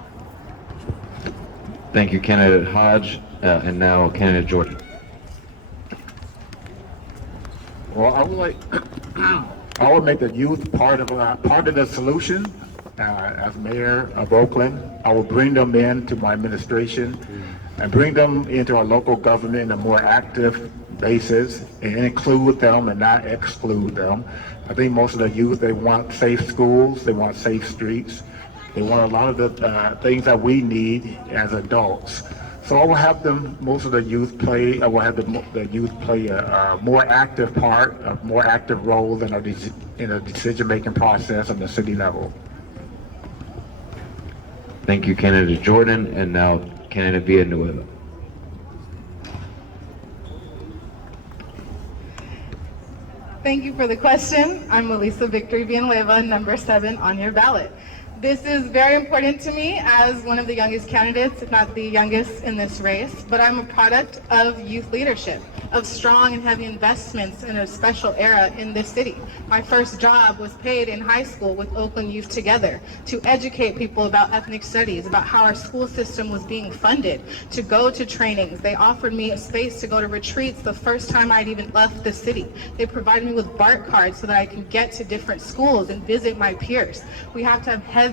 Thank you, candidate Hodge, and now candidate Jordan. Well, I would make the youth part of the solution. As mayor of Oakland, I will bring them into my administration and bring them into our local government in a more active basis and include them and not exclude them. I think most of the youth, they want safe schools, they want safe streets, they want a lot of the things that we need as adults. So I will have them, most of the youth play, I will have the youth play a more active part, a more active role in a decision-making process on the city level. Thank you, candidate Jordan, and now candidate Villanueva. Thank you for the question. I'm Melissa Victory Villanueva, number 7 on your ballot. This is very important to me as one of the youngest candidates, if not the youngest in this race, but I'm a product of youth leadership, of strong and heavy investments in a special era in this city. My first job was paid in high school with Oakland Youth Together to educate people about ethnic studies, about how our school system was being funded, to go to trainings. They offered me a space to go to retreats the first time I'd even left the city. They provided me with BART cards so that I can get to different schools and visit my peers. We have to have heavy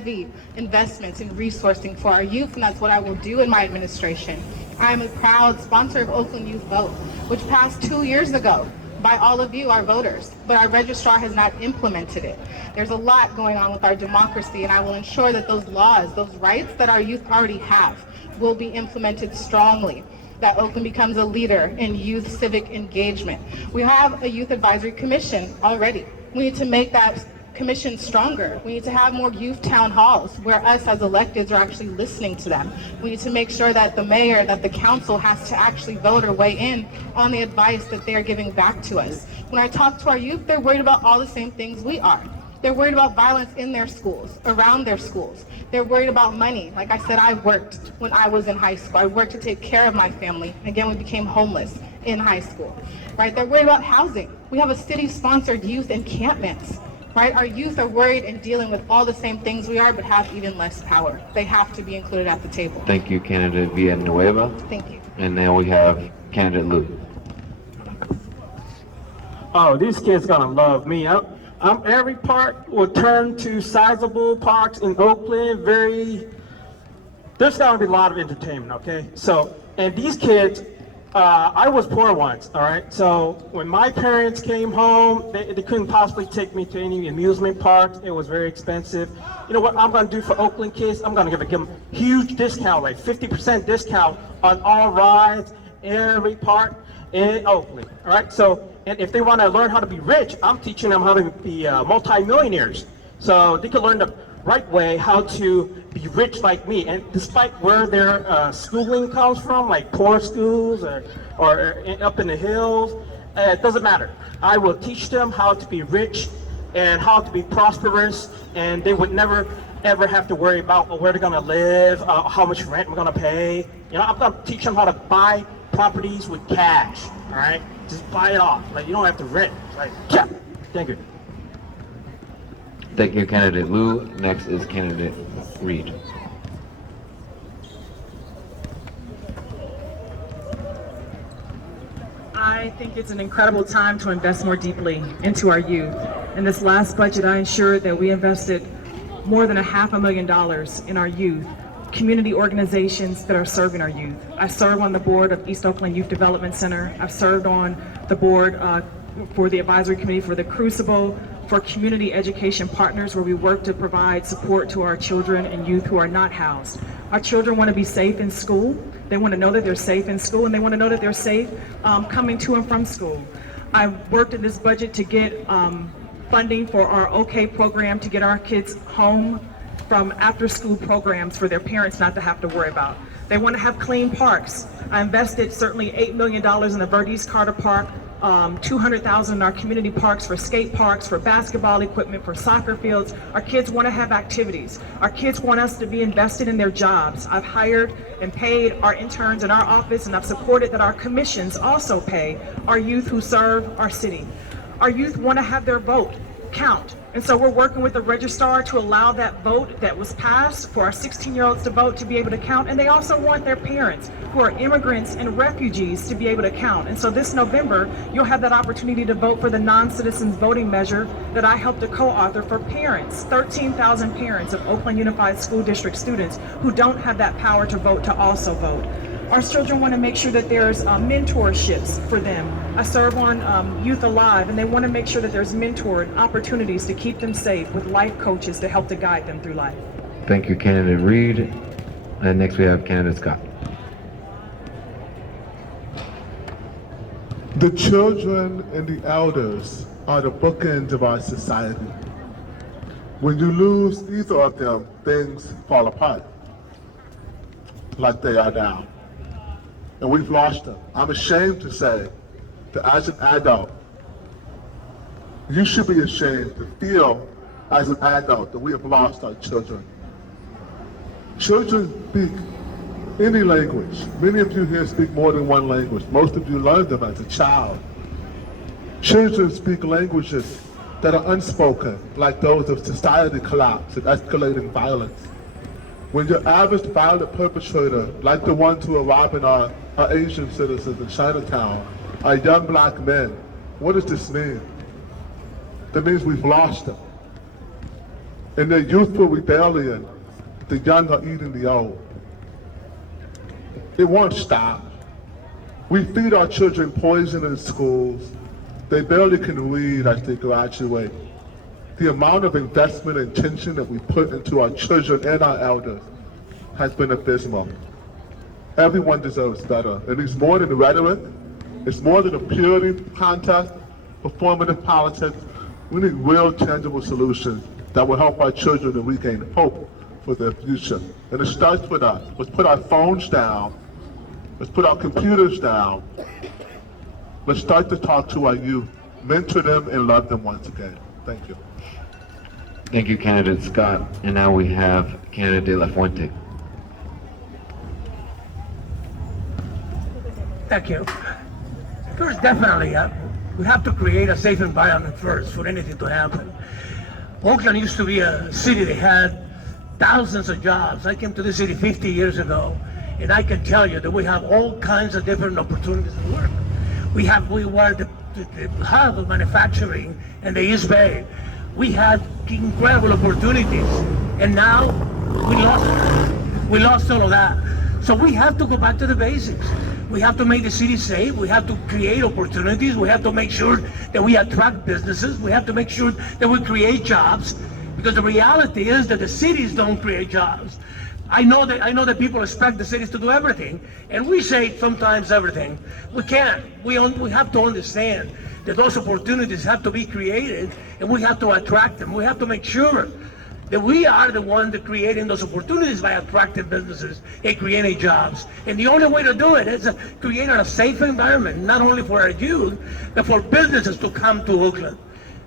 investments in resourcing for our youth, and that's what I will do in my administration. I am a proud sponsor of Oakland Youth Vote, which passed 2 years ago by all of you, our voters, but our registrar has not implemented it. There's a lot going on with our democracy, and I will ensure that those laws, those rights that our youth already have, will be implemented strongly, that Oakland becomes a leader in youth civic engagement. We have a youth advisory commission already. We need to make that commission stronger. We need to have more youth town halls where us as electeds are actually listening to them. We need to make sure that the mayor, that the council has to actually vote or weigh in on the advice that they're giving back to us. When I talk to our youth, they're worried about all the same things we are. They're worried about violence in their schools, around their schools. They're worried about money. Like I said, I worked when I was in high school. I worked to take care of my family. Again, we became homeless in high school, right? They're worried about housing. We have a city-sponsored youth encampments. Right? Our youth are worried and dealing with all the same things we are, but have even less power. They have to be included at the table. Thank you, candidate Villanueva. Thank you. And now we have candidate Lou. Oh, these kids gonna love me. Every park will turn to sizable parks in Oakland. There's gonna be a lot of entertainment, okay? So, and these kids, I was poor once, all right? So when my parents came home, they couldn't possibly take me to any amusement parks. It was very expensive. You know what I'm gonna do for Oakland kids? I'm gonna give them huge discount, like 50% discount on all rides, every park in Oakland, all right? So, and if they wanna learn how to be rich, I'm teaching them how to be multi-millionaires. So they can learn the right way how to be rich like me, and despite where their schooling comes from, like poor schools or up in the hills, it doesn't matter. I will teach them how to be rich and how to be prosperous, and they would never ever have to worry about where they're gonna live, how much rent we're gonna pay. You know, I'm gonna teach them how to buy properties with cash, all right? Just buy it off, like you don't have to rent. Like, yeah. Thank you. Thank you, candidate Lou. Next is candidate Reed. I think it's an incredible time to invest more deeply into our youth. In this last budget, I ensured that we invested more than $500,000 in our youth, community organizations that are serving our youth. I serve on the board of East Oakland Youth Development Center. I've served on the board for the advisory committee for the Crucible, for community education partners, where we work to provide support to our children and youth who are not housed. Our children want to be safe in school. They want to know that they're safe in school, and they want to know that they're safe coming to and from school. I worked in this budget to get funding for our OK program to get our kids home from after-school programs for their parents not to have to worry about. They want to have clean parks. I invested certainly $8 million in the Verdes Carter Park $200,000 in our community parks for skate parks, for basketball equipment, for soccer fields. Our kids want to have activities. Our kids want us to be invested in their jobs. I've hired and paid our interns in our office, and I've supported that our commissions also pay our youth who serve our city. Our youth want to have their vote count. And so we're working with the registrar to allow that vote that was passed for our 16-year-olds to vote to be able to count. And they also want their parents who are immigrants and refugees to be able to count. And so this November, you'll have that opportunity to vote for the non-citizens voting measure that I helped to co-author for parents, 13,000 parents of Oakland Unified School District students who don't have that power to vote to also vote. Our children want to make sure that there's mentorships for them. I serve on Youth Alive, and they want to make sure that there's mentored opportunities to keep them safe with life coaches to help to guide them through life. Thank you, candidate Reed. And next we have candidate Scott. The children and the elders are the bookends of our society. When you lose either of them, things fall apart, like they are now. And we've lost them. I'm ashamed to say that as an adult, you should be ashamed to feel as an adult that we have lost our children. Children speak any language. Many of you here speak more than one language. Most of you learned them as a child. Children speak languages that are unspoken, like those of society collapse and escalating violence. When your average violent perpetrator, like the ones who are robbing our Asian citizens in Chinatown, are young black men, what does this mean? That means we've lost them. In their youthful rebellion, the young are eating the old. It won't stop. We feed our children poison in schools. They barely can read as they graduate. The amount of investment and attention that we put into our children and our elders has been abysmal. Everyone deserves better. And it's more than rhetoric. It's more than a purity contest, performative politics. We need real, tangible solutions that will help our children to regain hope for their future. And it starts with us. Let's put our phones down. Let's put our computers down. Let's start to talk to our youth, mentor them, and love them once again. Thank you. Thank you, candidate Scott. And now we have candidate De La Fuente. Thank you. First, definitely, we have to create a safe environment first for anything to happen. Oakland used to be a city that had thousands of jobs. I came to the city 50 years ago, and I can tell you that we have all kinds of different opportunities to work. We were the hub of manufacturing in the East Bay. We had incredible opportunities, and now we lost all of that. So we have to go back to the basics. We have to make the city safe. We have to create opportunities. We have to make sure that we attract businesses. We have to make sure that we create jobs, because the reality is that the cities don't create jobs. I know that people expect the cities to do everything, and we say sometimes everything. We can't. We have to understand that those opportunities have to be created, and we have to attract them. We have to make sure that we are the ones that creating those opportunities by attracting businesses and creating jobs. And the only way to do it is create a safe environment, not only for our youth, but for businesses to come to Oakland.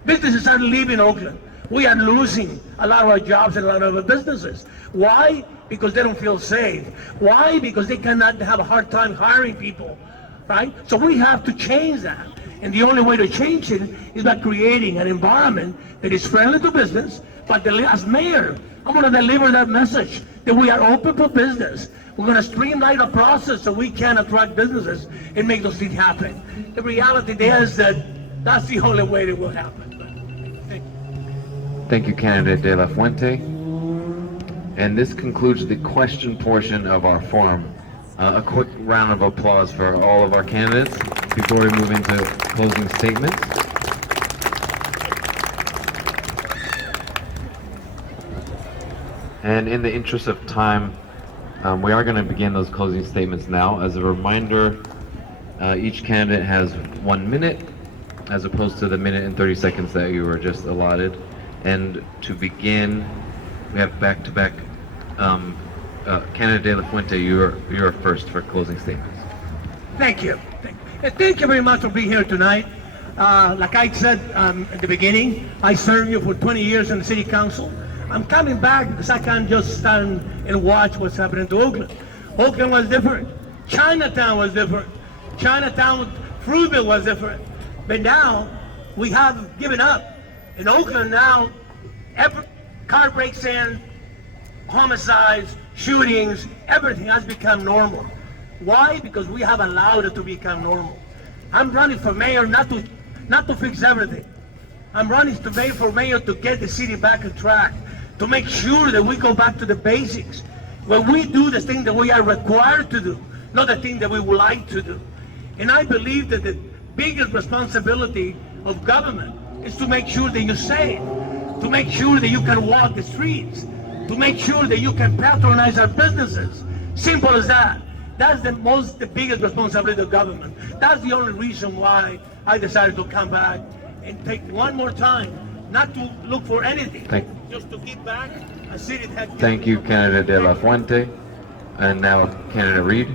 Businesses are leaving Oakland. We are losing a lot of our jobs and a lot of our businesses. Why? Because they don't feel safe. Why? Because they cannot have a hard time hiring people, right? So we have to change that. And the only way to change it is by creating an environment that is friendly to business. But as mayor, I'm going to deliver that message that we are open for business. We're going to streamline the process so we can attract businesses and make those things happen. The reality is that that's the only way it will happen. Thank you, candidate De La Fuente. And this concludes the question portion of our forum. A quick round of applause for all of our candidates before we move into closing statements. And in the interest of time, we are going to begin those closing statements now. As a reminder, each candidate has 1 minute, as opposed to the minute and 30 seconds that you were just allotted. And to begin, we have back-to-back. Candidate De La Fuente, you're first for closing statements. Thank you. Thank you very much for being here tonight. Like I said at the beginning, I served you for 20 years in the city council. I'm coming back because I can't just stand and watch what's happening to Oakland. Oakland was different. Chinatown was different. Chinatown, Fruitville was different. But now, we have given up. In Oakland now, every car breaks in, homicides, shootings, everything has become normal. Why? Because we have allowed it to become normal. I'm running for mayor not to fix everything. I'm running for mayor to get the city back on track, to make sure that we go back to the basics. When we do the thing that we are required to do, not the thing that we would like to do. And I believe that the biggest responsibility of government is to make sure that you're safe, to make sure that you can walk the streets, to make sure that you can patronize our businesses. Simple as that. That's the biggest responsibility of government. That's the only reason why I decided to come back and take one more time, not to look for anything, just to give back a city that had. Thank you, Candidate De La Fuente. And now, Candidate Reed.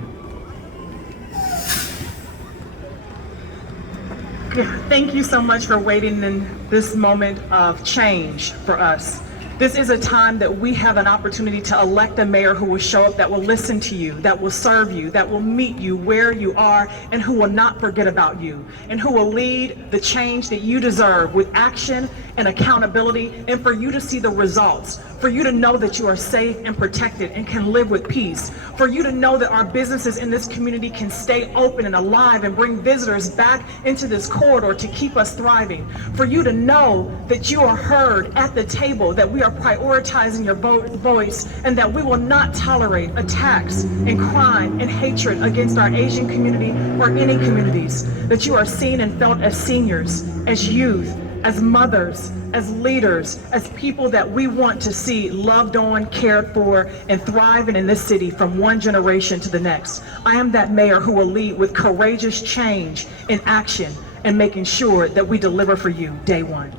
Thank you so much for waiting in this moment of change for us. This is a time that we have an opportunity to elect a mayor who will show up, that will listen to you, that will serve you, that will meet you where you are, and who will not forget about you, and who will lead the change that you deserve with action and accountability, and for you to see the results, for you to know that you are safe and protected and can live with peace, for you to know that our businesses in this community can stay open and alive and bring visitors back into this corridor to keep us thriving, for you to know that you are heard at the table, that we are prioritizing your voice, and that we will not tolerate attacks and crime and hatred against our Asian community or any communities, that you are seen and felt as seniors, as youth, as mothers, as leaders, as people that we want to see loved on, cared for, and thriving in this city from one generation to the next. I am that mayor who will lead with courageous change in action and making sure that we deliver for you day one.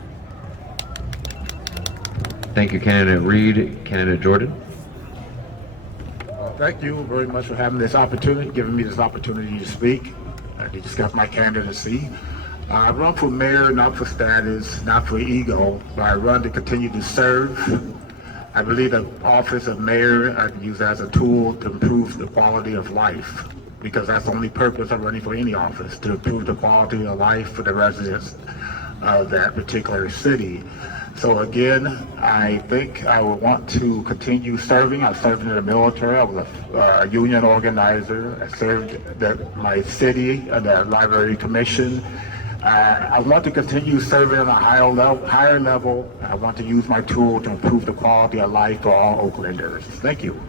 Thank you, Candidate Reed. Candidate Jordan. Thank you very much for having this opportunity, giving me this opportunity to speak, to discuss my candidacy. I run for mayor, not for status, not for ego, but I run to continue to serve. I believe the office of mayor I can use as a tool to improve the quality of life, because that's the only purpose of running for any office, to improve the quality of life for the residents of that particular city. So again, I think I would want to continue serving. I served in the military. I was a union organizer. I served my city, the library commission. I want to continue serving on a higher level. I want to use my tool to improve the quality of life for all Oaklanders. Thank you.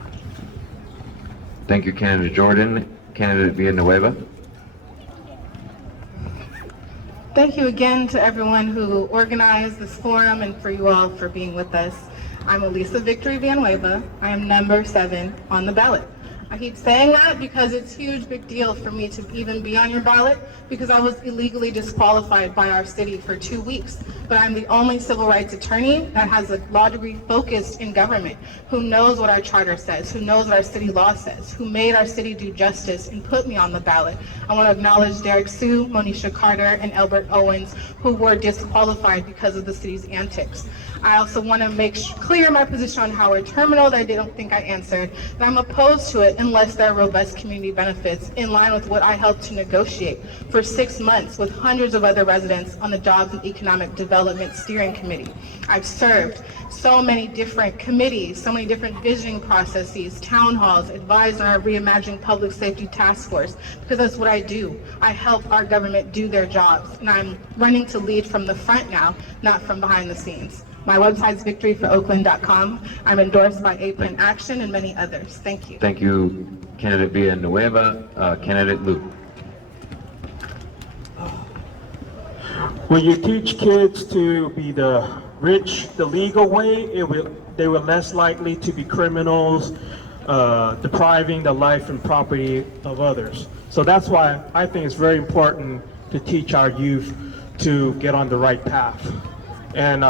Thank you, Candidate Jordan. Candidate Villanueva. Thank you again to everyone who organized this forum and for you all for being with us. I'm Elisa Victory Villanueva. I am number 7 on the ballot. I keep saying that because it's a huge big deal for me to even be on your ballot, because I was illegally disqualified by our city for 2 weeks. But I'm the only civil rights attorney that has a law degree focused in government, who knows what our charter says, who knows what our city law says, who made our city do justice and put me on the ballot. I want to acknowledge Derek Sue, Monisha Carter, and Albert Owens, who were disqualified because of the city's antics. I also want to make clear my position on Howard Terminal that I don't think I answered, that I'm opposed to it unless there are robust community benefits in line with what I helped to negotiate for 6 months with hundreds of other residents on the Jobs and Economic Development Steering Committee. I've served so many different committees, so many different visioning processes, town halls, advised on our Reimagining Public Safety Task Force, because that's what I do. I help our government do their jobs, and I'm running to lead from the front now, not from behind the scenes. My website's victoryforoakland.com. I'm endorsed by APN Action and many others. Thank you. Thank you, Candidate Villanueva. Candidate Luke. When you teach kids to be the rich the legal way, they were less likely to be criminals, depriving the life and property of others. So that's why I think it's very important to teach our youth to get on the right path. And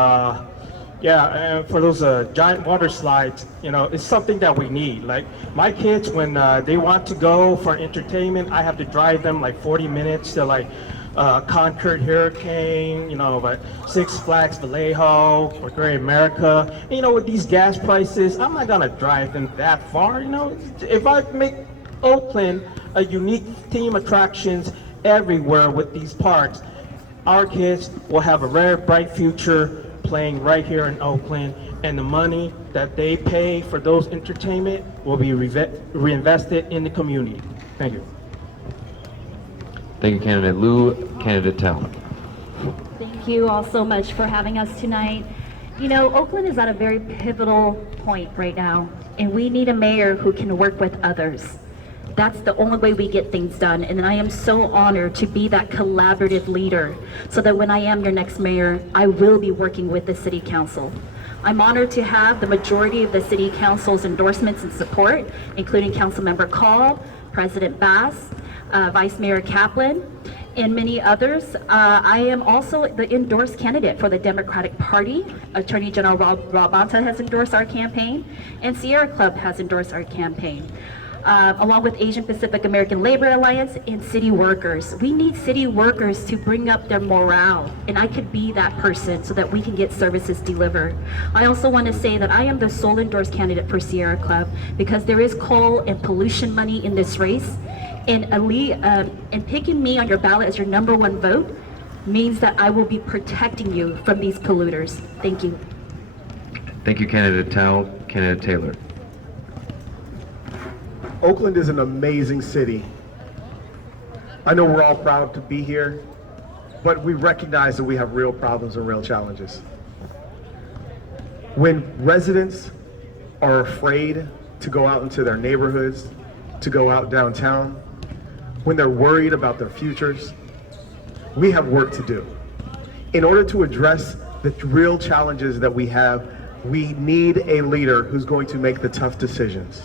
Yeah, and for those giant water slides, you know, it's something that we need. Like my kids, when they want to go for entertainment, I have to drive them like 40 minutes to like Concord Hurricane, you know, like Six Flags Vallejo or Great America. And, you know, with these gas prices, I'm not gonna drive them that far. You know, if I make Oakland a unique theme attractions everywhere with these parks, our kids will have a very bright future playing right here in Oakland, and the money that they pay for those entertainment will be reinvested in the community. Thank you. Thank you, Candidate Liu. Candidate Tao. Thank you all so much for having us tonight. You know, Oakland is at a very pivotal point right now, and we need a mayor who can work with others. That's the only way we get things done, and I am so honored to be that collaborative leader so that when I am your next mayor, I will be working with the City Council. I'm honored to have the majority of the City Council's endorsements and support, including Councilmember Call, President Bass, Vice Mayor Kaplan, and many others. I am also the endorsed candidate for the Democratic Party. Attorney General Rob Bonta has endorsed our campaign, and Sierra Club has endorsed our campaign. Along with Asian Pacific American Labor Alliance and city workers. We need city workers to bring up their morale, and I could be that person so that we can get services delivered. I also want to say that I am the sole endorsed candidate for Sierra Club because there is coal and pollution money in this race, and picking me on your ballot as your #1 vote means that I will be protecting you from these polluters. Thank you. Thank you, Candidate Tao. Candidate Taylor. Oakland is an amazing city. I know we're all proud to be here, but we recognize that we have real problems and real challenges. When residents are afraid to go out into their neighborhoods, to go out downtown, when they're worried about their futures, we have work to do. In order to address the real challenges that we have, we need a leader who's going to make the tough decisions.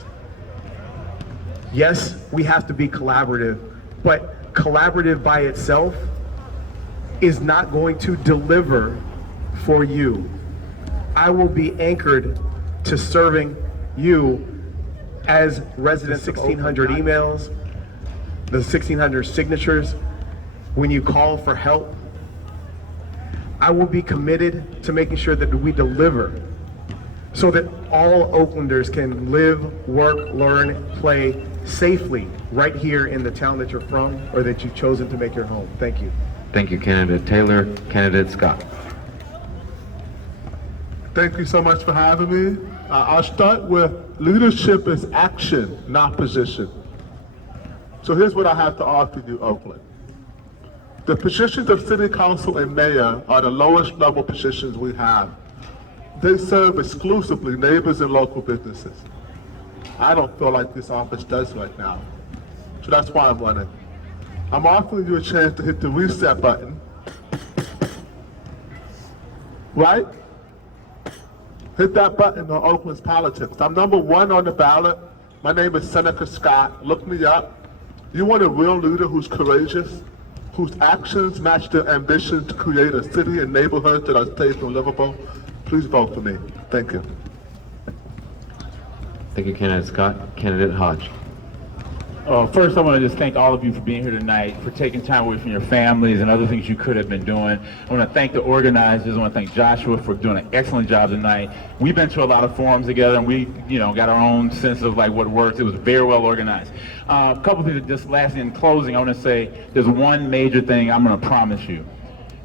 Yes, we have to be collaborative, but collaborative by itself is not going to deliver for you. I will be anchored to serving you as resident 1,600 emails, the 1,600 signatures, when you call for help. I will be committed to making sure that we deliver so that all Oaklanders can live, work, learn, play safely right here in the town that you're from or that you've chosen to make your home. Thank you. Thank you, Candidate Taylor. Candidate Scott. Thank you so much for having me. I'll start with leadership is action, not position. So here's what I have to offer you, Oakland. The positions of City Council and Mayor are the lowest level positions we have. They serve exclusively neighbors and local businesses. I don't feel like this office does right now. So that's why I'm running. I'm offering you a chance to hit the reset button. Right? Hit that button on Oakland's politics. I'm #1 on the ballot. My name is Senator Scott. Look me up. You want a real leader who's courageous, whose actions match their ambition to create a city and neighborhoods that are safe and livable? Please vote for me. Thank you. Thank you, Candidate Scott. Candidate Hodge. First, I want to just thank all of you for being here tonight, for taking time away from your families and other things you could have been doing. I want to thank the organizers. I want to thank Joshua for doing an excellent job tonight. We've been to a lot of forums together, and we, got our own sense of like what works. It was very well organized. A couple of things just lastly in closing, I want to say there's one major thing I'm going to promise you.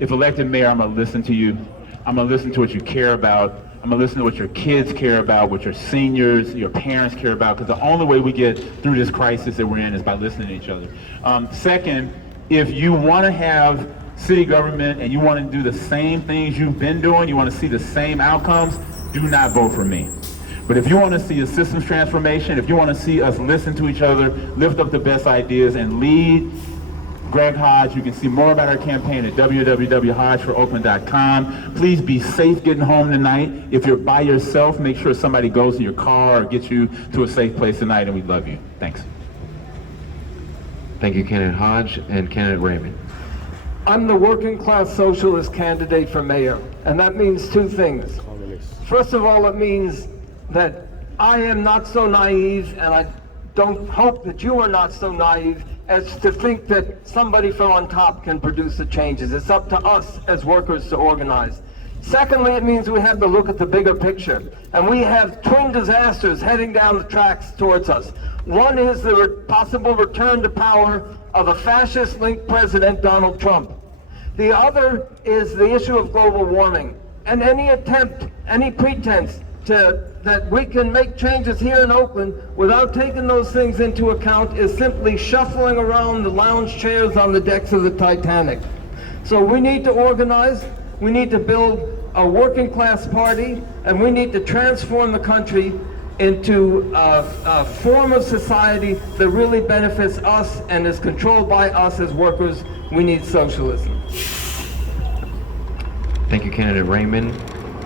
If elected mayor, I'm going to listen to you. I'm going to listen to what you care about. I'm going to listen to what your kids care about, what your seniors, your parents care about, because the only way we get through this crisis that we're in is by listening to each other. Second, if you want to have city government and you want to do the same things you've been doing, you want to see the same outcomes, do not vote for me. But if you want to see a systems transformation, if you want to see us listen to each other, lift up the best ideas, and lead Greg Hodge, you can see more about our campaign at www.hodgeforoakland.com. Please be safe getting home tonight. If you're by yourself, make sure somebody goes in your car or gets you to a safe place tonight, and we love you. Thanks. Thank you, Candidate Hodge. And Candidate Raymond. I'm the working class socialist candidate for mayor, and that means two things. First of all, it means that I am not so naive, and I don't hope that you are not so naive as to think that somebody from on top can produce the changes. It's up to us as workers to organize. Secondly, it means we have to look at the bigger picture. And we have twin disasters heading down the tracks towards us. One is the possible return to power of a fascist-linked president, Donald Trump. The other is the issue of global warming. And any attempt, any pretense that we can make changes here in Oakland without taking those things into account is simply shuffling around the lounge chairs on the decks of the Titanic. So we need to organize, we need to build a working class party, and we need to transform the country into a form of society that really benefits us and is controlled by us as workers. We need socialism. Thank you, candidate Raymond.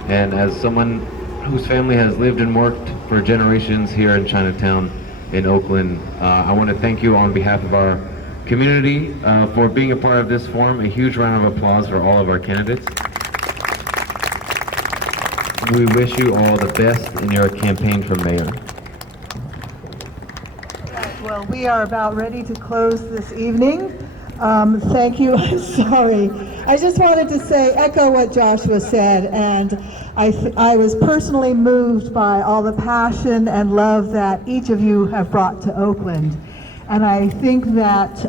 And as someone whose family has lived and worked for generations here in Chinatown in Oakland, I want to thank you on behalf of our community for being a part of this forum. A huge round of applause for all of our candidates. We wish you all the best in your campaign for mayor. Well, we are about ready to close this evening. Thank you. I'm sorry. I just wanted to echo what Joshua said, and I was personally moved by all the passion and love that each of you have brought to Oakland. And I think that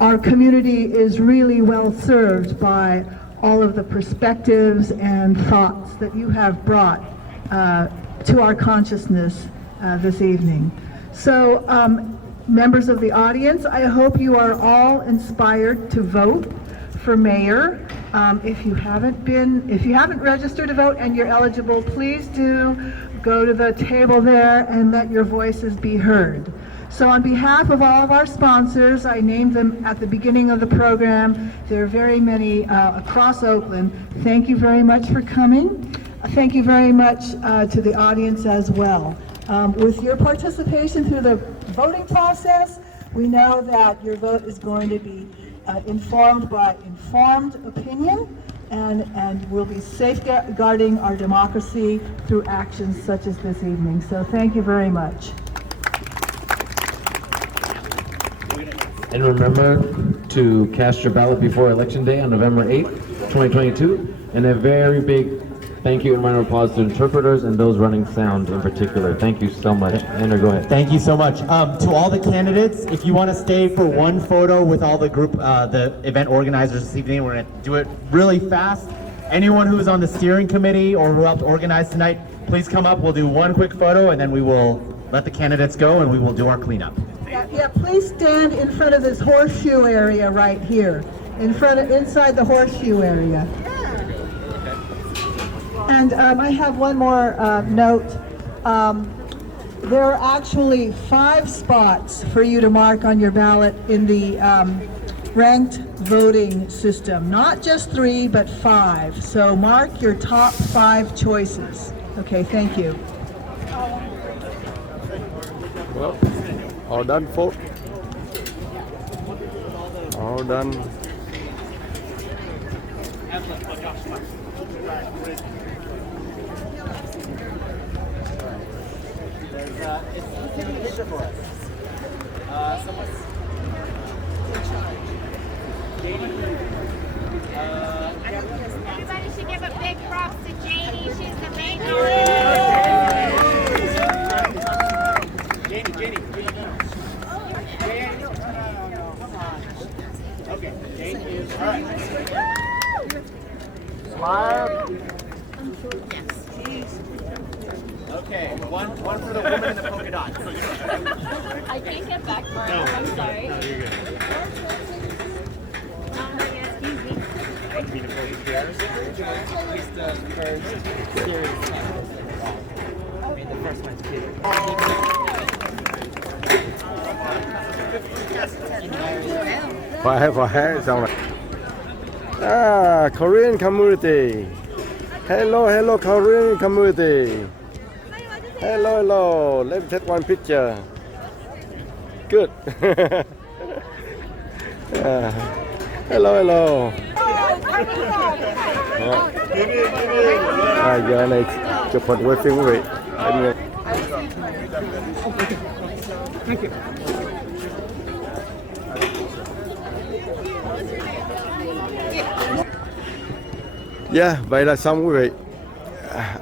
our community is really well served by all of the perspectives and thoughts that you have brought to our consciousness this evening. So, members of the audience, I hope you are all inspired to vote for mayor. If you haven't registered to vote and you're eligible, please do go to the table there and let your voices be heard. So on behalf of all of our sponsors, I named them at the beginning of the program. There are very many across Oakland. Thank you very much for coming. Thank you very much to the audience as well. With your participation through the voting process, we know that your vote is going to be informed by informed opinion, and we'll be safeguarding our democracy through actions such as this evening. So thank you very much. And remember to cast your ballot before Election Day on November 8th, 2022. And a very big thank you and round of applause to interpreters and those running sound in particular. Thank you so much. Andrew, go ahead. Thank you so much. To all the candidates, if you want to stay for one photo with all the group, the event organizers this evening, we're going to do it really fast. Anyone who is on the steering committee or who helped organize tonight, please come up. We'll do one quick photo and then we will let the candidates go and we will do our cleanup. Yeah, please stand in front of this horseshoe area right here, inside the horseshoe area. And I have one more note. There are actually 5 spots for you to mark on your ballot in the ranked voting system. Not just 3, but 5. So mark your top 5 choices. Okay, thank you. Well, all done, folks. All done. Everybody should give a big props to Janie. She's the main Janie. Okay, thank you. All right. Smile. Yes. Okay, one for the woman in the polka dot. I can't get back far enough, I'm sorry. No, you're good. Excuse me. He's the first serious I mean, the first one's cute. Phải xong rồi. Korean community. Hello Korean community. Hello. Let's take one picture. Good. Hello. Giờ này chụp hình quay phim quý vị. Yeah, vậy là xong quý vị.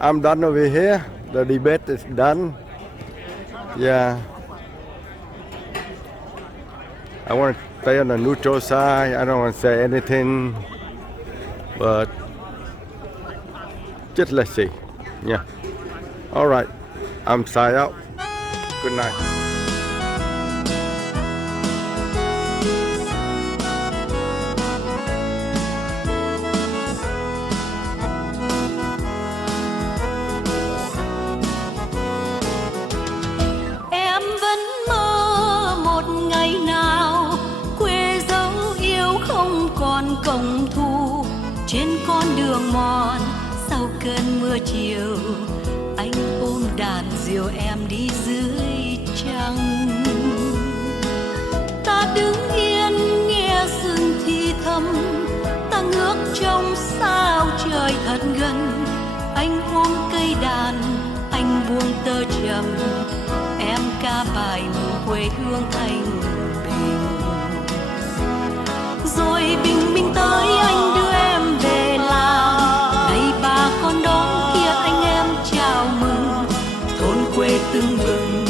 I'm done over here. The debate is done. Yeah. I want to stay on the neutral side. I don't want to say anything, but just let's see. Yeah. All right. I'm sign out. Good night. Công thu trên con đường mòn sau cơn mưa chiều, anh ôm đàn diều em đi dưới trăng. Ta đứng yên nghe rừng thì thầm, ta ngước trông sao trời thật gần. Anh ôm cây đàn, anh buông tơ trầm, em ca bài mừng quê hương thanh bình. Rồi bình minh tới anh đưa em về làng, này bà con đón kia anh em chào mừng. Thôn quê tưng bừng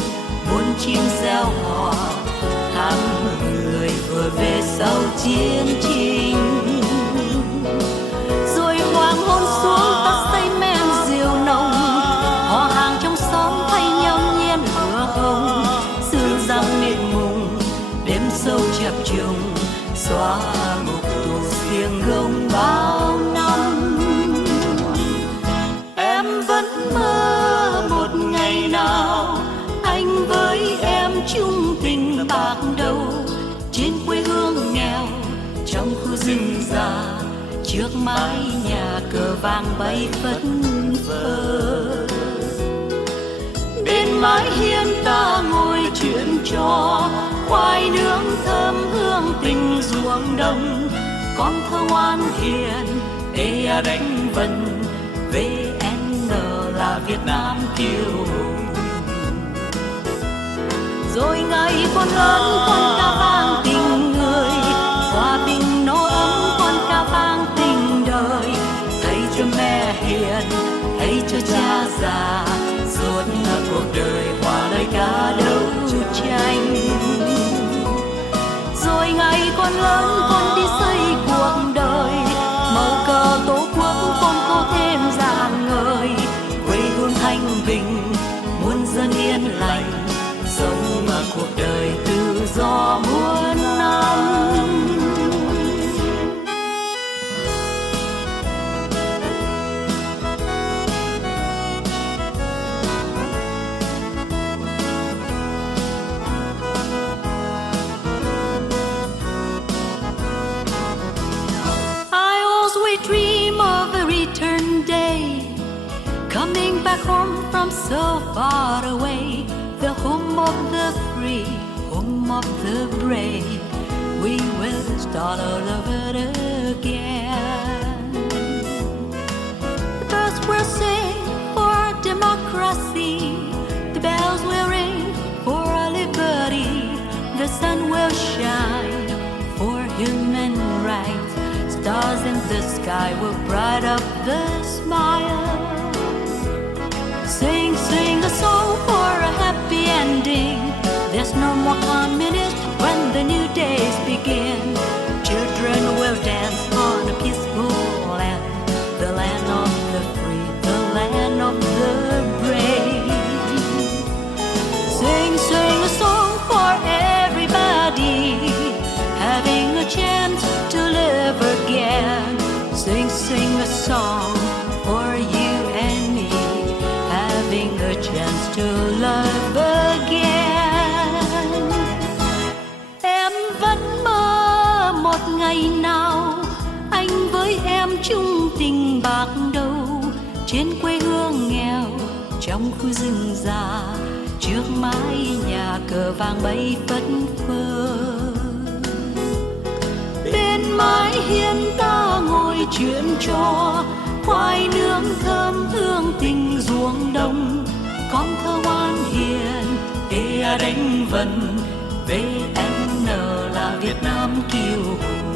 muôn chim reo hò, hàng người vừa về sau chiến tranh. Rồi hoàng hôn xuống ta say men rượu nồng, họ hàng trong xóm thay nhau nhiên hứa hồng. Sương răng miệng mùng đêm sâu chập trùng, xóa ngục tù xiềng gông bao năm. Em vẫn mơ một ngày nào anh với em chung tình bạc đầu, trên quê hương nghèo trong khu rừng già, trước mái nhà cờ vàng bay phất phơ. Bên mái hiên ta ngồi chuyện trò, khoai nướng thơm hương tình ruộng đồng. Con thơ ngoan hiền ê đánh vần, VN là Việt Nam kiêu hùng. Rồi ngày con lớn con ca vang tình người, hòa bình nó ấm con ca vang tình đời. Thầy cho mẹ hiền, thầy cho cha già, suốt cuộc đời hòa lời ca đấu tranh. Rồi ngày con lớn con đi xây cuộc đời, màu cờ tổ quốc con tô thêm rạng ngời. Quê hương thanh bình muôn dân yên lành, sống cuộc đời tự do muôn năm. Dream of a return day, coming back home from so far away, the home of the free, home of the brave. We will start all over again. The birds will sing for democracy, the bells will ring for our liberty, the sun will shine for human rights. Stars in the sky will bright up the smile. Sing, sing a song for a happy ending. There's no more communist when the new days begin. Children will dance on a peaceful land, the land of the free, the land of the brave. Sing, sing a song for everybody, having a chance to live again. Sing, sing a song for you and me, having a chance to love again. Em vẫn mơ một ngày nào anh với em chung tình bạc đầu, trên quê hương nghèo trong khu rừng già, trước mái nhà cờ vàng bay phất phơ. Bên mái hiên ta chuyện cho khoai nướng thơm hương tình ruộng đồng. Con thơ ngoan hiền ê đánh vần VN là Việt Nam kiêu hùng.